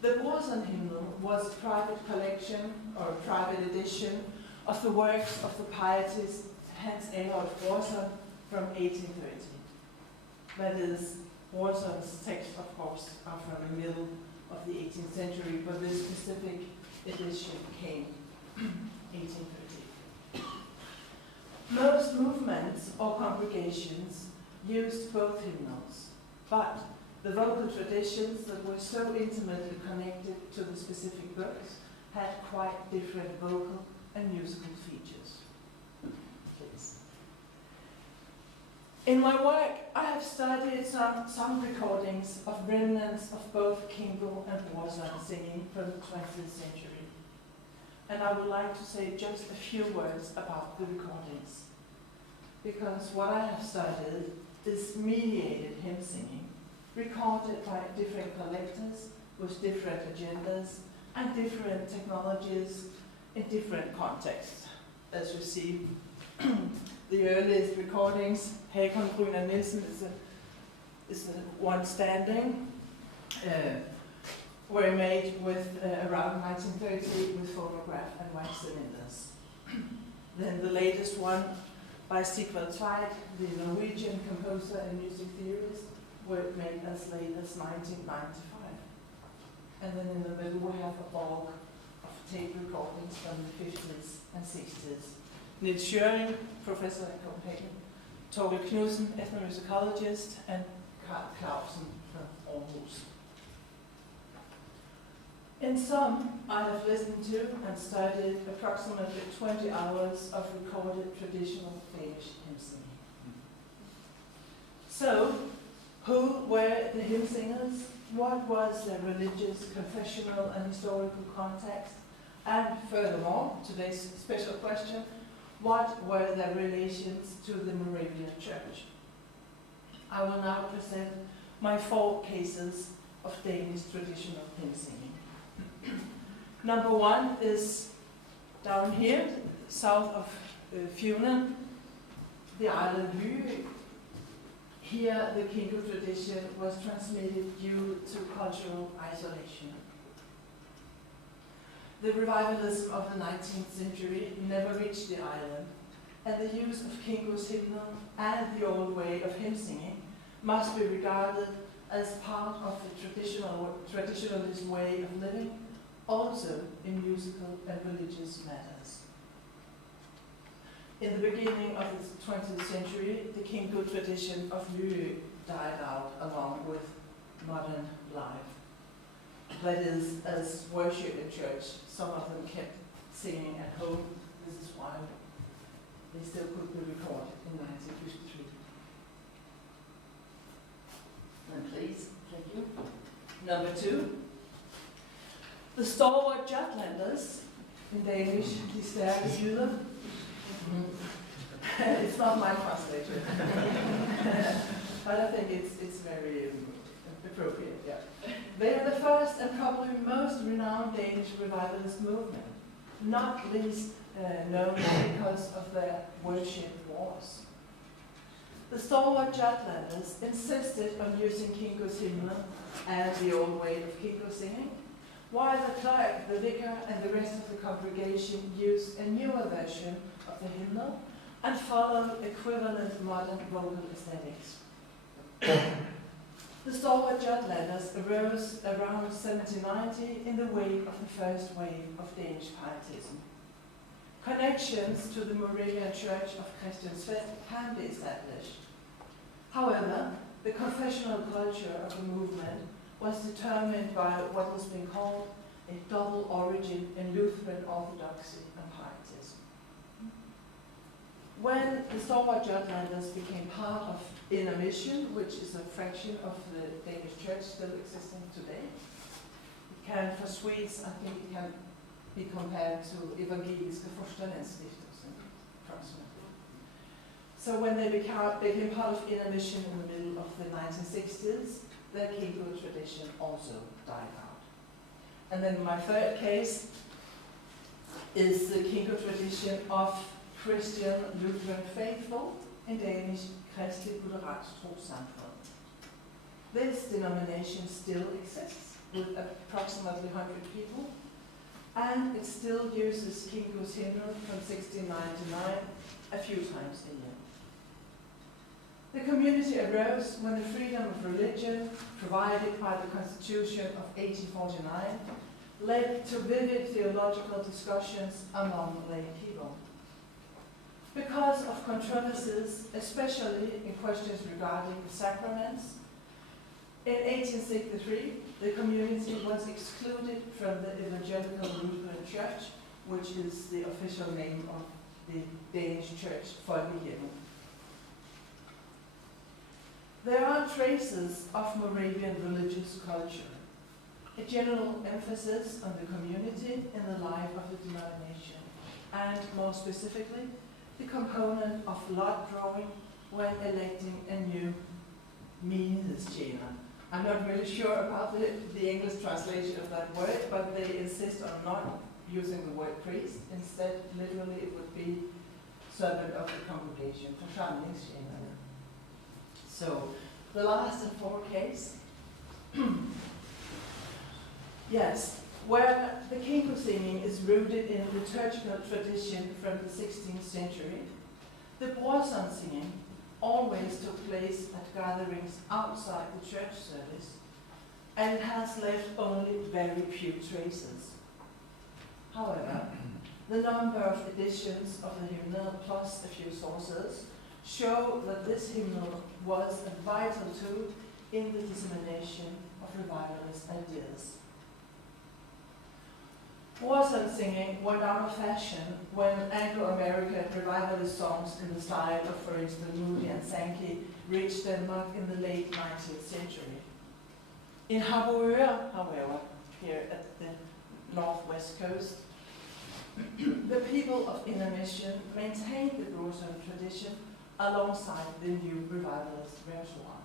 the Warson hymnal was a private collection or a private edition of the works of the pietist Hans Adolf Warson from 1830. That is, Warson's texts, of course, are from the middle of the 18th century, but this specific edition came 1830. Most movements or congregations used both hymnals, but the vocal traditions that were so intimately connected to the specific books had quite different vocal and musical features. Please. In my work, I have studied some recordings of remnants of both Kingo and Warzone singing from the 20th century. And I would like to say just a few words about the recordings. Because what I have studied is mediated hymn singing, recorded by different collectors with different agendas and different technologies in different contexts. As you see, the earliest recordings, Hakon Brunner Nielsen is the one standing, were made with around 1930 with phonograph and wax cylinders. Then the latest one by Sigvald Tveit, the Norwegian composer and music theorist, were made as late as 1995. And then in the middle we have a bulk of tape recordings from the 50s and 60s. Niels Schøring, professor in Copenhagen, Torkel Knudsen, ethnomusicologist, and Carl Clausen from Aarhus. In sum, I have listened to and studied approximately 20 hours of recorded traditional Danish hymn singing. So, who were the hymn singers? What was their religious, confessional, and historical context? And furthermore, today's special question, what were their relations to the Moravian Church? I will now present my 4 cases of Danish traditional hymn singing. Number 1 is down here, south of Funen, the island Lyø. Here the Kingo tradition was transmitted due to cultural isolation. The revivalism of the 19th century never reached the island, and the use of Kingo's hymnal and the old way of hymn singing must be regarded as part of the traditionalist way of living, also in musical and religious matters. In the beginning of the 20th century, the Kingo tradition of Lyø died out along with modern life. That is, as worship in church, some of them kept singing at home. This is why they still could be recorded in 1953. And please, thank you. Number 2. The stalwart Jutlanders, in Danish, de stærke jyder. It's not my translation. But I think it's very appropriate, yeah. They are the first and probably most renowned Danish revivalist movement, not least known because of their worship wars. The stalwart Jutlanders insisted on using Kingo's hymnal and the old way of Kingo singing, while the clerk, the vicar, and the rest of the congregation used a newer version of the hymnal and followed equivalent modern vocal aesthetics. The stalwart Jutlanders arose around 1790 in the wake of the first wave of Danish pietism. Connections to the Moravian Church of Christiansfeld can be established. However, the confessional culture of the movement was determined by what was being called a double origin in Lutheran orthodoxy and pietism. When the stalwart Jutlanders became part of Inner Mission, which is a fraction of the Danish church still existing today, it can, for Swedes, I think it can be compared to Evangeliske Forståndsstiftelsen, approximately. So when they became part of Inner Mission in the middle of the 1960s, the Kingo tradition also died out. And then my 3rd case is the Kingo tradition of Christian Lutheran faithful, in Danish, Kristi Lutheransk Trossamfund. This denomination still exists with approximately 100 people, and it still uses Kingo's hymnal from 1699 a few times a year. The community arose when the freedom of religion, provided by the Constitution of 1849, led to vivid theological discussions among lay people. Because of controversies, especially in questions regarding the sacraments, in 1863, the community was excluded from the Evangelical Lutheran Church, which is the official name of the Danish church, Folkekirken. There are traces of Moravian religious culture, a general emphasis on the community in the life of the denomination, and more specifically, the component of lot drawing when electing a new menighedstjener. I'm not really sure about the English translation of that word, but they insist on not using the word priest. Instead, literally, it would be servant of the congregation, forsamlingstjener. So, the last and four case. Yes, where the Kinko singing is rooted in liturgical tradition from the 16th century, the Brorson singing always took place at gatherings outside the church service, and it has left only very few traces. However, the number of editions of the hymnal plus a few sources show that this hymnal was a vital tool in the dissemination of revivalist ideas. Brorson singing went out of fashion when Anglo-American revivalist songs in the style of, for instance, Moody and Sankey reached Denmark in the late 19th century. In Harboøre, however, here at the northwest coast, the people of Inner Mission maintained the Brorson tradition alongside the new revivalist repertoire.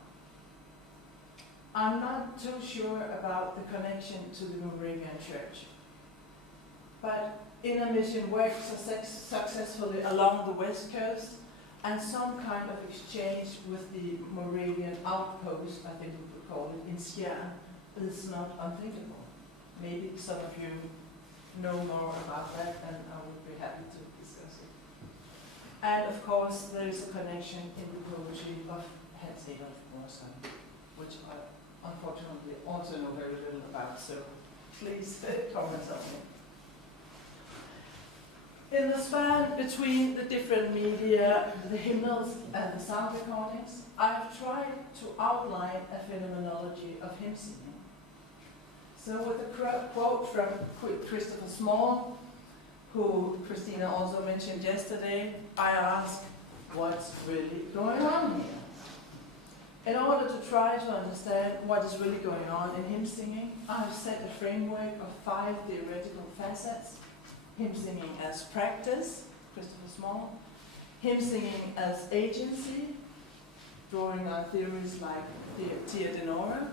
I'm not too sure about the connection to the Moravian Church, but Inner Mission worked successfully along the west coast, and some kind of exchange with the Moravian outpost, I think we could call it, in Skjern, is not unthinkable. Maybe some of you know more about that, and I would be happy to discuss it. And of course, there is a connection in the poetry of Hans Adolf Brorson, which I unfortunately also know very little about, so please comment on me. In the span between the different media, the hymnals and the sound recordings, I have tried to outline a phenomenology of hymn singing. So with a quote from Christopher Small, who Christina also mentioned yesterday, I ask, what's really going on here? In order to try to understand what is really going on in hymn singing, I have set a framework of 5 theoretical facets. Hymn singing as practice, Christopher Small. Hymn singing as agency, drawing on theories like Tia Denora.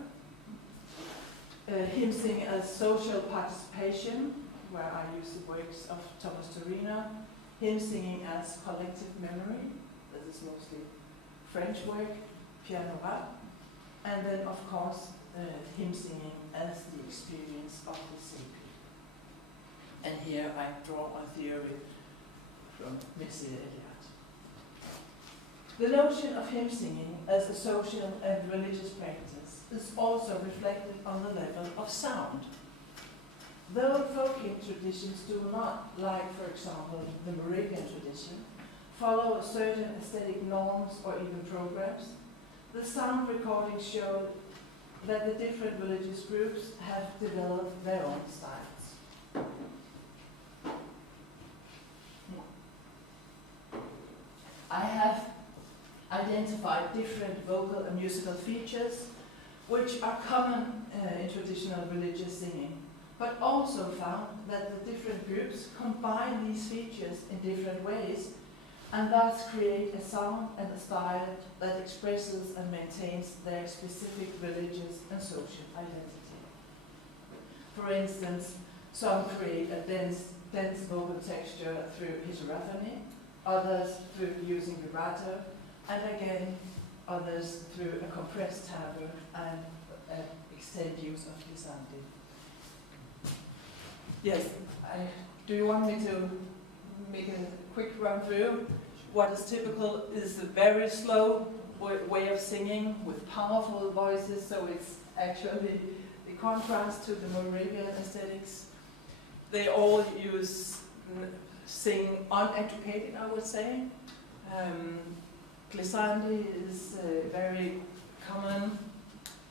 Hymn singing as social participation, where I use the works of Thomas Torino. Hymn singing as collective memory, this is mostly French work, Pierre Nora. And then, of course, hymn singing as the experience of the sacred. And here I draw a theory from Messier Eliade. The notion of hymn singing as a social and religious practice is also reflected on the level of sound. Though folk hymn traditions do not, like for example the Moravian tradition, follow certain aesthetic norms or even programs, the sound recordings show that the different religious groups have developed their own styles. I have identified different vocal and musical features which are common in traditional religious singing, but also found that the different groups combine these features in different ways and thus create a sound and a style that expresses and maintains their specific religious and social identity. For instance, some create a dense vocal texture through heterophony, others through using vibrato, and again, others through a compressed timbre and an extended use of glissandi. Yes, do you want me to make a quick run through? What is typical is a very slow way of singing with powerful voices, so it's actually the contrast to the Moravian aesthetics. They all sing uneducated, I would say. Glissandi is very common,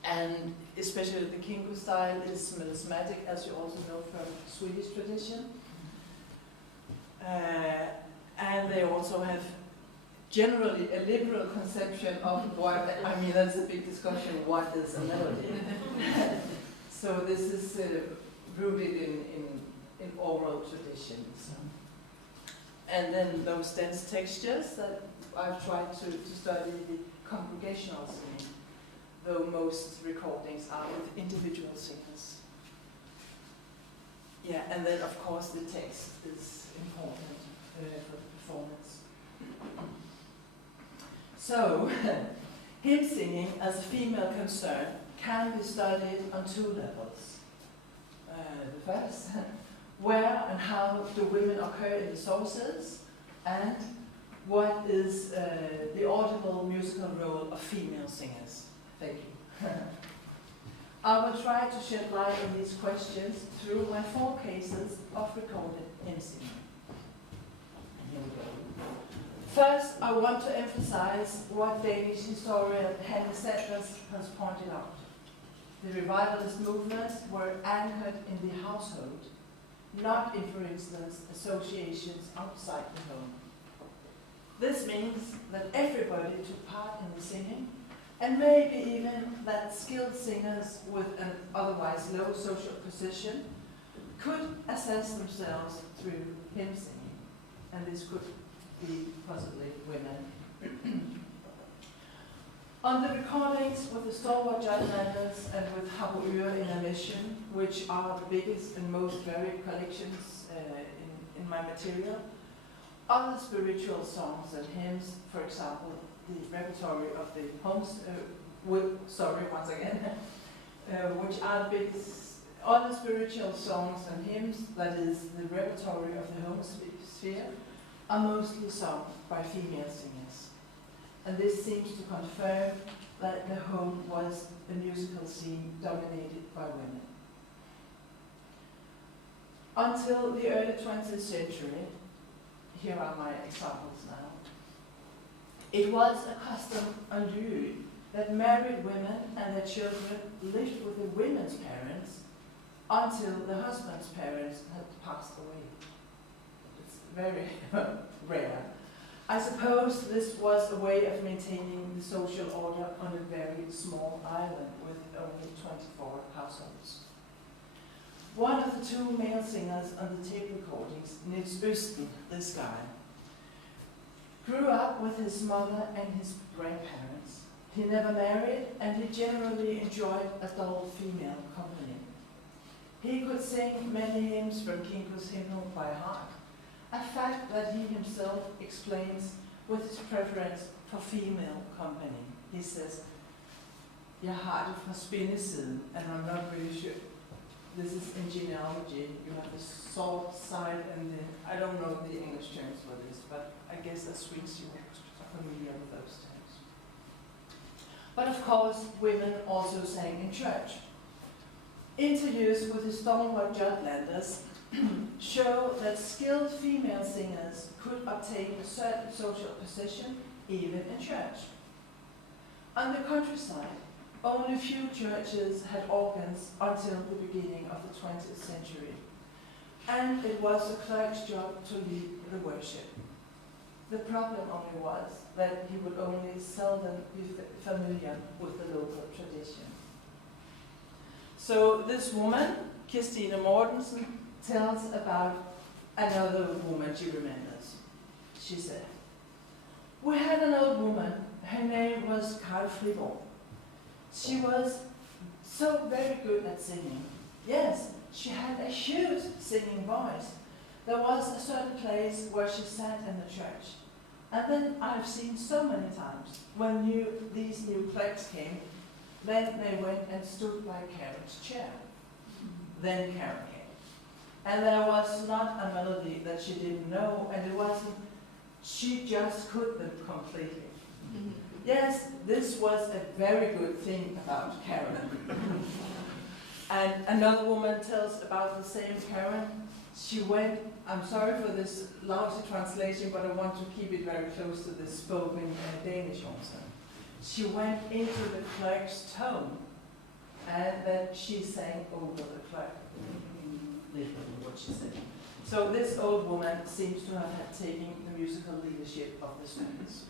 and especially the Kinko style is melismatic, as you also know from Swedish tradition. And they also have generally a liberal conception of what, I mean, that's a big discussion, what is a melody. So this is rooted in oral traditions. And then those dense textures that I've tried to study the congregational singing, though most recordings are with individual singers. Yeah, and then of course the text is important for the performance. So, hymn singing as a female concern can be studied on two levels. The first, where and how do women occur in the sources, and what is the audible musical role of female singers? Thank you. I will try to shed light on these questions through my 4 cases of recorded hymn singing. Here we go. First, I want to emphasize what Danish historian Ekstrøm has pointed out. The revivalist movements were anchored in the household, not in, for instance, associations outside the home. This means that everybody took part in the singing, and maybe even that skilled singers with an otherwise low social position could assess themselves through hymn singing, and this could be possibly women. On the recordings with the stalwart Jutlanders and with Habøur in a Mission, which are the biggest and most varied collections in my material, other spiritual songs and hymns, for example, the repertory of the homes, which are the biggest, other spiritual songs and hymns, that is the repertory of the home sphere, are mostly sung by female singers. And this seems to confirm that the home was a musical scene dominated by women. Until the early 20th century, here are my examples now, it was a custom on Louis that married women and their children lived with the women's parents until the husband's parents had passed away. It's very rare. I suppose this was a way of maintaining the social order on a very small island with only 24 households. One of the 2 male singers on the tape recordings, Nils Østen, this guy, grew up with his mother and his grandparents. He never married, and he generally enjoyed adult female company. He could sing many hymns from Kinko's hymnal by heart, a fact that he himself explains with his preference for female company. He says, "Jeg har det fra spindesiden," and I'm not really sure. This is in genealogy. You have the sword side and the, I don't know the English terms for this, but I guess as Swedes you are familiar with those terms. But of course, women also sang in church. Interviews with the stalwart Jutlanders show that skilled female singers could obtain a certain social position even in church. On the countryside, only few churches had organs until the beginning of the 20th century, and it was the clerk's job to lead the worship. The problem only was that he would only seldom be familiar with the local tradition. So this woman, Christina Mortensen, tells about another woman she remembers. She said, "We had an old woman, her name was Carl Friborg. She was so very good at singing. Yes, she had a huge singing voice. There was a certain place where she sat in the church. And then I've seen so many times when these new plaques came, then they went and stood by Karen's chair. Then Karen came. And there was not a melody that she didn't know, and it wasn't, she just could them completely. yes, this was a very good thing about Karen. And another woman tells about the same Karen. She went, I'm sorry for this lousy translation, but I want to keep it very close to the spoken Danish also. She went into the clerk's tone, and then she sang over the clerk. What she said. So this old woman seems to have had taken the musical leadership of the students.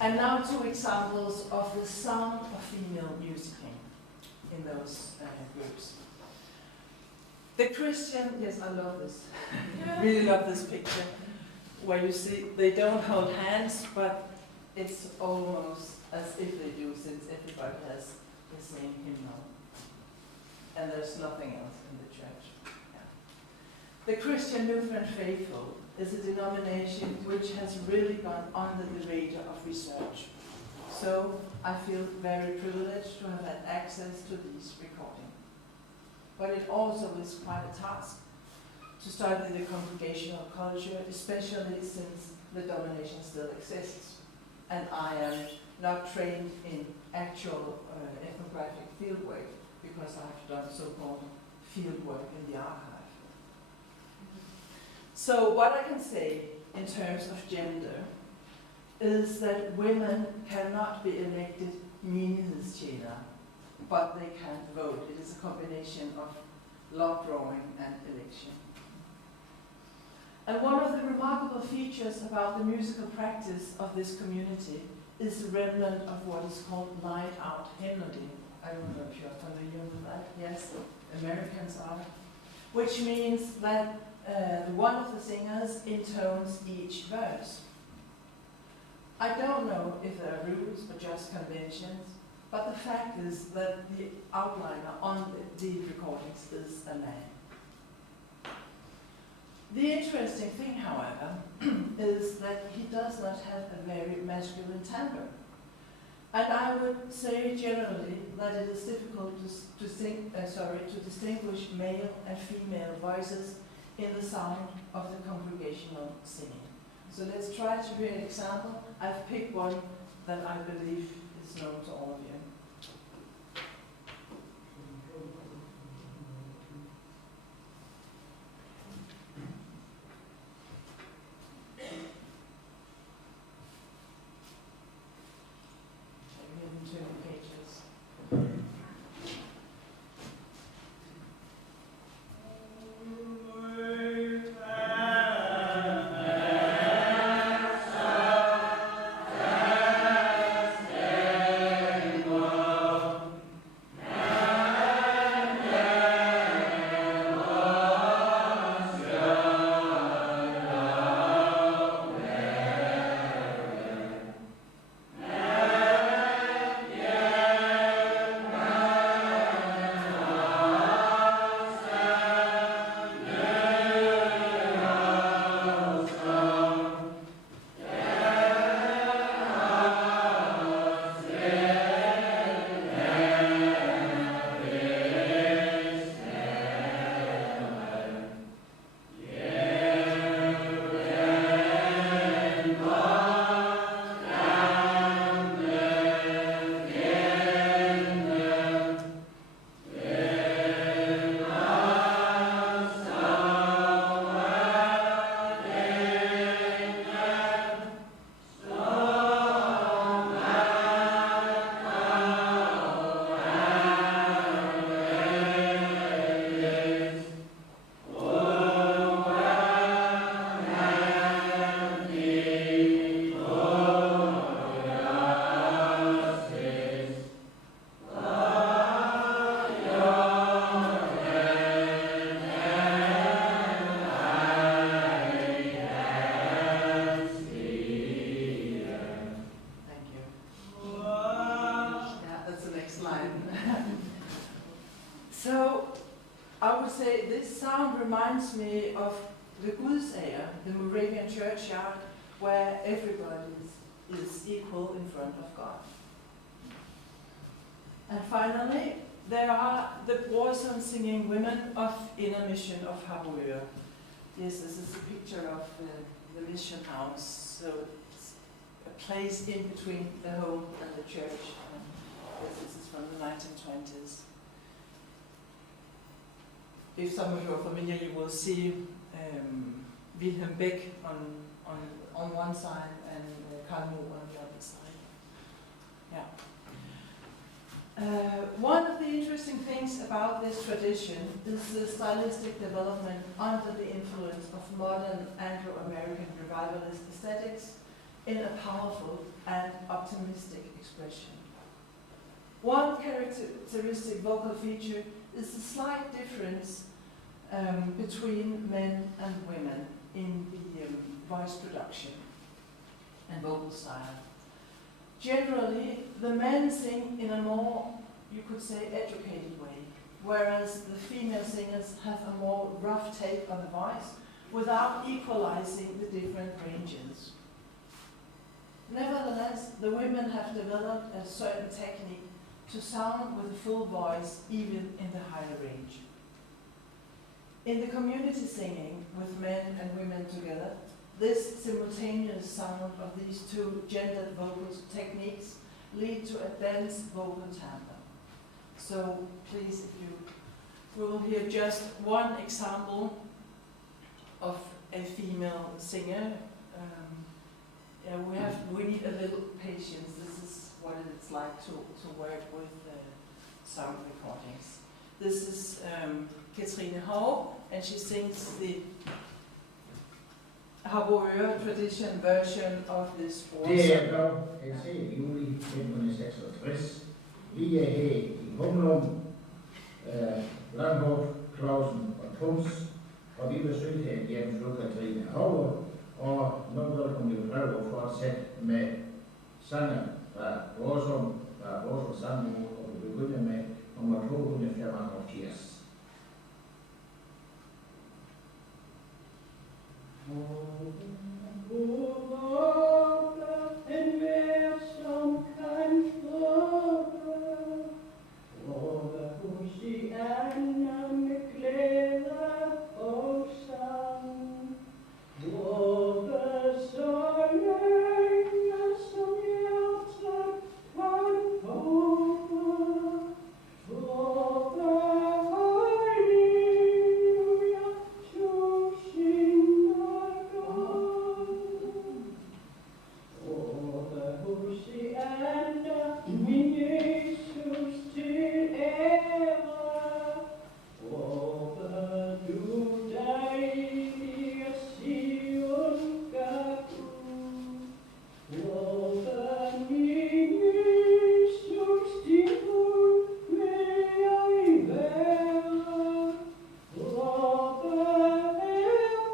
And now 2 examples of the sound of female musicking in those groups. The Christian, yes, I love this. Really love this picture, where you see they don't hold hands, but it's almost as if they do, since everybody has the same hymnal. And there's nothing else in the church. Yeah. The Christian Lutheran Faithful is a denomination which has really gone under the radar of research. So I feel very privileged to have had access to these recordings. But it also is quite a task to study the congregational culture, especially since the domination still exists. And I am not trained in actual ethnographic fieldwork, because I've done so-called field work in the archive. So what I can say in terms of gender is that women cannot be elected menighedsråd, but they can vote. It is a combination of law drawing and election. And one of the remarkable features about the musical practice of this community is the remnant of what is called line-out hymnody. I don't know if you're familiar with that. Yes, Americans are. Which means that one of the singers intones each verse. I don't know if there are rules or just conventions, but the fact is that the outliner on the recordings is a man. The interesting thing, however, is that he does not have a very masculine timbre. And I would say generally that it is difficult to distinguish male and female voices in the sound of the congregational singing. So let's try to hear an example. I've picked one that I believe is known to all of you. Reminds me of the Gudsager, the Moravian churchyard, where everybody is equal in front of God. And finally, there are the Brorson singing women of Inner Mission of Harboøre. Yes, this is a picture of the mission house. So it's place in between the home and the church. This is from the 1920s. If some of you are familiar, you will see Wilhelm Beck on one side and Karl Moe on the other side. Yeah. One of the interesting things about this tradition is the stylistic development under the influence of modern Anglo-American revivalist aesthetics in a powerful and optimistic expression. One characteristic vocal feature is the slight difference between men and women in the voice production and vocal style. Generally, the men sing in a more, you could say, educated way, whereas the female singers have a more rough take on the voice without equalizing the different ranges. Nevertheless, the women have developed a certain technique to sound with a full voice even in the higher range. In the community singing with men and women together, this simultaneous sound of these two gendered vocal techniques lead to a dense vocal timbre. So please, we will hear just one example of a female singer. We need a little patience. This is what it's like to work with sound recordings. This is Christina, and she sings the Harboøre tradition version of this war Det song. er dog den 6. juli 1966. Lige her i Humlum, Langhoff, Clausen og Tums, og vi besøgte en hjem fra Katrine Hauer, og nu vil vi prøve at fortsætte med sange fra vores sangbog, og vi begynder med nummer 285. En vær som kan råbe, råbe hos de andre med glæde og sang. Råbe så længe som hjertet kan håbe, råbe halleluja, tusind gange. Råbe hos de andre, min Jesus til ære. Råbe du dejlige Sion Gud. Råbe min Jesus din Gud med jeg være. Råbe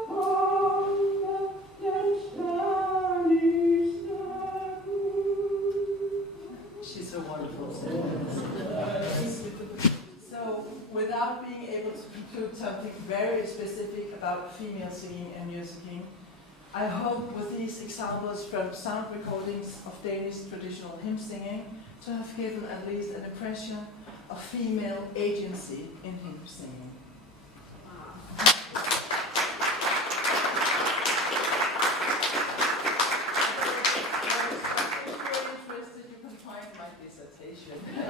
konge, den stadigste Gud. She's so wonderful. So, without being able to conclude something very specific about female singing and musicking, I hope with these examples from sound recordings of Danish traditional hymn singing to have given at least an impression of female agency in hymn singing.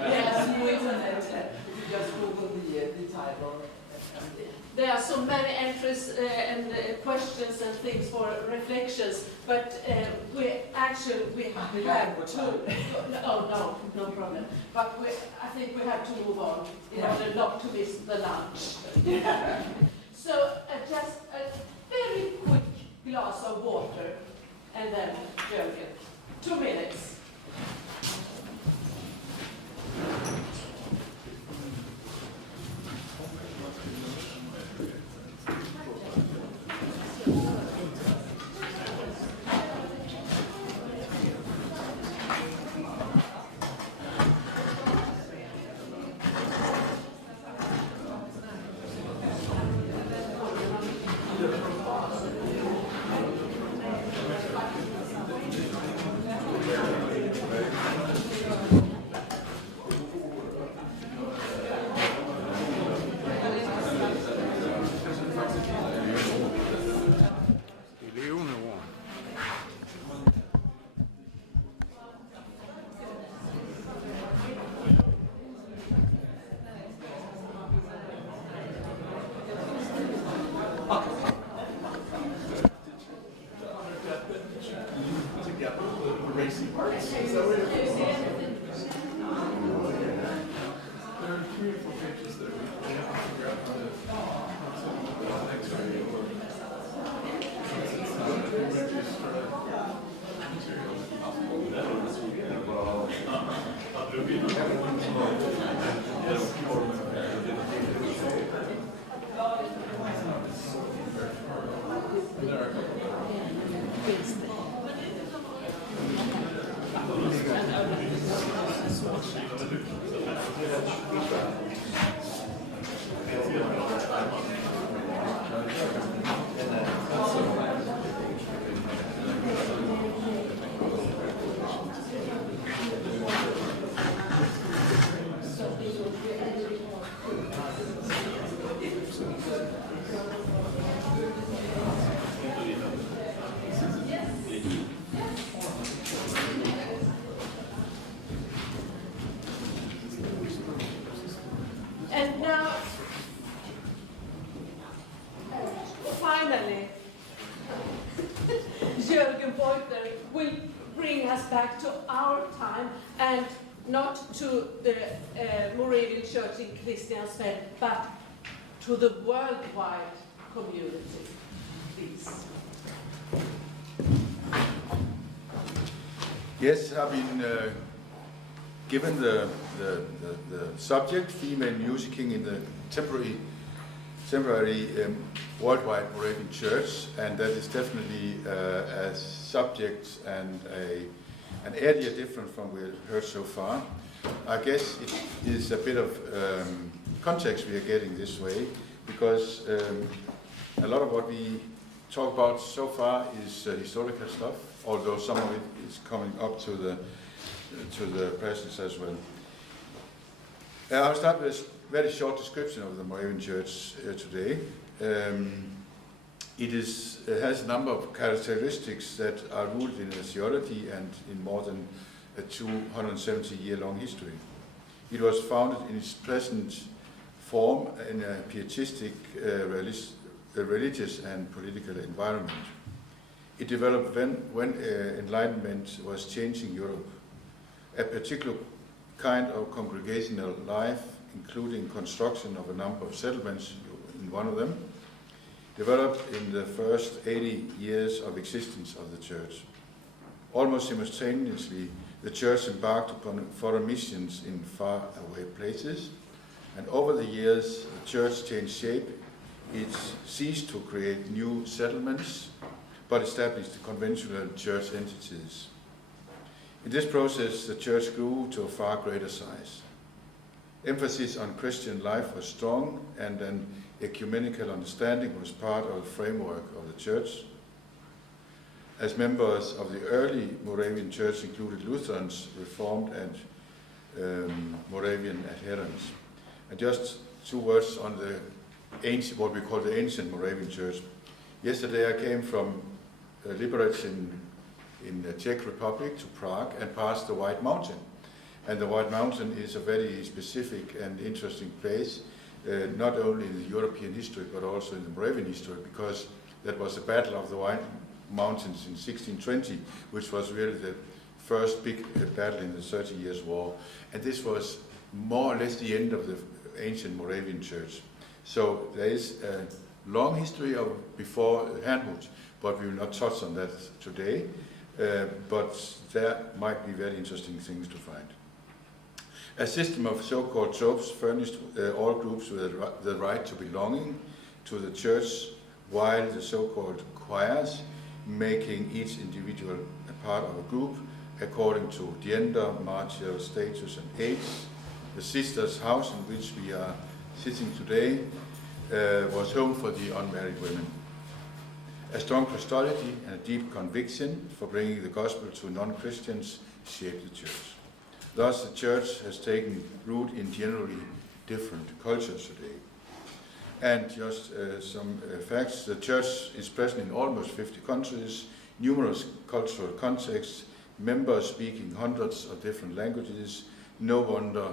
Yes, you internet. You just Google the title. There are so many entries and questions and things for reflections, but we have to. Oh no problem. But I think we have to move on in order not to miss the lunch. So just a very quick glass of water, and then Jürgen. 2 minutes. beautiful pictures there. We have to figure out how to put an X-ray or And now, finally, Jürgen Beuter will bring us back to our time and not to the Moravian Church in Kristiansfeld, but to the worldwide community, please. Yes, I've been given the subject, female musicking in the temporary worldwide Moravian Church, and that is definitely a subject and an area different from what we've heard so far. I guess it is a bit of context we are getting this way, because a lot of what we talk about so far is historical stuff, although some of it is coming up to the present as well. I'll start with a very short description of the Moravian Church today. It has a number of characteristics that are rooted in its theology and in more than a 270-year-long history. It was founded in its present form in a pietistic, religious and political environment. It developed when Enlightenment was changing Europe. A particular kind of congregational life, including construction of a number of settlements, in one of them, developed in the first 80 years of existence of the Church. Almost simultaneously, the Church embarked upon foreign missions in far-away places, and over the years, the Church changed shape. It ceased to create new settlements, but established conventional church entities. In this process, the Church grew to a far greater size. Emphasis on Christian life was strong, and an ecumenical understanding was part of the framework of the Church. As members of the early Moravian Church included Lutherans, Reformed, and Moravian adherents. And just 2 words on the ancient, what we call the ancient Moravian Church. Yesterday I came from Liberec in the Czech Republic to Prague and passed the White Mountain. And the White Mountain is a very specific and interesting place, not only in the European history, but also in the Moravian history, because that was the Battle of the White Mountains in 1620, which was really the first big battle in the 30 Years' War. And this was more or less the end of the ancient Moravian Church. So there is a long history of before Handwriting, but we will not touch on that today. But there might be very interesting things to find. A system of so-called tropes furnished all groups with the right to belonging to the church, while the so-called choirs, making each individual a part of a group according to gender, martial status and age. The sisters' house in which we are sitting today was home for the unmarried women. A strong Christology and a deep conviction for bringing the gospel to non-Christians shaped the church. Thus, the church has taken root in generally different cultures today. And just some facts, the church is present in almost 50 countries, numerous cultural contexts, members speaking hundreds of different languages. No wonder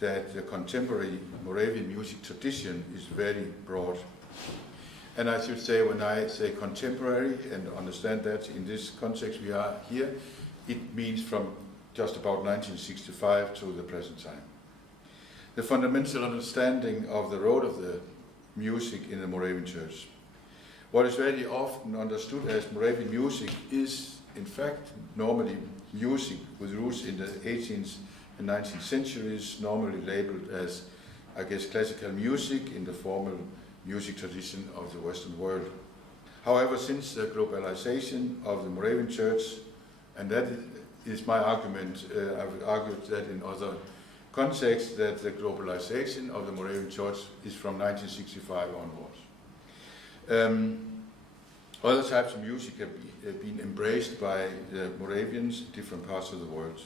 that the contemporary Moravian music tradition is very broad. And I should say, when I say contemporary, and understand that in this context we are here, it means from just about 1965 to the present time. the fundamental understanding of the role of the music in the Moravian Church. What is very often understood as Moravian music is, in fact, normally music with roots in the 18th and 19th centuries, normally labeled as, I guess, classical music in the formal music tradition of the Western world. However, since the globalization of the Moravian Church, and that is my argument, I've argued that in other contexts, that the globalization of the Moravian Church is from 1965 onwards. Other types of music have been embraced by the Moravians in different parts of the world.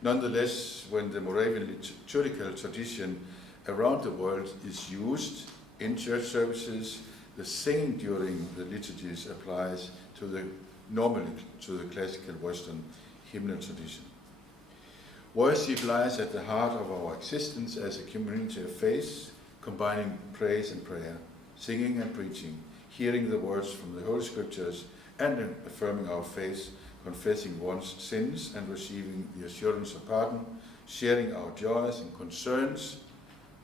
Nonetheless, when the Moravian liturgical tradition around the world is used in church services, the singing during the liturgies applies normally to the classical Western hymnal tradition. Worship lies at the heart of our existence as a community of faith, combining praise and prayer, singing and preaching, hearing the words from the Holy Scriptures, and affirming our faith, confessing one's sins and receiving the assurance of pardon, sharing our joys and concerns,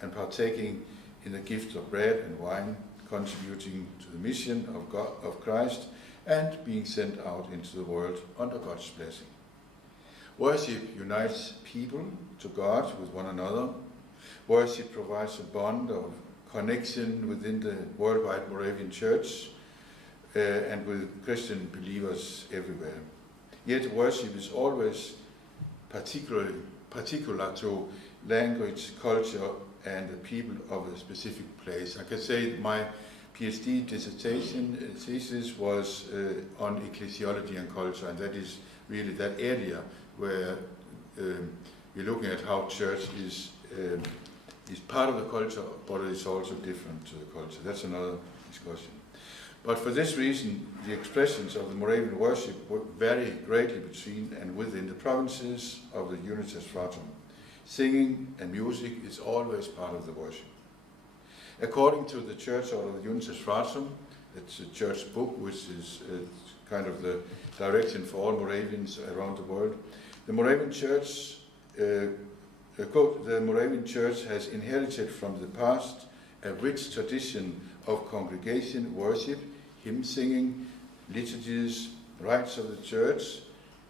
and partaking in the gift of bread and wine, contributing to the mission of Christ, and being sent out into the world under God's blessing. Worship unites people to God with one another. Worship provides a bond of connection within the worldwide Moravian Church and with Christian believers everywhere. Yet worship is always particular to language, culture, and the people of a specific place. I can say my PhD dissertation thesis was on ecclesiology and culture, and that is really that area where we're looking at how church is part of the culture, but it is also different to the culture. That's another discussion. But for this reason, the expressions of the Moravian worship vary greatly between and within the provinces of the Unitas Fratum. Singing and music is always part of the worship. According to the Church Order of the Unitas Fratum, it's a church book which is kind of the direction for all Moravians around the world. The Moravian Church, quote, the Moravian Church has inherited from the past a rich tradition of congregation worship, hymn singing, liturgies, rites of the church,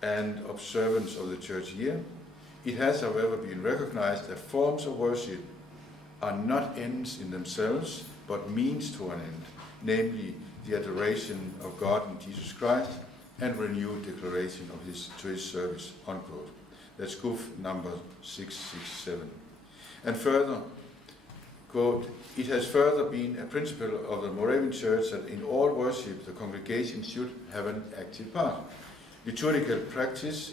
and observance of the church year. It has, however, been recognized that forms of worship are not ends in themselves, but means to an end, namely the adoration of God in Jesus Christ and renewed declaration of to his service, unquote. That's Goof number 667. And further, quote, it has further been a principle of the Moravian Church that in all worship the congregation should have an active part. Liturgical practice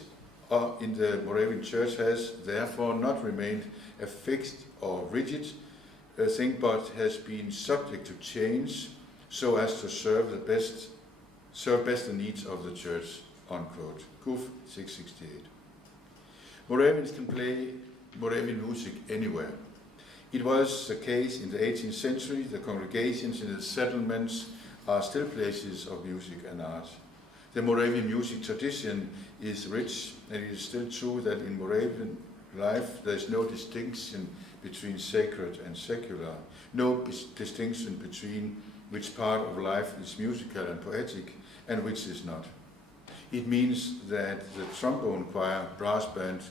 in the Moravian Church has therefore not remained a fixed or rigid thing, but has been subject to change so as to serve best the needs of the church, unquote. Goof 668. Moravians can play Moravian music anywhere. It was the case in the 18th century. The congregations in the settlements are still places of music and art. The Moravian music tradition is rich, and it is still true that in Moravian life there is no distinction between sacred and secular, no distinction between which part of life is musical and poetic and which is not. It means that the trombone choir, brass band,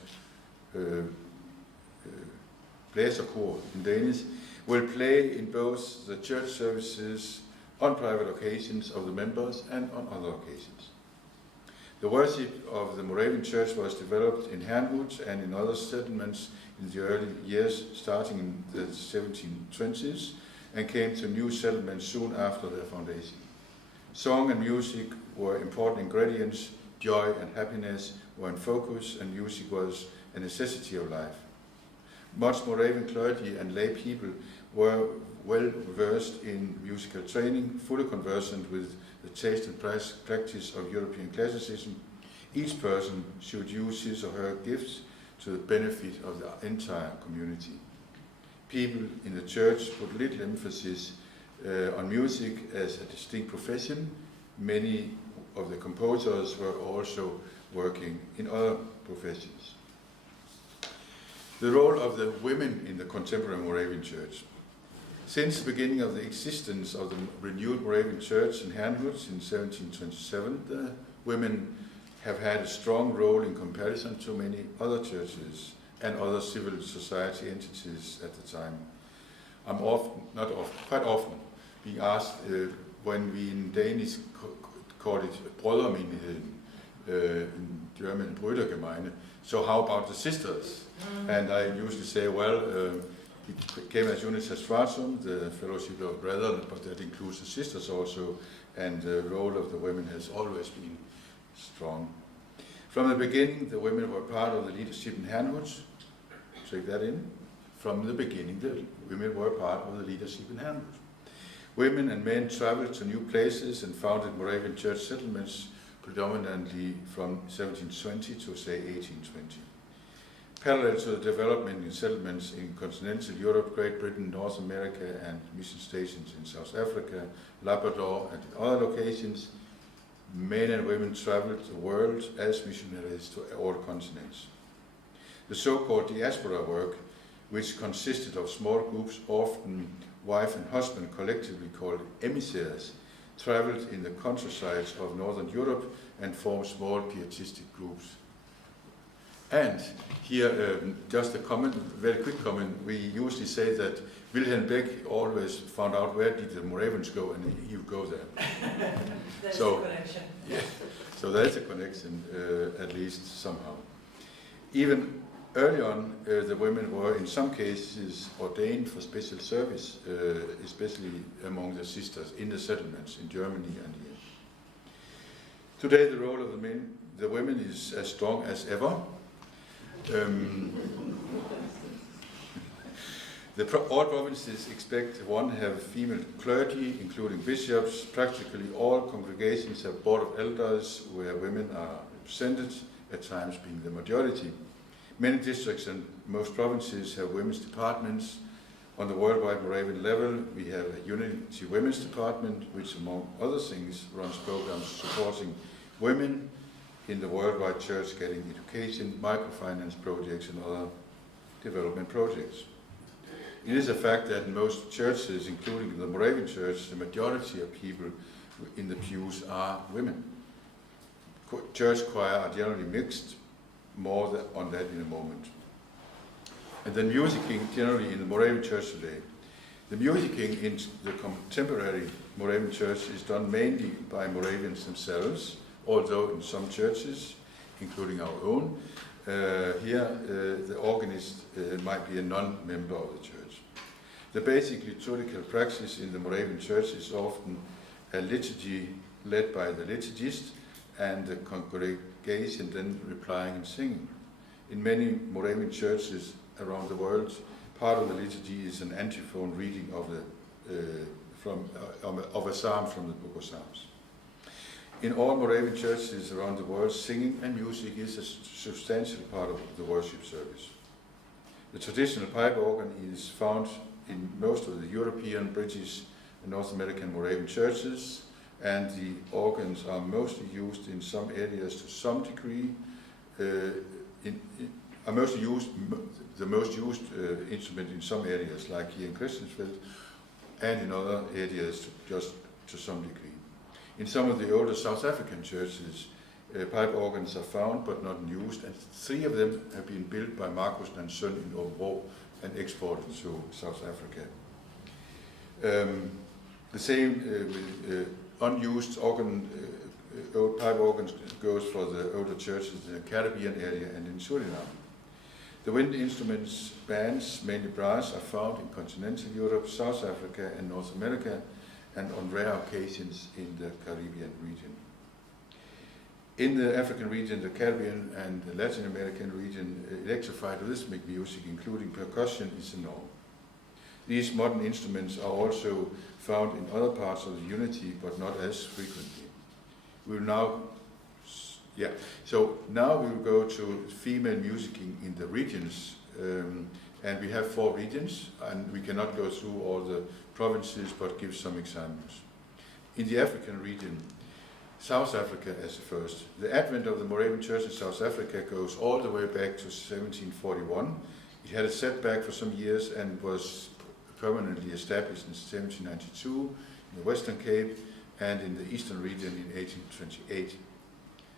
blæserkor in Danish, will play in both the church services on private occasions of the members and on other occasions. The worship of the Moravian Church was developed in Handwood and in other settlements in the early years, starting in the 1720s, and came to new settlements soon after their foundation. Song and music were important ingredients, joy and happiness were in focus, and music was a necessity of life. Much Moravian clergy and lay people were well versed in musical training, fully conversant with the taste and practice of European classicism. Each person should use his or her gifts to the benefit of the entire community. People in the church put little emphasis on music as a distinct profession. Many of the composers were also working in other professions. The role of the women in the contemporary Moravian Church. Since the beginning of the existence of the renewed Moravian Church in Handwriting in 1727, the women have had a strong role in comparison to many other churches and other civil society entities at the time. I'm quite often being asked when we in Danish call it Brødremenigheden, in German Brüdergemeinde, so how about the sisters? And I usually say, well, it came as Untitled Chapter, the Fellowship of Brethren, but that includes the sisters also, and the role of the women has always been strong. From the beginning, the women were part of the leadership in Handwriting. Take that in. From the beginning, the women were part of the leadership in Handwriting. Women and men traveled to new places and founded Moravian church settlements predominantly from 1720 to say 1820. Parallel to the development in settlements in continental Europe, Great Britain, North America, and mission stations in South Africa, Labrador, and other locations, men and women traveled the world as missionaries to all continents. The so-called diaspora work, which consisted of small groups, often wife and husband, collectively called emissaries, traveled in the countrysides of Northern Europe and formed small pietistic groups. And here, just a comment, very quick comment, we usually say that Wilhelm Beck always found out where did the Moravians go, and he would go there. There's So, a connection. Yeah, so there's a connection, at least somehow. Even early on, the women were in some cases ordained for special service, especially among the sisters in the settlements in Germany and here. Today, the role of the women is as strong as ever. All provinces expect one have female clergy, including bishops. Practically all congregations have board of elders where women are represented, at times being the majority. Many districts and most provinces have women's departments. On the worldwide Moravian level, we have a Unity Women's Department, which among other things runs programs supporting women in the worldwide church getting education, microfinance projects, and other development projects. It is a fact that in most churches, including the Moravian Church, the majority of people in the pews are women. Church choir are generally mixed, more on that in a moment. And then musicking generally in the Moravian Church today. The musicking in the contemporary Moravian Church is done mainly by Moravians themselves, although in some churches, including our own, the organist might be a non-member of the church. The basic liturgical praxis in the Moravian Church is often a liturgy led by the liturgist and the congregation then replying and singing. In many Moravian churches around the world, part of the liturgy is an antiphon reading of a psalm from the Book of Psalms. In all Moravian churches around the world, singing and music is a substantial part of the worship service. The traditional pipe organ is found in most of the European, British, and North American Moravian churches, and the organs are mostly used in some areas to some degree. The most used instrument in some areas, like here in Christiansfeld, and in other areas just to some degree. In some of the older South African churches, pipe organs are found but not used, and 3 of them have been built by Marcus and Son in Åbro and exported to South Africa. The same with unused old pipe organs goes for the older churches in the Caribbean area and in Suriname. The wind instruments, bands, mainly brass, are found in continental Europe, South Africa, and North America, and on rare occasions in the Caribbean region. In the African region, the Caribbean and the Latin American region, electrified rhythmic music, including percussion, is the norm. These modern instruments are also found in other parts of the Unity, but not as frequently. So now we will go to female musicking in the regions, and we have 4 regions, and we cannot go through all the provinces, but give some examples. In the African region, South Africa as the first. The advent of the Moravian Church in South Africa goes all the way back to 1741, It had a setback for some years and was permanently established in 1792 in the Western Cape and in the Eastern region in 1828.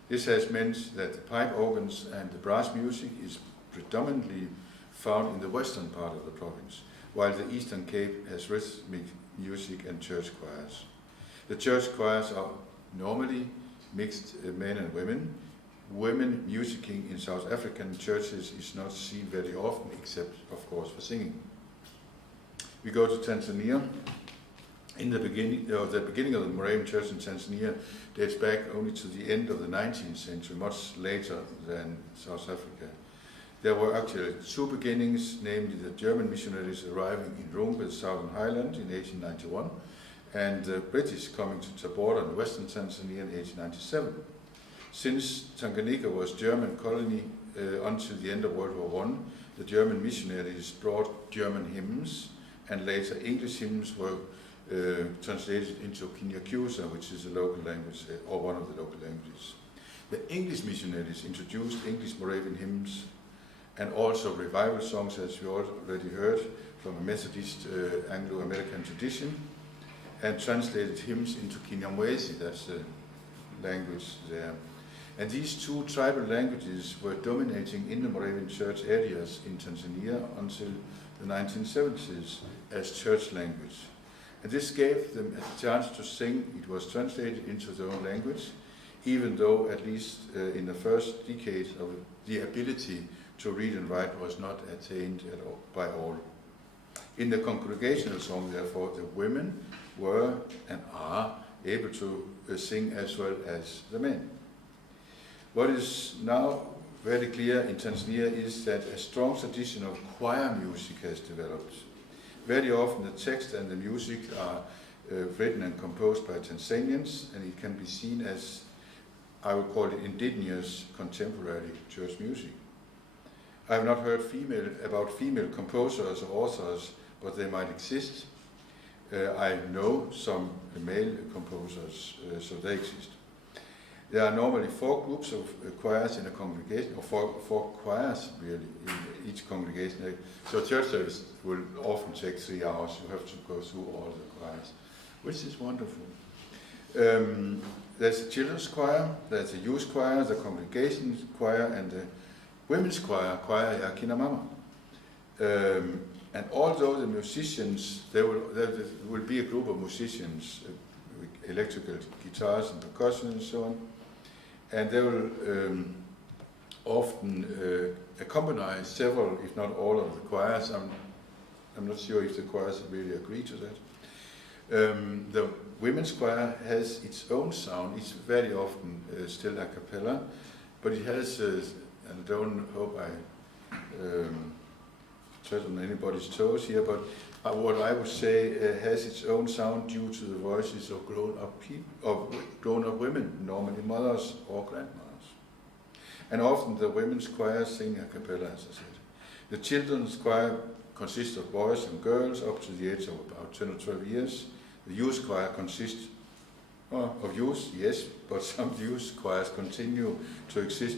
This has meant that the pipe organs and the brass music is predominantly found in the western part of the province, while the Eastern Cape has rhythmic music and church choirs. The church choirs are normally mixed men and women. Women musicking in South African churches is not seen very often, except, of course, for singing. We go to Tanzania. In the beginning of the Moravian Church in Tanzania dates back only to the end of the 19th century, much later than South Africa. There were actually two beginnings, namely the German missionaries arriving in Rumbe, Southern Highland in 1891, and the British coming to Tabora in western Tanzania in 1897. Since Tanganyika was German colony until the end of World War I, the German missionaries brought German hymns, and later English hymns were translated into Kinyakyusa, which is a local language, or one of the local languages. The English missionaries introduced English Moravian hymns and also revival songs, as we already heard, from a Methodist Anglo-American tradition, and translated hymns into Kinyamwezi, that's the language there. And these two tribal languages were dominating in the Moravian church areas in Tanzania until the 1970s as church language. And this gave them a chance to sing. It was translated into their own language, even though at least in the first decade of the ability to read and write was not attained by all. In the congregational song, therefore, the women were and are able to sing as well as the men. What is now very clear in Tanzania is that a strong tradition of choir music has developed. Very often the text and the music are written and composed by Tanzanians, and it can be seen as, I would call it, indigenous contemporary church music. I have not heard about female composers or authors, but they might exist. I know some male composers, so they exist. There are normally 4 groups of choirs in a congregation, or four choirs really in each congregation. So church service will often take 3 hours. You have to go through all the choirs, which is wonderful. There's a children's choir, there's a youth choir, the congregation choir, and the women's choir, Choir ya Kina Mama. And although the musicians, there will be a group of musicians, with electrical guitars and percussion and so on, and they will often accompany several, if not all, of the choirs. I'm not sure if the choirs really agree to that. The women's choir has its own sound. It's very often still a cappella, but it has, and I don't hope I tread on anybody's toes here, but what I would say has its own sound due to the voices of grown-up people, of grown-up women, normally mothers or grandmothers. And often the women's choir sing a cappella, as I said. The children's choir consists of boys and girls up to the age of about 10 or 12 years. The youth choir consists of youth, yes, but some youth choirs continue to exist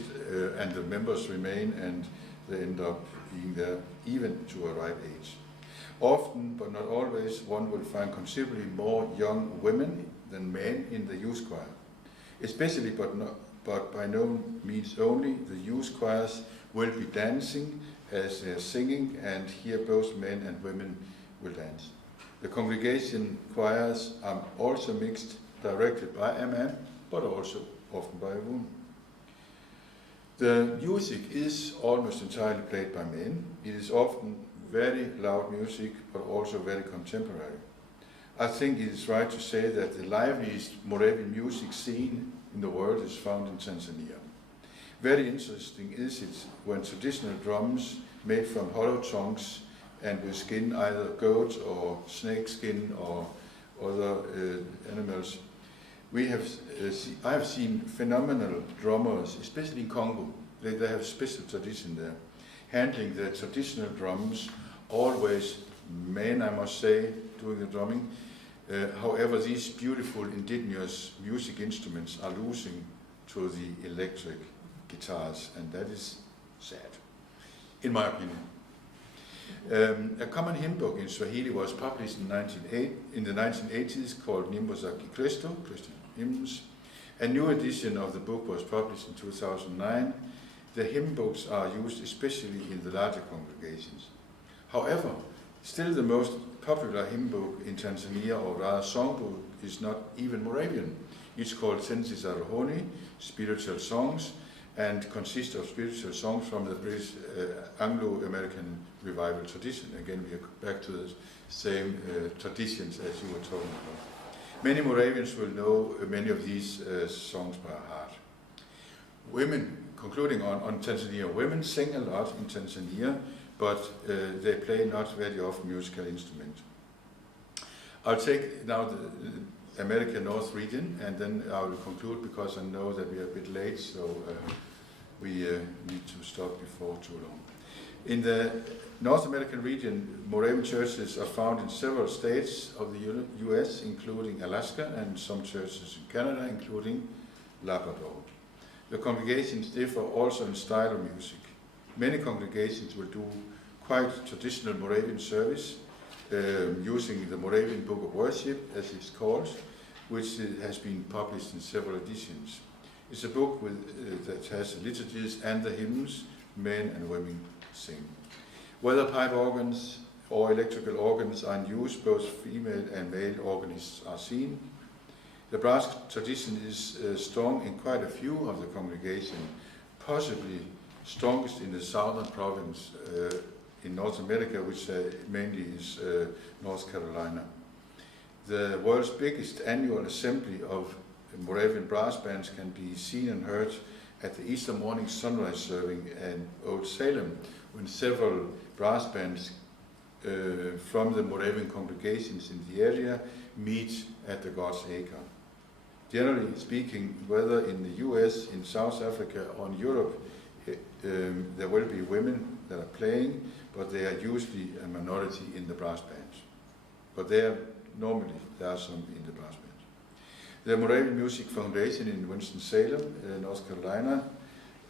and the members remain, and they end up being there even to a ripe age. Often, but not always, one will find considerably more young women than men in the youth choir. Especially, but by no means only, the youth choirs will be dancing as they are singing, and here both men and women will dance. The congregation choirs are also mixed, directed by a man, but also often by a woman. The music is almost entirely played by men. It is often very loud music, but also very contemporary. I think it is right to say that the liveliest Moravian music scene in the world is found in Tanzania. Very interesting is it when traditional drums made from hollow trunks and with skin, either goat or snake skin or other animals. I have seen phenomenal drummers, especially in Congo. They have a special tradition there, handling the traditional drums, always men, I must say, doing the drumming. However, these beautiful indigenous music instruments are losing to the electric guitars, and that is sad, in my opinion. A common hymn book in Swahili was published in the 1980s called Nyimbo za Kikristo, Christian Hymns. A new edition of the book was published in 2009. The hymn books are used especially in the larger congregations. However, still the most popular hymn book in Tanzania, or rather songbook, is not even Moravian. It's called Sensi za Rohoni, Spiritual Songs, and consists of spiritual songs from the British Anglo-American revival tradition. Again, we are back to the same traditions as you were talking about. Many Moravians will know many of these songs by heart. Women, concluding on Tanzania, women sing a lot in Tanzania, but they play not very often musical instruments. I'll take now the American North region, and then I will conclude because I know that we are a bit late, so we need to stop before too long. In the North American region, Moravian churches are found in several states of the US, including Alaska, and some churches in Canada, including Labrador. The congregations differ also in style of music. Many congregations will do quite traditional Moravian service, using the Moravian Book of Worship, as it's called, which has been published in several editions. It's a book that has the liturgies and the hymns men and women sing. Whether pipe organs or electrical organs are in use, both female and male organists are seen. The brass tradition is strong in quite a few of the congregation, possibly strongest in the southern province in North America, which mainly is North Carolina. The world's biggest annual assembly of Moravian brass bands can be seen and heard at the Easter morning sunrise serving in Old Salem, when several brass bands from the Moravian congregations in the area meet at the God's Acre. Generally speaking, whether in the US, in South Africa, or in Europe, there will be women that are playing, but they are usually a minority in the brass bands. But normally there are some in the brass bands. The Moravian Music Foundation in Winston-Salem, North Carolina,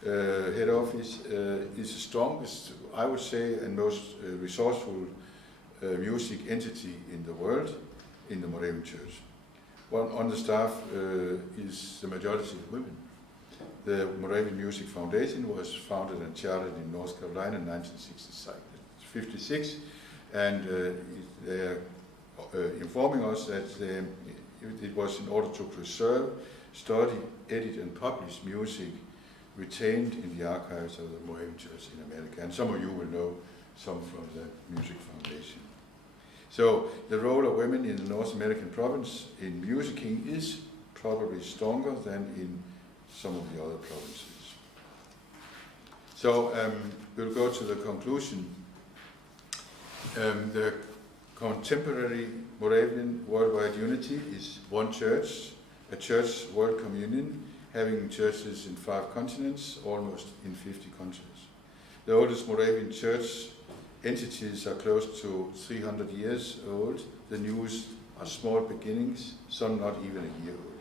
head office, is the strongest, I would say, and most resourceful music entity in the world in the Moravian Church. On the staff is the majority of women. The Moravian Music Foundation was founded and chartered in North Carolina in 1956, and they are informing us that it was in order to preserve, study, edit, and publish music retained in the archives of the Moravian Church in America. And some of you will know some from the Music Foundation. So the role of women in the North American province in musicking is probably stronger than in some of the other provinces. So we'll go to the conclusion. The contemporary Moravian worldwide unity is one church, a church world communion, having churches in 5 continents, almost in 50 countries. The oldest Moravian church entities are close to 300 years old. The newest are small beginnings, some not even a year old.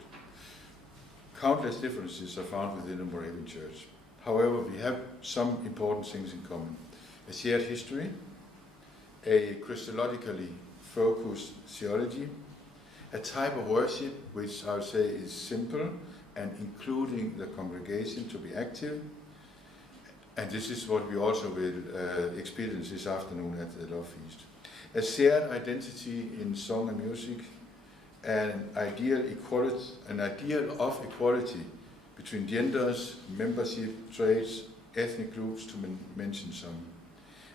Countless differences are found within the Moravian Church. However, we have some important things in common. A shared history, a Christologically focused theology, a type of worship which I would say is simple and including the congregation to be active. And this is what we also will experience this afternoon at the Love Feast. A shared identity in song and music, an ideal of equality between genders, membership, trades, ethnic groups, to mention some,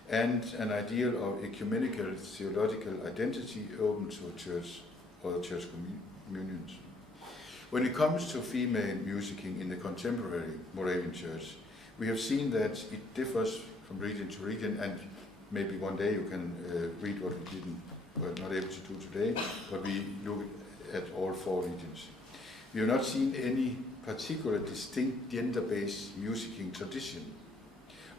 and an ideal of ecumenical theological identity open to a church or the church communions. When it comes to female musicking in the contemporary Moravian Church, we have seen that it differs from region to region, and maybe one day you can read what we're not able to do today, but we look at all 4 regions. We have not seen any particular distinct gender-based musicking tradition,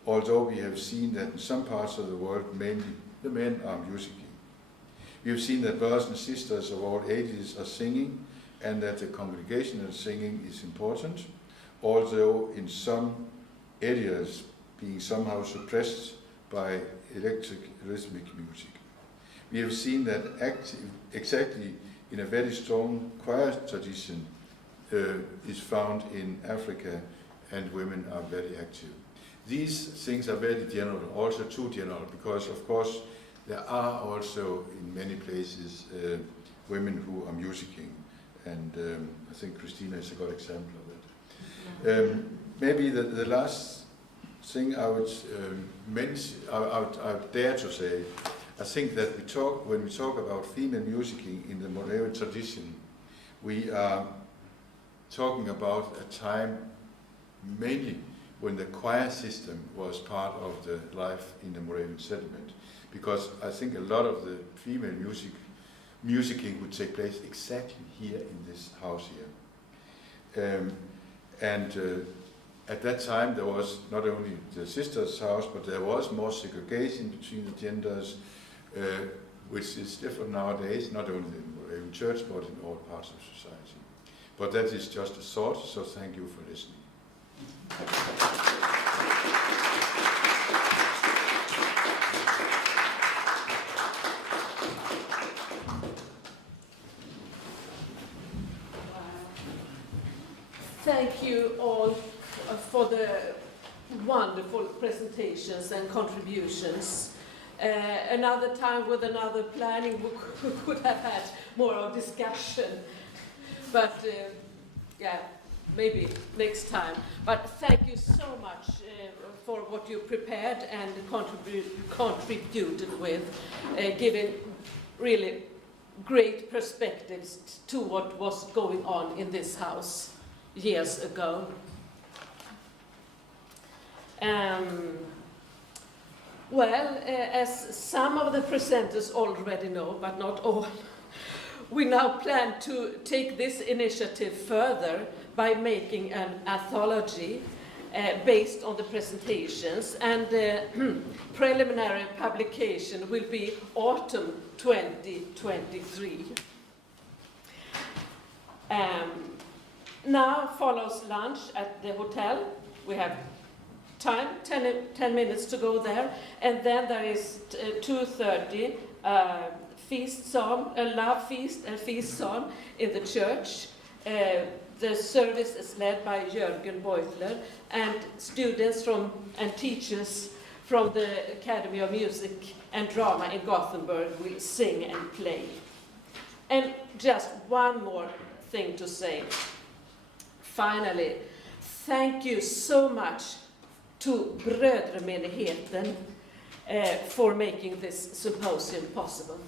although we have seen that in some parts of the world, mainly the men are musicking. We have seen that brothers and sisters of all ages are singing, and that the congregational singing is important, although in some areas being somehow suppressed by electric rhythmic music. We have seen that exactly in a very strong choir tradition is found in Africa, and women are very active. These things are very general, also too general, because of course there are also in many places women who are musicking, and I think Christina is a good example of that. Maybe the last thing I would mention, I would dare to say, I think that when we talk about female musicking in the Moravian tradition, we are talking about a time mainly when the choir system was part of the life in the Moravian settlement, because I think a lot of the female musicking would take place exactly here in this house here. At that time there was not only the sisters' house, but there was more segregation between the genders, which is different nowadays, not only in the Moravian Church, but in all parts of society. But that is just a thought, so thank you for listening. Thank you all for the wonderful presentations and contributions. Another time with another planning we could have had more of discussion, but yeah, maybe next time. But thank you so much for what you prepared and contributed with, giving really great perspectives to what was going on in this house years ago. Well, as some of the presenters already know, but not all, we now plan to take this initiative further by making an anthology based on the presentations, and preliminary publication will be autumn 2023. Now follows lunch at the hotel. We have time, 10 minutes to go there, and then there is 2:30 feast song, a love feast and feast song in the church. The service is led by Jörgen Beutler, and students and teachers from the Academy of Music and Drama in Gothenburg will sing and play. And just one more thing to say. Finally, thank you so much to Brödremenigheten for making this symposium possible.